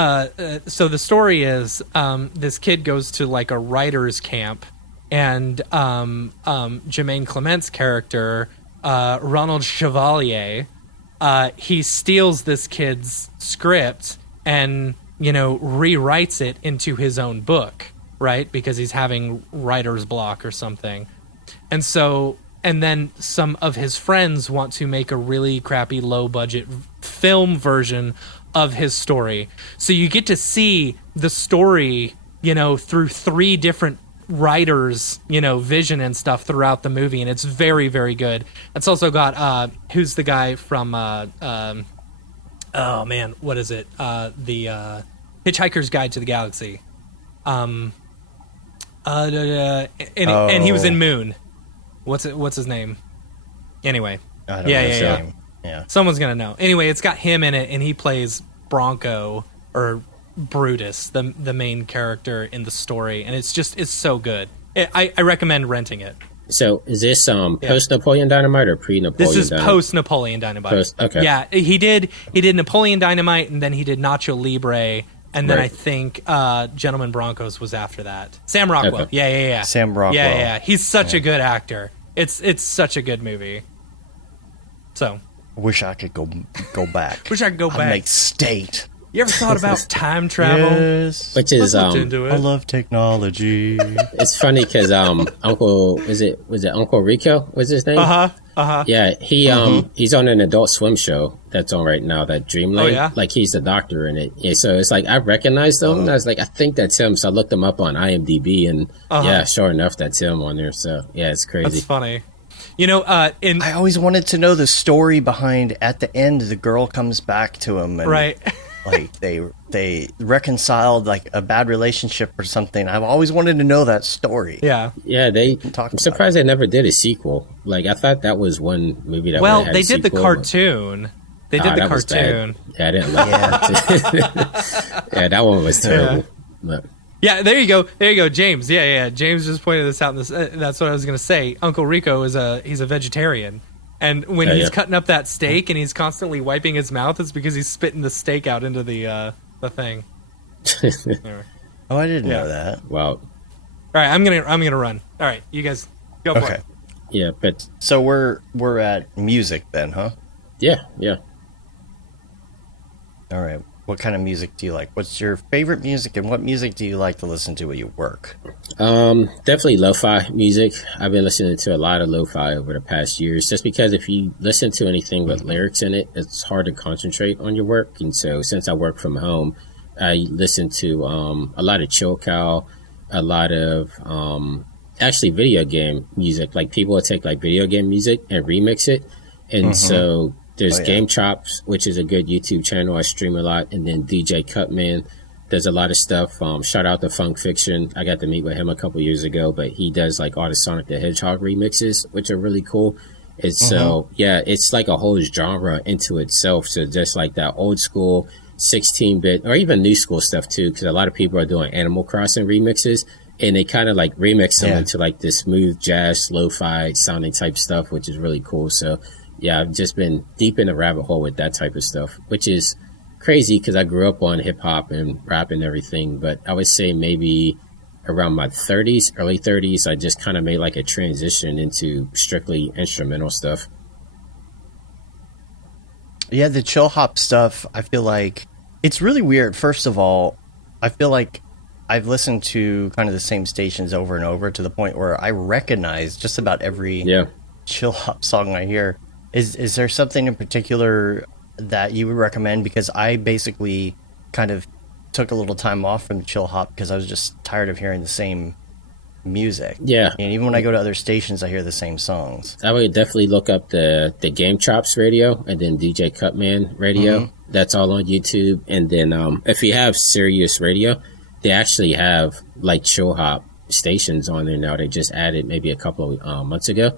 so the story is this kid goes to like a writer's camp, and Jermaine Clement's character Ronald Chevalier he steals this kid's script and rewrites it into his own book, right? Because he's having writer's block or something. And then some of his friends want to make a really crappy low budget film version of his story. So you get to see the story, through three different writers, vision and stuff throughout the movie. And it's very, very good. It's also got, who's the guy from, oh man, what is it? The Hitchhiker's Guide to the Galaxy. And he was in Moon. What's his name? Anyway. I don't know his name. Yeah. Someone's gonna know. Anyway, it's got him in it, and he plays Bronco or Brutus, the main character in the story, and it's so good. I recommend renting it. So is this post Napoleon Dynamite or pre Napoleon? This is Dynamite? post Napoleon Dynamite. Okay. Yeah, he did Napoleon Dynamite, and then he did Nacho Libre, and then Right. I think Gentlemen Broncos was after that. Sam Rockwell. Okay. Yeah. Sam Rockwell. Yeah. He's such a good actor. It's such a good movie. So Wish I could go back. Wish I could go I'd back. make state. You ever thought about time travel? Yes. Which is Let's look into I it. love technology. it's funny because Uncle was it Uncle Rico was his name? Yeah, he's on an Adult Swim show that's on right now, that Dreamland. Oh, yeah? Like he's the doctor in it. Yeah, so it's like I recognized him. And I was like, I think that's him. So I looked him up on IMDb, and yeah, sure enough, that's him on there. So yeah, it's crazy. That's funny. I always wanted to know the story behind. At the end, the girl comes back to him, and Right. like they reconciled like a bad relationship or something. I've always wanted to know that story. Yeah. Yeah, Talk I'm surprised they never did a sequel. Like I thought that was one movie that. Well, would've had they a did the sequel, cartoon. They did the that was bad. cartoon. Yeah, I didn't like that. Yeah, that one was terrible. But, Yeah, there you go, James. Yeah. James just pointed this out. That's what I was going to say. Uncle Rico he's a vegetarian, and when he's cutting up that steak and he's constantly wiping his mouth, it's because he's spitting the steak out into the thing. Anyway. Oh, I didn't know that. wow. All right, I'm gonna run. All right, you guys go for Okay. it. Yeah, but So we're at music then, huh? yeah. All right. What kind of music do you like? What's your favorite music, and what music do you like to listen to when you work? Definitely lo-fi music. I've been listening to a lot of lo-fi over the past years, just because if you listen to anything with lyrics in it, it's hard to concentrate on your work. And so since I work from home, I listen to a lot of chill cow, a lot of actually video game music. Like people will take like video game music and remix it. And so there's Game Chops, which is a good YouTube channel. I stream a lot. And then DJ Cutman does a lot of stuff. Shout out to Funk Fiction. I got to meet with him a couple years ago, but he does like all the Sonic the Hedgehog remixes, which are really cool. And so, yeah, it's like a whole genre into itself. So just like that old school 16-bit or even new school stuff too, because a lot of people are doing Animal Crossing remixes, and they kind of like remix them into like this smooth jazz, lo-fi sounding type stuff, which is really cool. So yeah, I've just been deep in the rabbit hole with that type of stuff, which is crazy because I grew up on hip hop and rap and everything. But I would say maybe around my 30s, early 30s, I just kind of made like a transition into strictly instrumental stuff. Yeah, the chill hop stuff, I feel like it's really weird. First of all, I feel like I've listened to kind of the same stations over and over to the point where I recognize just about every chill hop song I hear. Is there something in particular that you would recommend? Because I basically kind of took a little time off from the chill hop because I was just tired of hearing the same music. Yeah. And even when I go to other stations, I hear the same songs. I would definitely look up the Game Chops radio and then DJ Cutman radio. That's all on YouTube. And then if you have Sirius Radio, they actually have like chill hop stations on there now. They just added maybe a couple of months ago.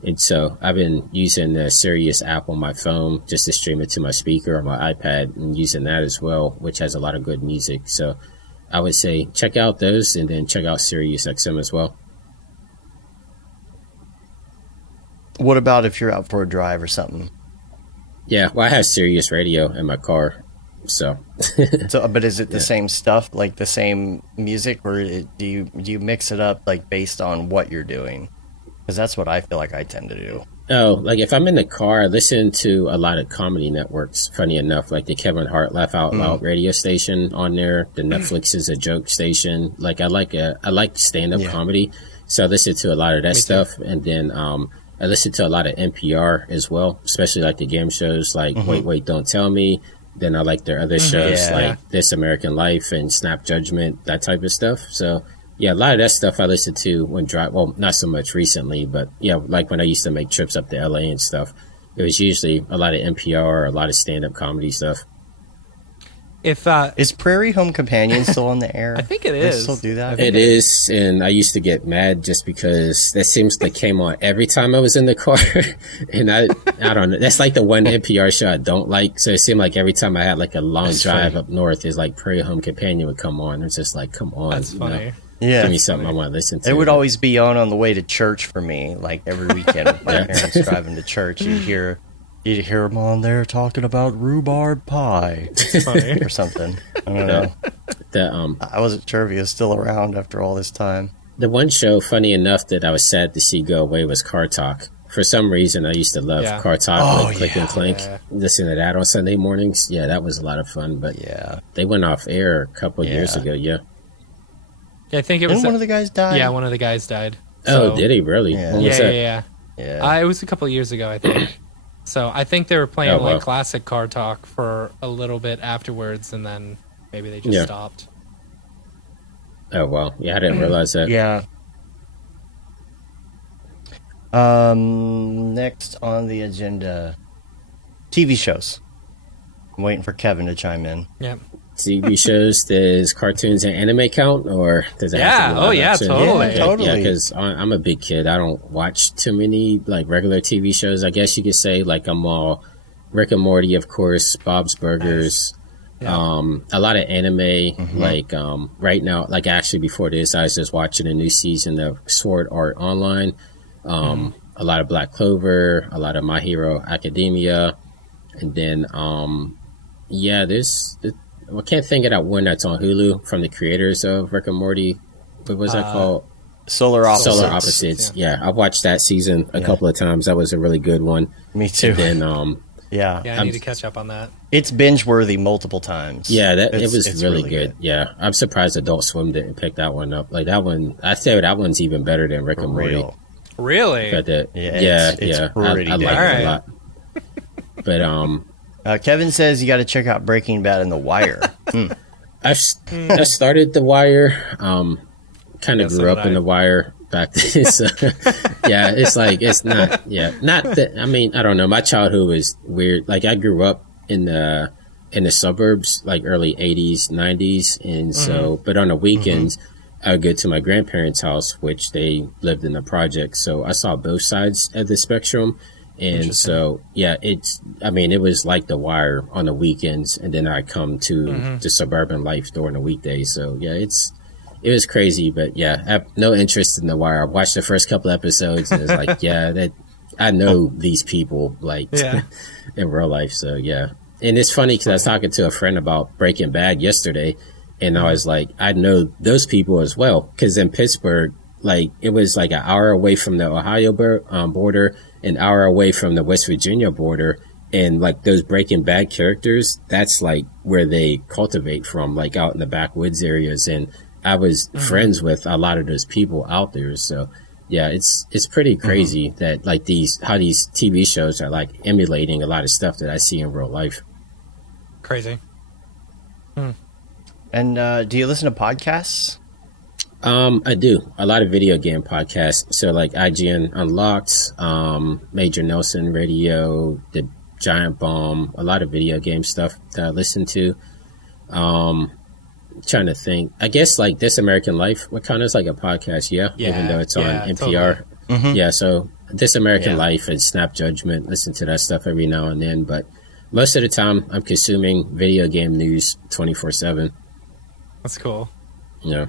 And so I've been using the Sirius app on my phone just to stream it to my speaker or my iPad and using that as well, which has a lot of good music. So I would say check out those and then check out Sirius XM as well. What about if you're out for a drive or something? Yeah, well, I have Sirius Radio in my car, so. But is it the same stuff, like the same music, or do you mix it up like based on what you're doing? Because that's what I feel like I tend to do. Oh, like if I'm in the car, I listen to a lot of comedy networks, funny enough, like the Kevin Hart Laugh Out Loud radio station on there. The Netflix is a joke station. Like I like stand-up comedy, so I listen to a lot of that stuff. And then I listen to a lot of NPR as well, especially like the game shows like Wait, Don't Tell Me. Then I like their other shows like This American Life and Snap Judgment, that type of stuff. So yeah, a lot of that stuff I listen to when drive. Well, not so much recently, but yeah, like when I used to make trips up to LA and stuff, it was usually a lot of NPR, a lot of stand-up comedy stuff. Is Prairie Home Companion still on the air? I think it is. They still do that? It is, and I used to get mad just because that seems to came on every time I was in the car, and I don't know. That's like the one NPR show I don't like. So it seemed like every time I had like a long drive up north, it's like Prairie Home Companion would come on. It's just like, come on, that's funny. Know? Yeah, give me something I want to listen to. It would always be on the way to church for me. Like every weekend, with my parents driving to church, you'd hear them on there talking about rhubarb pie. It's funny. Or something. I don't know. I wasn't sure if he was still around after all this time. The one show, funny enough, that I was sad to see go away was Car Talk. For some reason, I used to love Car Talk, like Click and Clink. Listen to that on Sunday mornings. Yeah, that was a lot of fun. But they went off air a couple of years ago. Yeah, I think it was. One of the guys died. Yeah, one of the guys died. So, did he really? Yeah, when was that? yeah. It was a couple of years ago, I think. So I think they were playing like classic Car Talk for a little bit afterwards, and then maybe they just stopped. Oh wow! Yeah, I didn't realize that. Yeah. Next on the agenda, TV shows. I'm waiting for Kevin to chime in. Yep. TV shows, does cartoons and anime count, or does it have to be live action? Totally. Totally. Yeah, because I'm a big kid. I don't watch too many like regular TV shows. I guess you could say like I'm all Rick and Morty, of course, Bob's Burgers, a lot of anime. Like right now, like actually before this, I was just watching a new season of Sword Art Online. A lot of Black Clover, a lot of My Hero Academia, and then I can't think of that one that's on Hulu from the creators of Rick and Morty. What was that called? Solar Opposites. Solar Opposites. Yeah, I've watched that season a couple of times. That was a really good one. Me too. And then, I need to catch up on that. It's binge worthy multiple times. Yeah, it was really good. Yeah, I'm surprised Adult Swim didn't pick that one up. Like that one, I say that one's even better than Rick and Morty. Really? But it's pretty I like it a lot. But Kevin says you got to check out Breaking Bad and The Wire. I started The Wire. Kind of grew up in The Wire. back then. So, yeah, it's like, it's not, not that, I mean, I don't know. My childhood was weird. Like, I grew up in the suburbs, like early 80s, 90s. And so, but on the weekends, I would go to my grandparents' house, which they lived in the project. So I saw both sides of the spectrum. And so, yeah, it was like The Wire on the weekends. And then I come to the suburban life during the weekdays. So, yeah, it was crazy, but yeah, I have no interest in The Wire. I watched the first couple episodes and it's like, yeah, I know these people like in real life. So yeah. And it's funny because I was talking to a friend about Breaking Bad yesterday and I was like, I know those people as well. Cause in Pittsburgh, like it was like an hour away from the Ohio border, an hour away from the West Virginia border. And like those Breaking Bad characters, that's like where they cultivate from, like out in the backwoods areas. And I was friends with a lot of those people out there. So yeah, it's pretty crazy that like how these TV shows are like emulating a lot of stuff that I see in real life. Crazy. And do you listen to podcasts? I do a lot of video game podcasts. So like IGN Unlocked, Major Nelson Radio, The Giant Bomb, a lot of video game stuff that I listen to. Trying to think, I guess like This American Life, what kind of is like a podcast, even though it's on NPR. Totally. Yeah, so This American Life and Snap Judgment, listen to that stuff every now and then, but most of the time I'm consuming video game news 24/7. That's cool. Yeah.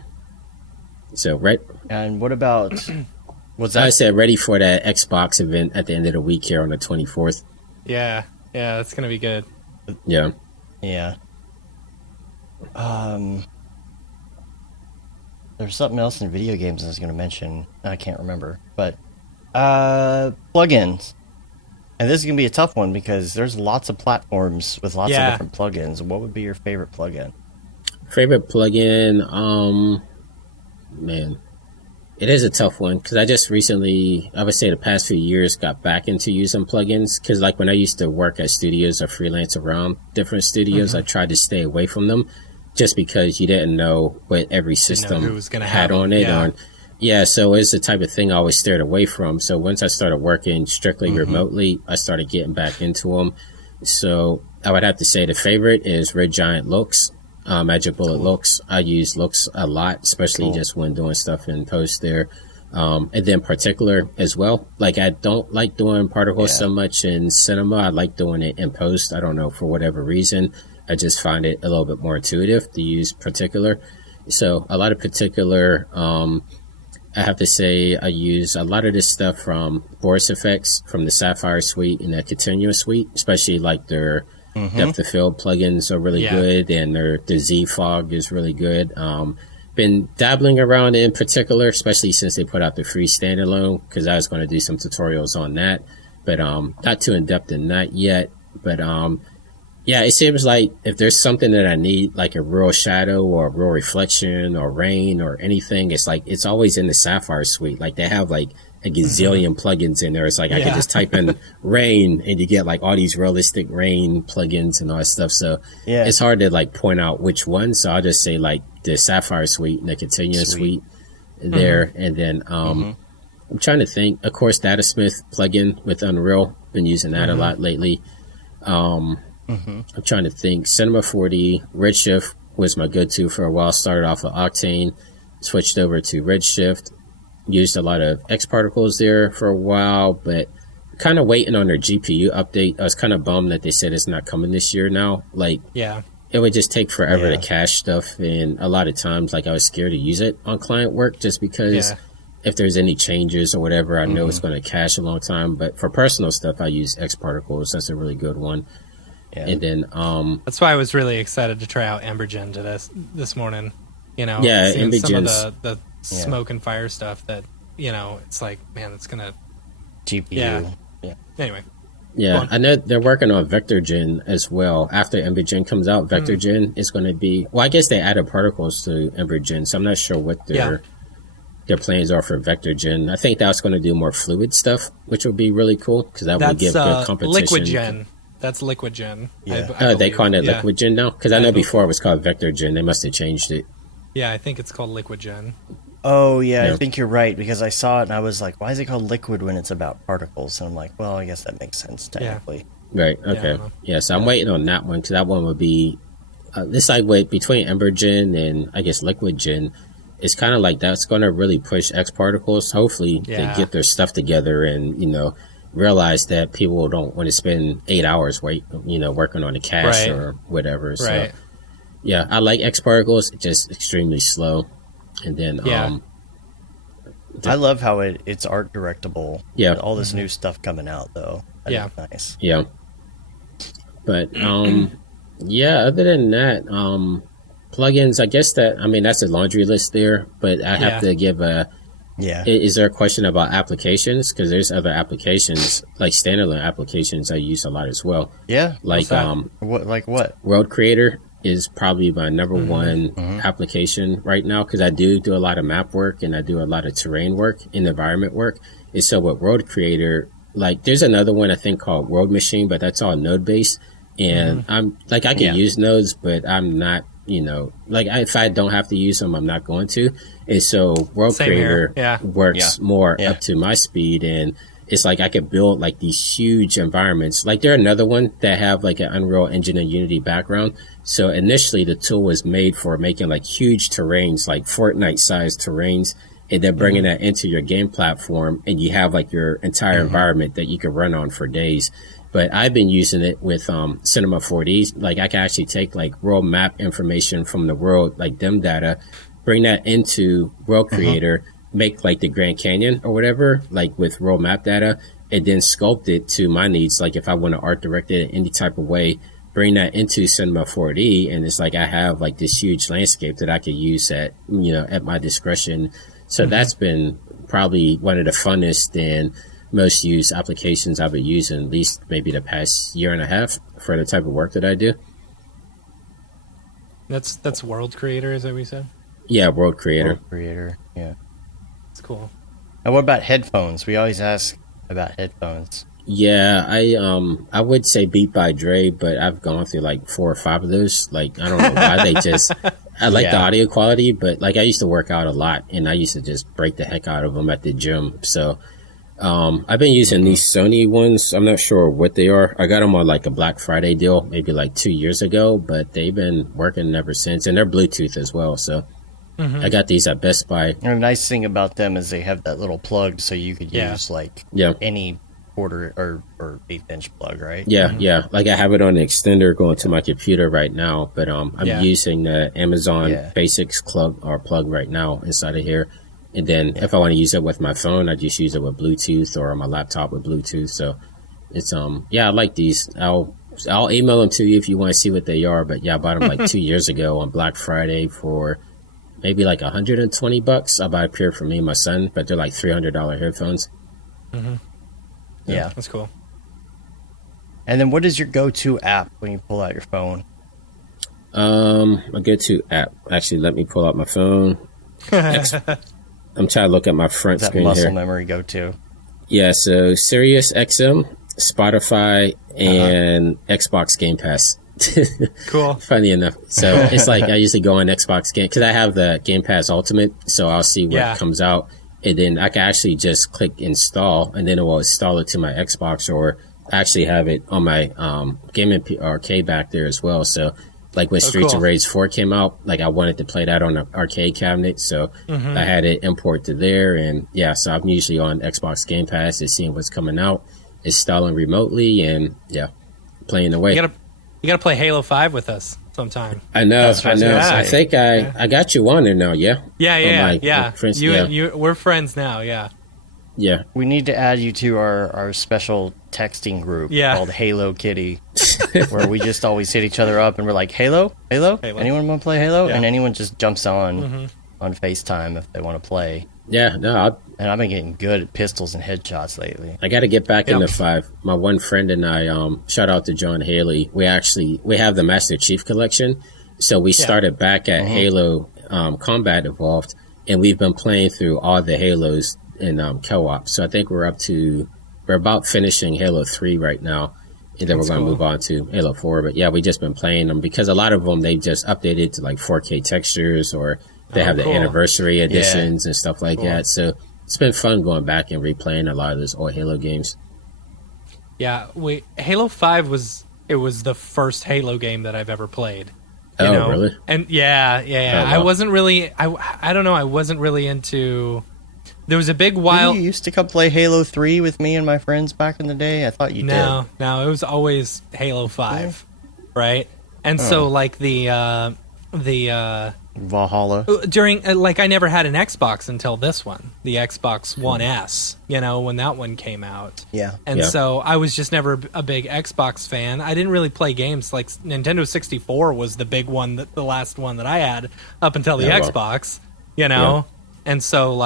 So right. And what about what's that? I said ready for that Xbox event at the end of the week here on the 24th. Yeah, that's gonna be good. Yeah. There's something else in video games I was going to mention. I can't remember, but plugins. And this is going to be a tough one because there's lots of platforms with lots of different plugins. What would be your favorite plugin? Favorite plugin? Man, it is a tough one because I just recently, I would say the past few years, got back into using plugins because like when I used to work at studios or freelance around different studios, I tried to stay away from them just because you didn't know what every system had on it. So it's the type of thing I always steered away from. So once I started working strictly remotely, I started getting back into them. So I would have to say the favorite is Red Giant Looks, Magic Bullet Looks. I use Looks a lot, especially just when doing stuff in post there. And then Particular as well. Like I don't like doing particles so much in cinema. I like doing it in post. I don't know, for whatever reason. I just find it a little bit more intuitive to use Particular. So a lot of Particular, I have to say I use a lot of this stuff from Boris Effects, from the Sapphire Suite and the Continuous Suite, especially like their depth of field plugins are really good, and the Z Fog is really good. Been dabbling around in Particular, especially since they put out the free standalone, because I was going to do some tutorials on that, but not too in depth in that yet. But it seems like if there's something that I need, like a real shadow or a real reflection or rain or anything, it's like it's always in the Sapphire Suite. Like they have like a gazillion plugins in there. It's like I can just type in rain and you get like all these realistic rain plugins and all that stuff. So it's hard to like point out which one. So I'll just say like the Sapphire Suite and the Continuous Suite there. And then I'm trying to think, of course, Datasmith plugin with Unreal. Been using that a lot lately. I'm trying to think. Cinema 4D, Redshift was my go-to for a while. Started off with Octane, switched over to Redshift. Used a lot of X particles there for a while, but kind of waiting on their GPU update. I was kind of bummed that they said it's not coming this year now. Like, it would just take forever to cache stuff, and a lot of times, like, I was scared to use it on client work just because if there's any changes or whatever, I know it's going to cache a long time. But for personal stuff, I use X particles. That's a really good one. And then that's why I was really excited to try out Embergen to this morning. You know, seeing some of the smoke and fire stuff that, you know, it's like, man, it's gonna GPU. Anyway, I know they're working on VectorGen as well. After Embergen comes out, VectorGen is going to be, well, I guess they added particles to Embergen, so I'm not sure what their plans are for VectorGen. I think that's going to do more fluid stuff, which would be really cool because that would give good competition. LiquidGen. That's LiquidGen. They call it LiquidGen now? Because I know before it was called VectorGen. They must have changed it. Yeah, I think it's called LiquidGen. Oh, yeah, Yeah. I think you're right, because I saw it and I was like, why is it called liquid when it's about particles? And I'm like, well, I guess that makes sense technically. Right. I Okay. don't know. Yeah. So I'm waiting on that one because that one would be. It's like between Embergen and I guess Liquid Gen. It's kind of like that's going to really push X particles. Hopefully, they get their stuff together and realize that people don't want to spend 8 hours working on the cache Right. or whatever. So Right. yeah, I like X particles. It's just extremely slow. And then I love how it's art directable. Yeah. With all this new stuff coming out, though. I Yeah. think nice. yeah. But yeah, other than that, plugins, I guess that's a laundry list there, but I have to give Yeah. is there a question about applications? Because there's other applications, like standalone applications I use a lot as well. Yeah. Like What? Like what? World Creator is probably my number one application right now because I do a lot of map work and I do a lot of terrain work and environment work. And so with World Creator, like there's another one I think called World Machine, but that's all node based. And I'm like, I can use nodes, but I'm not, if I don't have to use them, I'm not going to. And so World Same Creator here. Yeah. works more up to my speed. And it's like I could build like these huge environments. Like there another one that have like an Unreal Engine and Unity background. So initially the tool was made for making like huge terrains, like Fortnite sized terrains, and then bringing that into your game platform. And you have like your entire environment that you can run on for days. But I've been using it with Cinema 4D. Like I can actually take like world map information from the world, like them data, bring that into World Creator, make like the Grand Canyon or whatever, like with world map data, and then sculpt it to my needs. Like if I want to art direct it in any type of way, bring that into Cinema 4D, and it's like I have like this huge landscape that I could use at my discretion. So that's been probably one of the funnest and most used applications I've been using at least maybe the past year and a half for the type of work that I do. That's World Creator, is that what we said? Yeah, World Creator. World Creator. Yeah. It's cool. And what about headphones? We always ask about headphones. Yeah, I would say Beat by Dre, but I've gone through like 4 or 5 of those. Like I don't know why they just. I like the audio quality, but like I used to work out a lot, and I used to just break the heck out of them at the gym. So I've been using these Sony ones. I'm not sure what they are. I got them on like a Black Friday deal, maybe like 2 years ago, but they've been working ever since, and they're Bluetooth as well. So I got these at Best Buy. And the nice thing about them is they have that little plug, so you could use like any quarter or 1/8-inch plug, right? Yeah. Like I have it on the extender going to my computer right now, but I'm using the Amazon Basics plug right now inside of here. And then if I want to use it with my phone, I just use it with Bluetooth or on my laptop with Bluetooth. So it's I like these. I'll email them to you if you want to see what they are. But yeah, I bought them like 2 years ago on Black Friday for maybe like $120. I bought a pair for me and my son, but they're like $300 headphones. Yeah. That's cool. And then what is your go-to app when you pull out your phone? My go-to app. Actually, let me pull out my phone. I'm trying to look at my front That screen muscle here. memory go-to. Yeah, so Sirius XM, Spotify, and Xbox Game Pass. Cool. Funny enough. So it's like I usually go on Xbox Game because I have the Game Pass Ultimate, so I'll see what comes out, and then I can actually just click install, and then it will install it to my Xbox, or actually have it on my Game Arcade back there as well. So like when Streets of Rage 4 came out, like I wanted to play that on an arcade cabinet, so I had it import to there, and so I'm usually on Xbox Game Pass and seeing what's coming out, installing remotely, and playing away. You gotta play Halo 5 with us sometime. I know. Yeah. I think I got you on there now. Yeah. Yeah. Friends, You and you, we're friends now. Yeah. Yeah. We need to add you to our special texting group called Halo Kitty, where we just always hit each other up and we're like, Halo? Anyone want to play Halo? Yeah. And anyone just jumps on FaceTime if they want to play. Yeah. No, And I've been getting good at pistols and headshots lately. I got to get back into 5. My one friend and I, shout out to John Haley. We have the Master Chief Collection. So we started back at Halo Combat Evolved, and we've been playing through all the Halos in co-op. So I think we're about finishing Halo 3 right now. And then we're going to move on to Halo 4. But yeah, we just been playing them because a lot of them, they just updated to like 4K textures or They have the cool. anniversary editions and stuff like that. So it's been fun going back and replaying a lot of those old Halo games. Yeah, Halo 5 was the first Halo game that I've ever played. Really? And yeah. Oh, wow. I wasn't really I don't know, I wasn't really into. There was a big while. You used to come play Halo 3 with me and my friends back in the day? I thought you did. No, it was always Halo 5, right? And so like the Valhalla. during I never had an Xbox until this one, the Xbox One S, when that one came out. Yeah. And so I was just never a big Xbox fan. I didn't really play games. Like Nintendo 64 was the big one, the last one that I had up until the Xbox, Yeah. And so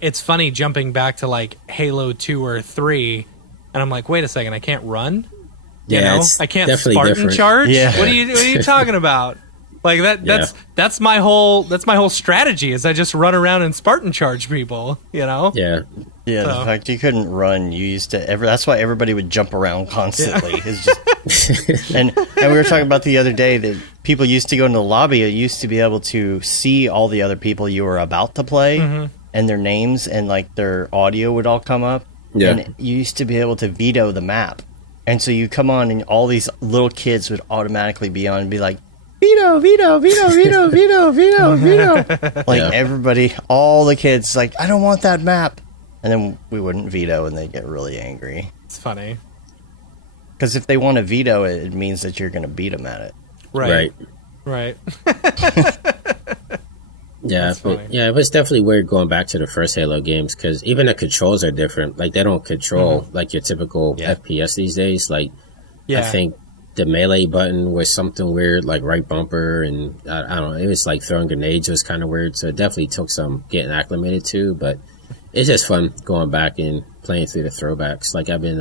it's funny jumping back to like Halo 2 or 3 and I'm like, wait a second, I can't run? I can't Spartan different. charge? Yeah. What are you talking about? Like that's my whole strategy is I just run around and Spartan charge people, Yeah. Yeah, the fact you couldn't run, you used to that's why everybody would jump around constantly. It's just, and we were talking about the other day that people used to go into the lobby, you used to be able to see all the other people you were about to play and their names and like their audio would all come up. Yeah. And you used to be able to veto the map. And so you come on and all these little kids would automatically be on and be like, veto, veto, veto, veto, veto, veto, veto. Everybody, all the kids, like, I don't want that map. And then we wouldn't veto and they'd get really angry. it's funny. Because if they want to veto it, it means that you're going to beat them at it. Right. Yeah, it was definitely weird going back to the first Halo games because even the controls are different. Like, they don't control like your typical FPS these days. Like, I think the melee button was something weird, like right bumper, and I don't know, it was like throwing grenades was kind of weird. So it definitely took some getting acclimated to, but it's just fun going back and playing through the throwbacks. Like, I've been,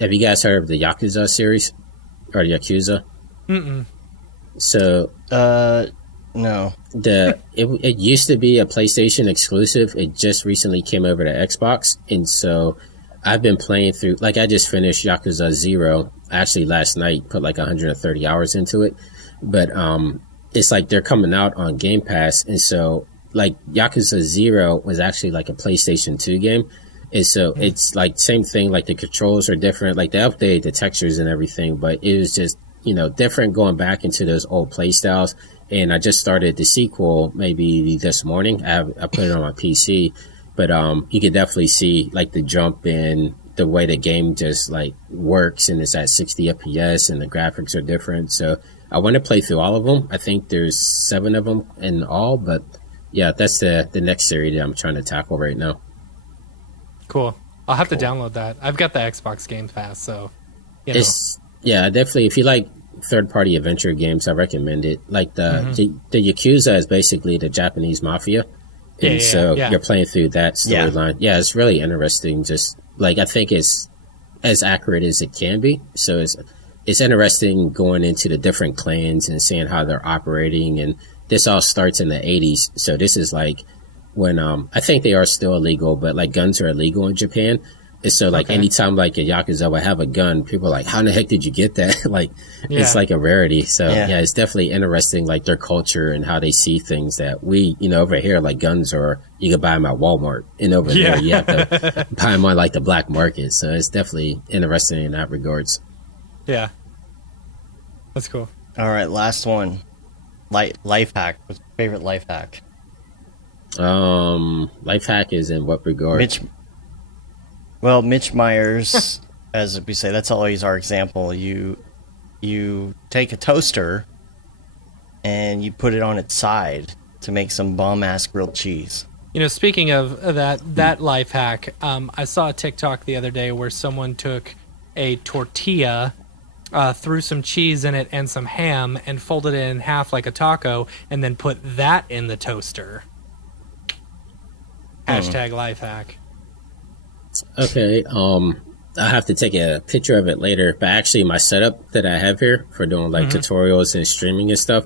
have you guys heard of the Yakuza series or the Yakuza? Mm-mm. So, No. It used to be a PlayStation exclusive. It just recently came over to Xbox, and so I've been playing through. Like, I just finished Yakuza 0 actually last night. Put like 130 hours into it, but it's like they're coming out on Game Pass, and so like Yakuza 0 was actually like a PlayStation 2 game, and so it's like same thing. Like, the controls are different. Like, they updated the textures and everything, but it was just different going back into those old play styles. And I just started the sequel maybe this morning. I put it on my PC, but you can definitely see like the jump in the way the game just like works, and it's at 60 FPS and the graphics are different. So I want to play through all of them. I think there's 7 of them in all, but yeah, that's the next series that I'm trying to tackle right now. Cool. I'll have to download that. I've got the Xbox Game Pass, so It's definitely, if you like third-party adventure games, I recommend it. Like the Yakuza is basically the Japanese mafia, and you're playing through that storyline. Yeah, it's really interesting. Just like, I think it's as accurate as it can be. So it's interesting going into the different clans and seeing how they're operating. And this all starts in the 80s. So this is like when I think they are still illegal, but like guns are illegal in Japan. And so like anytime like a Yakuza would have a gun, people are like, how in the heck did you get that? Like, it's like a rarity. So it's definitely interesting, like their culture and how they see things that we, over here, like guns are, you can buy them at Walmart, and over there you have to buy them on like the black market. So it's definitely interesting in that regards. Yeah. That's cool. All right, last one. Life hack. What's your favorite life hack? Life hack is in what regard? Mitch Myers, as we say, that's always our example. You take a toaster and you put it on its side to make some bomb-ass grilled cheese. Speaking of that life hack, I saw a TikTok the other day where someone took a tortilla, threw some cheese in it and some ham, and folded it in half like a taco, and then put that in the toaster. Hashtag life hack. Okay, I have to take a picture of it later, but actually my setup that I have here for doing like tutorials and streaming and stuff,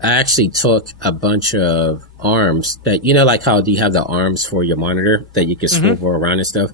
I actually took a bunch of arms that, like how do you have the arms for your monitor that you can swivel around and stuff.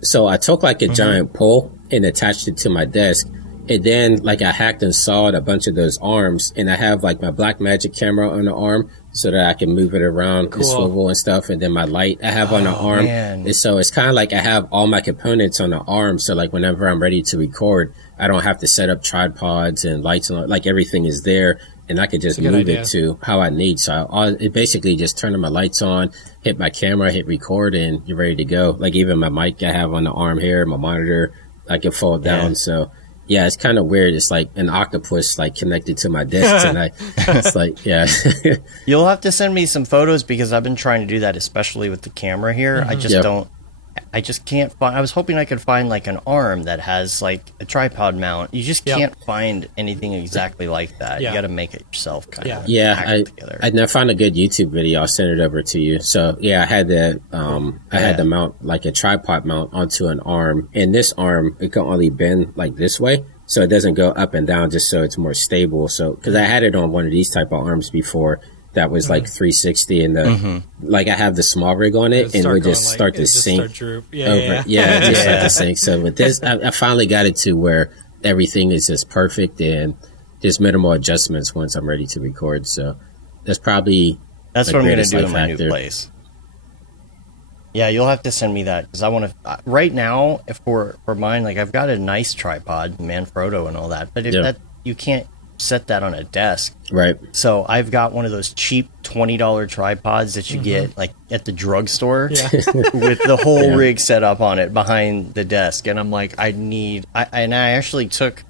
So I took like a giant pole and attached it to my desk, And then like I hacked and sawed a bunch of those arms, and I have like my Black Magic camera on the arm so that I can move it around and swivel and stuff. And then my light I have on the arm. Man. And so it's kind of like I have all my components on the arm. So like whenever I'm ready to record, I don't have to set up tripods and lights and like everything is there. And I can just move it to how I need. So it basically just turning my lights on, hit my camera, hit record, and you're ready to go. Like even my mic I have on the arm here, my monitor, I can fold down. So yeah, it's kind of weird. It's like an octopus like connected to my discs, and it's like, yeah. You'll have to send me some photos because I've been trying to do that, especially with the camera here. I just can't find. I was hoping I could find like an arm that has like a tripod mount. You just can't find anything exactly like that. You got to make it yourself, kind of. Yeah, I found a good YouTube video. I'll send it over to you. So yeah, I had to mount like a tripod mount onto an arm, and this arm it can only bend like this way, so it doesn't go up and down, just so it's more stable. So because I had it on one of these type of arms before. That was like 360, and like I have the small rig on it, and it would just start to sink over. It just start to sink. So with this, I finally got it to where everything is just perfect, and just minimal adjustments once I'm ready to record. So that's what I'm going to do in my new place. Yeah, you'll have to send me that because I want to. Right now, for mine, like I've got a nice tripod, Manfrotto, and all that, but if you can't set that on a desk, right? So I've got one of those cheap $20 tripods that you get like at the drugstore with the whole rig set up on it behind the desk, and I'm like, I actually took,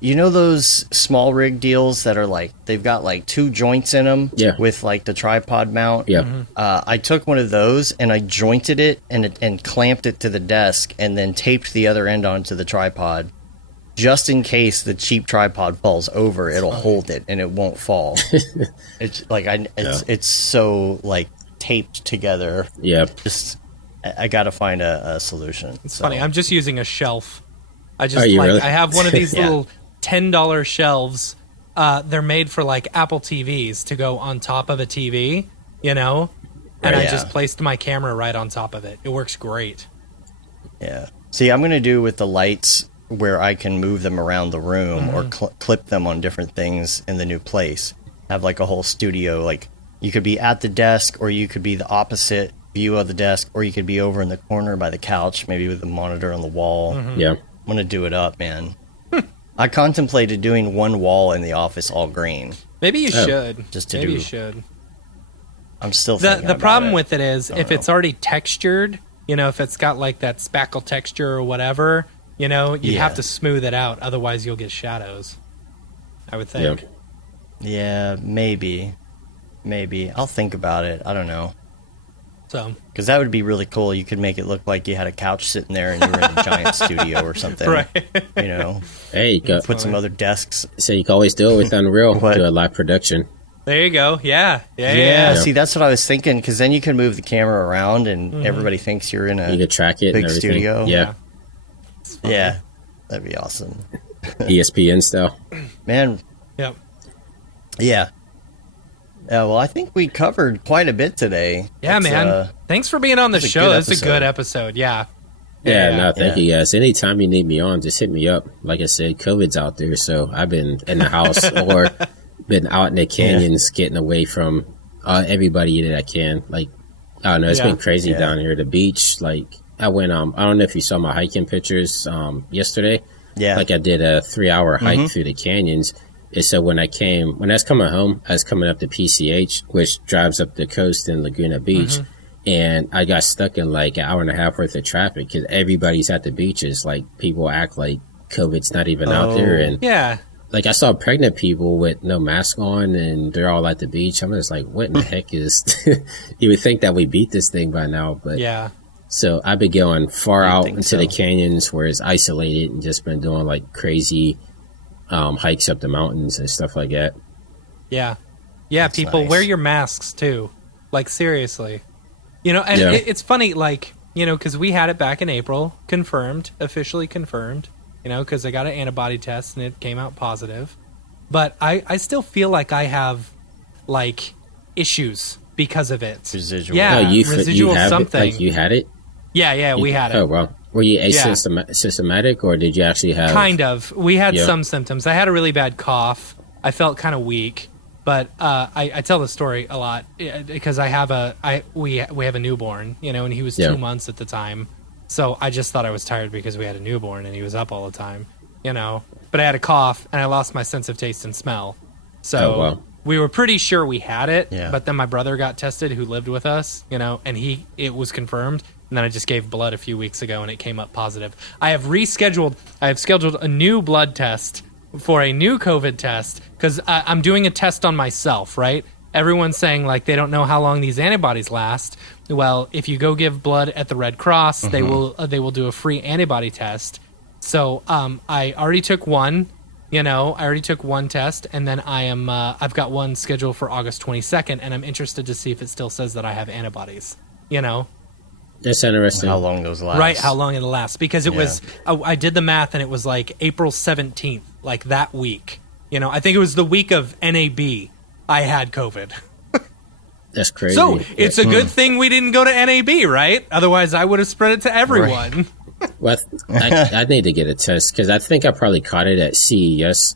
you know, those small rig deals that are like they've got like 2 joints in them with like the tripod mount. I took one of those and I jointed it and clamped it to the desk and then taped the other end onto the tripod. Just in case the cheap tripod falls over, it'll hold it and it won't fall. It's like it's so like taped together. Yeah, I got to find a solution. It's funny. I'm just using a shelf. I have one of these little $10 shelves. They're made for like Apple TVs to go on top of a TV, you know. And I just placed my camera right on top of it. It works great. Yeah. See, I'm gonna do with the lights where I can move them around the room or clip them on different things in the new place. Have like a whole studio. Like you could be at the desk, or you could be the opposite view of the desk, or you could be over in the corner by the couch, maybe with the monitor on the wall. Yeah, I'm gonna do it up, man. I contemplated doing one wall in the office all green. Maybe you should. Maybe you should. I'm still thinking the problem with it is if it's already textured, you know, if it's got like that spackle texture or whatever, you know, you have to smooth it out, otherwise you'll get shadows, I would think. Yeah, maybe. I'll think about it. I don't know. So, because that would be really cool. You could make it look like you had a couch sitting there and you were in a giant studio or something. Right. You know. Hey, you could put some other desks. So you can always do it with Unreal, do a live production. There you go. Yeah. See, that's what I was thinking, because then you can move the camera around and everybody thinks you're in a you can track it big and everything. studio. Yeah, that'd be awesome. ESPN style. Man. Yep. Yeah. Well, I think we covered quite a bit today. Yeah, man. Thanks for being on the show. It's a good episode. Yeah. No, thank you guys. Anytime you need me on, just hit me up. Like I said, COVID's out there, so I've been in the house or been out in the canyons getting away from everybody that I can. Like, I don't know, it's been crazy down here. The beach, like, I went, I don't know if you saw my hiking pictures yesterday. Yeah. Like, I did a 3-hour hike through the canyons. And so when I was coming home, I was coming up to PCH, which drives up the coast in Laguna Beach. And I got stuck in like an hour and a half worth of traffic because everybody's at the beaches. Like, people act like COVID's not even out there. And like, I saw pregnant people with no mask on and they're all at the beach. I'm just like, what in the heck is, you would think that we beat this thing by now, but so I've been going far out into the canyons where it's isolated and just been doing like crazy hikes up the mountains and stuff like that. Yeah. That's people nice. Wear your masks too. Like, seriously. You know, and it's funny, like, you know, because we had it back in April, officially confirmed, you know, because I got an antibody test and it came out positive. But I still feel like I have, like, issues because of it. Residual. Yeah, you residual have something. Like, you had it? Yeah, we had it. Oh, well. Were you asymptomatic, or did you actually have... Kind of. We had Yeah. some symptoms. I had a really bad cough. I felt kind of weak, but I tell the story a lot because we have a newborn, and he was 2 months at the time. So I just thought I was tired because we had a newborn and he was up all the time, But I had a cough and I lost my sense of taste and smell. So we were pretty sure we had it, but then my brother got tested who lived with us, and it was confirmed. And then I just gave blood a few weeks ago and it came up positive. I have scheduled a new blood test for a new COVID test because I'm doing a test on myself, right? Everyone's saying like they don't know how long these antibodies last. Well, if you go give blood at the Red Cross, they will do a free antibody test. So I already took one. I already took one test, and then I've got one scheduled for August 22nd, and I'm interested to see if it still says that I have antibodies. That's interesting. How long those last. Right, how long it'll last. Because it was, I did the math, and it was like April 17th, like that week. I think it was the week of NAB I had COVID. That's crazy. So it's a good thing we didn't go to NAB, right? Otherwise, I would have spread it to everyone. Right. Well, I need to get a test because I think I probably caught it at CES,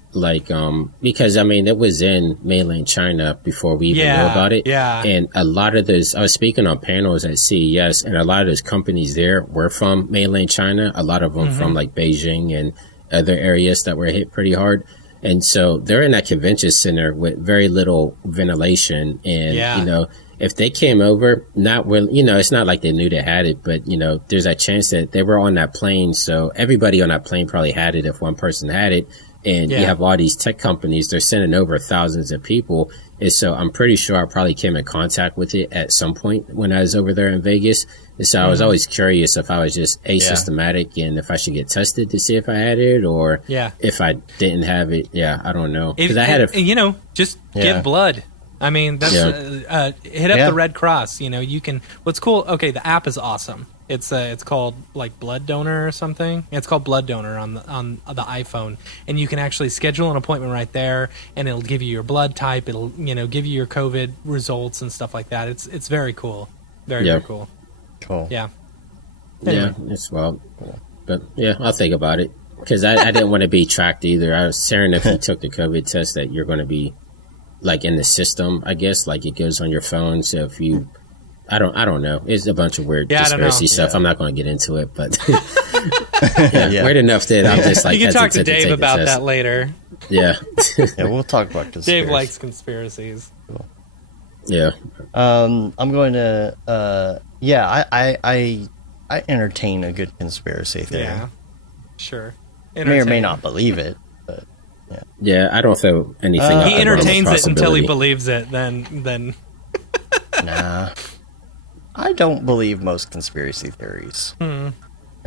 because it was in mainland China before we even knew about it. Yeah. And a lot of those, I was speaking on panels at CES, and a lot of those companies there were from mainland China. A lot of them from like Beijing and other areas that were hit pretty hard. And so they're in that convention center with very little ventilation. And, if they came over, it's not like they knew they had it, but, there's a chance that they were on that plane. So everybody on that plane probably had it if one person had it. And you have all these tech companies, they're sending over thousands of people. And so I'm pretty sure I probably came in contact with it at some point when I was over there in Vegas. And so I was always curious if I was just asymptomatic and if I should get tested to see if I had it or if I didn't have it. Yeah, I don't know. Because I had just give blood. I mean, that's hit up the Red Cross. You can. What's cool? Okay, the app is awesome. It's called like Blood Donor or something. It's called Blood Donor on the iPhone, and you can actually schedule an appointment right there, and it'll give you your blood type. It'll give you your COVID results and stuff like that. It's very cool. Very cool. Cool. Yeah. Anyway. Yeah, it's wild. But I'll think about it because I didn't want to be tracked either. I was saying if you took the COVID test that you're going to be like in the system, I guess, like it goes on your phone. So if you, I don't know. It's a bunch of weird conspiracy stuff. I'm not going to get into it, but weird enough that I'm just like, you can talk to Dave about that later. Yeah. We'll talk about conspiracy. Dave likes conspiracies. Cool. Yeah. I'm going to, I entertain a good conspiracy theory. Yeah. Sure. May or may not believe it. Yeah, I don't throw anything out. He entertains it until he believes it, then Nah. I don't believe most conspiracy theories. I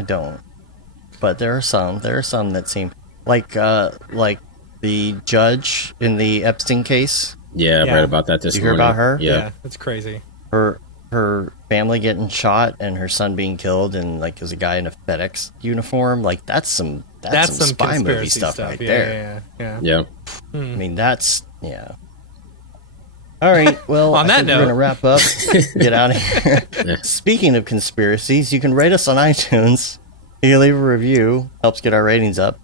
don't. But there are some that seem like the judge in the Epstein case. Yeah, I read about that this morning. You hear about her? Yeah, that's crazy. Her family getting shot and her son being killed, and like there's a guy in a FedEx uniform. Like that's some spy movie stuff right there. Yeah. I mean that's All right. Well, on that note, we're gonna wrap up. Get out of here. Speaking of conspiracies, you can rate us on iTunes. You can leave a review. Helps get our ratings up.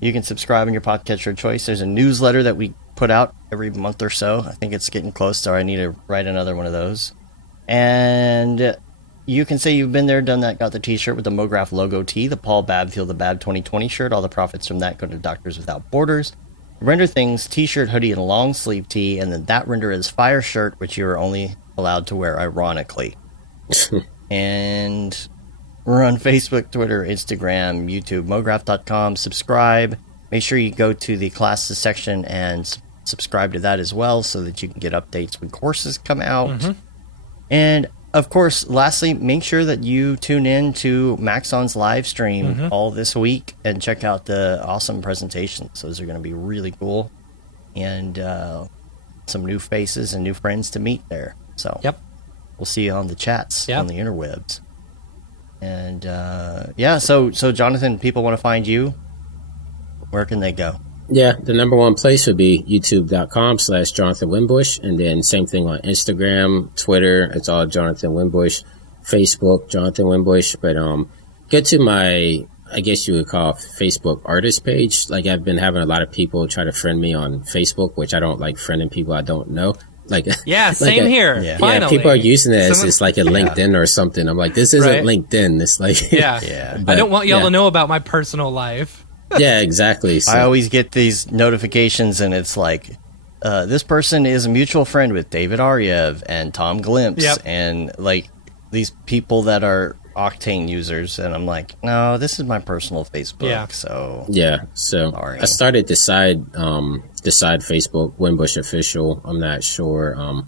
You can subscribe in your podcatcher of choice. There's a newsletter that we put out every month or so. I think it's getting close, so I need to write another one of those. And you can say you've been there, done that, got the t-shirt with the Mograph logo tee, the Paul Babb Feel the Bab 2020 shirt. All the profits from that go to Doctors Without Borders. Render Things t-shirt, hoodie, and long sleeve tee. And then that render is Fire shirt, which you are only allowed to wear ironically. And we're on Facebook, Twitter, Instagram, YouTube, mograph.com. Subscribe. Make sure you go to the classes section and subscribe to that as well so that you can get updates when courses come out. And of course, lastly, make sure that you tune in to Maxon's live stream all this week and check out the awesome presentations. Those are going to be really cool. And some new faces and new friends to meet there. So we'll see you on the chats, on the interwebs. And so Jonathan, people want to find you. Where can they go? Yeah, the number one place would be youtube.com/Jonathan Winbush. And then same thing on Instagram, Twitter. It's all Jonathan Winbush. Facebook, Jonathan Winbush. But go to my, I guess you would call Facebook artist page. Like I've been having a lot of people try to friend me on Facebook, which I don't like friending people I don't know. Like yeah, same here. Yeah. Finally. People are using it as it's like a LinkedIn or something. I'm like, this isn't Right. LinkedIn. It's like Yeah. I don't want y'all to know about my personal life. yeah, exactly. So, I always get these notifications, and it's like, this person is a mutual friend with David Aryev and Tom Glimpse, Yep. and like these people that are Octane users, and I'm like, no, this is my personal Facebook. Yeah. So yeah. So Sorry. I started the side Facebook, Winbush Official. I'm not sure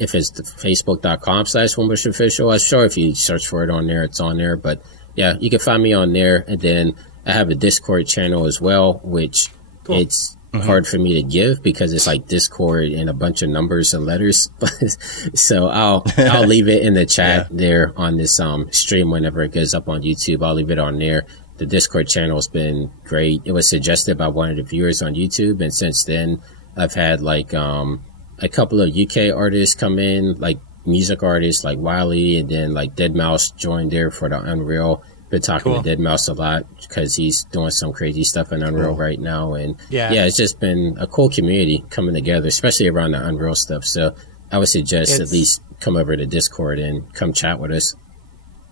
if it's the facebook.com/Winbush Official. I'm sure if you search for it on there, it's on there. But yeah, you can find me on there. And then I have a Discord channel as well, which it's hard for me to give because it's like Discord and a bunch of numbers and letters. So I'll leave it in the chat there on this stream whenever it goes up on YouTube. I'll leave it on there. The Discord channel has been great. It was suggested by one of the viewers on YouTube, and since then I've had like a couple of UK artists come in, like music artists like Wiley, and then like Deadmau5 joined there for the Unreal. Been talking to Deadmau5 a lot because he's doing some crazy stuff in Unreal right now, and yeah, it's just been a cool community coming together, especially around the Unreal stuff. So I would suggest at least come over to Discord and come chat with us.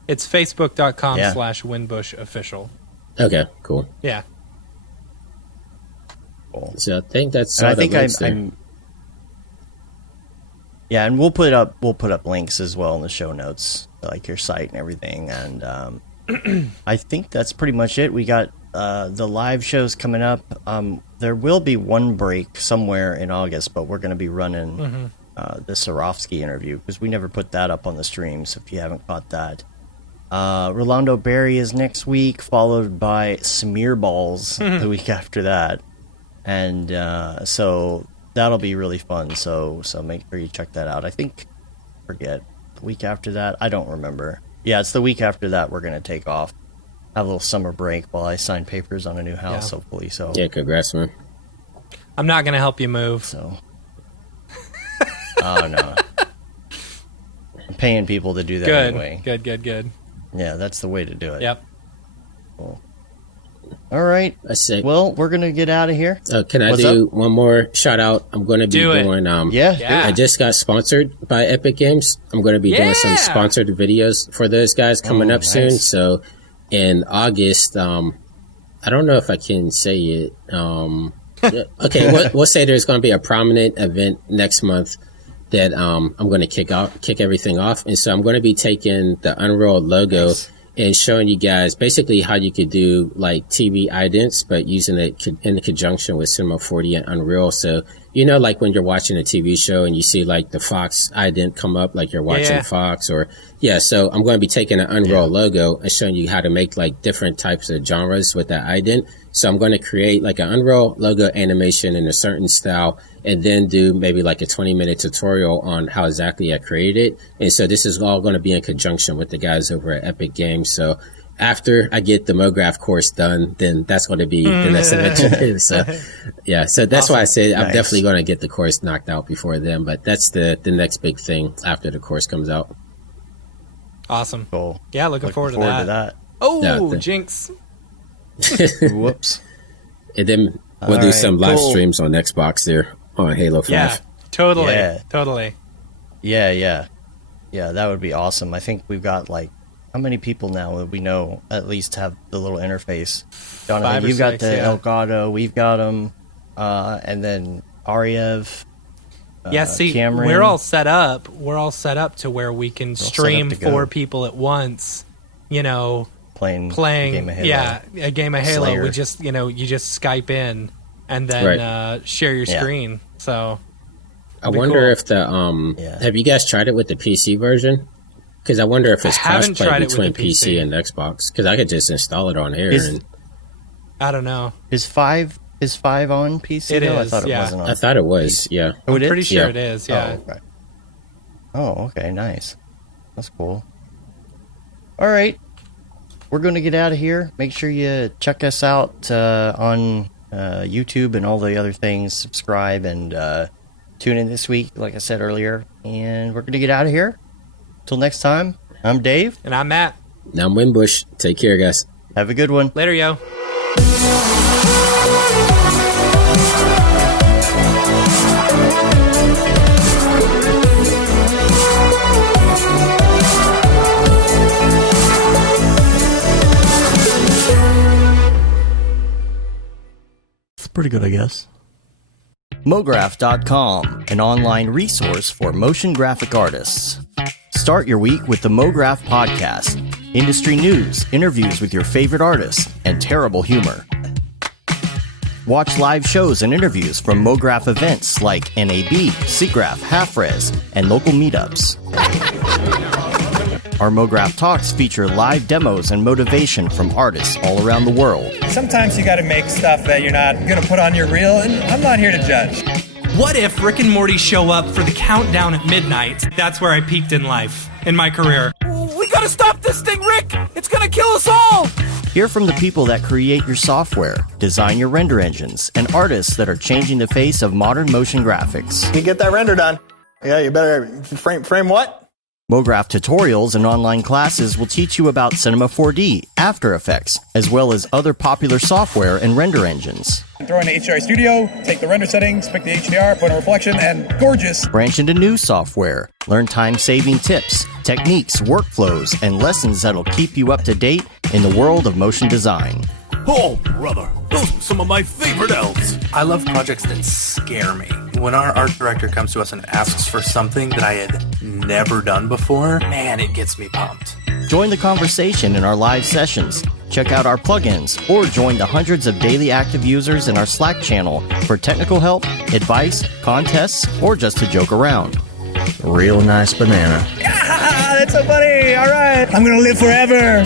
It's facebook.com/Winbush Official. Okay, cool. Yeah. cool. So I think that's And all I think the links there. I'm yeah, and we'll put up links as well in the show notes, like your site and everything. And I think that's pretty much it. We got the live shows coming up. There will be one break somewhere in August, but we're going to be running the Swarovski interview because we never put that up on the stream. So if you haven't caught that, Rolando Berry is next week, followed by Smear Balls the week after that, and so that'll be really fun. So make sure you check that out. I think, forget the week after that. I don't remember. Yeah, it's the week after that. We're gonna take off, have a little summer break while I sign papers on a new house, hopefully. So Yeah, congrats, man. I'm not going to help you move. So, oh no, I'm paying people to do that Good. anyway. Good. Yeah, that's the way to do it. Yep. Cool. All right. I say, Well, we're gonna get out of here. can I What's do one more shout out? I'm going to be Do it. doing. Yeah. I just got sponsored by Epic Games. I'm going to be doing some sponsored videos for those guys coming up soon. nice. So in August, I don't know if I can say it. Okay, we'll say there's going to be a prominent event next month that I'm going to kick everything off. And so I'm going to be taking the Unreal logo and showing you guys basically how you could do like TV idents, but using it in conjunction with Cinema 4D and Unreal. So, like when you're watching a TV show and you see like the Fox ident come up, like you're watching Fox so I'm going to be taking an Unreal logo and showing you how to make like different types of genres with that ident. So I'm going to create like an Unreal logo animation in a certain style and then do maybe like a 20-minute tutorial on how exactly I created it. And so this is all going to be in conjunction with the guys over at Epic Games. So after I get the Mograph course done, then that's going to be the next adventure. So that's why I said I'm definitely going to get the course knocked out before then. But that's the next big thing after the course comes out. Awesome. Cool. Yeah, looking forward to that. Oh, Yeah, jinx. Whoops. And then we'll do some live streams on Xbox there on Halo 5. Yeah, totally. Yeah. Totally. Yeah, that would be awesome. I think we've got like, how many people now that we know at least have the little interface? Jonathan, 5 or you've got 6, the yeah. Elgato, we've got them, and then Ariev. See, Cameron. we're all set up. We're all set up to where we can stream to go. 4 people at once, playing playing a game of Halo. a game of Halo. Slayer. We just you just Skype in and then share your Yeah. screen. So I be wonder cool. if the have you guys tried it with the PC version? Because I wonder if it's I haven't crossplay tried it between with the PC. and Xbox. Because I could just install it on here. Is- I don't know. Is 5 on PC? It though? I is, thought it yeah. wasn't on. I thought it was, yeah. Oh, I'm it pretty is? sure Yeah. it is. Yeah. Oh, okay. Oh, okay, nice. That's cool. All right. We're going to get out of here. Make sure you check us out on YouTube and all the other things. Subscribe and tune in this week, like I said earlier. And we're going to get out of here. Till next time, I'm Dave. And I'm Matt. Now I'm Winbush. Take care, guys. Have a good one. Later, yo. It's pretty good, I guess. Mograph.com, an online resource for motion graphic artists. Start your week with the Mograph podcast. Industry news, interviews with your favorite artists, and terrible humor. Watch live shows and interviews from Mograph events like NAB, Siggraph, Half-Res, and local meetups. Our Mograph Talks feature live demos and motivation from artists all around the world. Sometimes you gotta make stuff that you're not gonna put on your reel, and I'm not here to judge. What if Rick and Morty show up for the countdown at midnight? That's where I peaked in life, in my career. We gotta stop this thing, Rick! It's gonna kill us all! Hear from the people that create your software, design your render engines, and artists that are changing the face of modern motion graphics. You get that render done. Yeah, you better frame what? Mograph tutorials and online classes will teach you about Cinema 4D, After Effects, as well as other popular software and render engines. Throw in the HDR Studio, take the render settings, pick the HDR, put in a reflection, and gorgeous. Branch into new software. Learn time-saving tips, techniques, workflows, and lessons that'll keep you up to date in the world of motion design. Oh, brother, those are some of my favorite elves. I love projects that scare me. When our art director comes to us and asks for something that I had never done before, man, it gets me pumped. Join the conversation in our live sessions. Check out our plugins or join the hundreds of daily active users in our Slack channel for technical help, advice, contests, or just to joke around. Real nice banana. Yeah, that's so funny. All right. I'm going to live forever.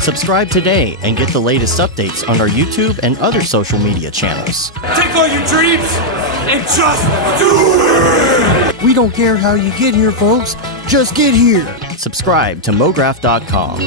Subscribe today and get the latest updates on our YouTube and other social media channels. Take all your dreams and just do it! We don't care how you get here, folks. Just get here. Subscribe to Mograph.com.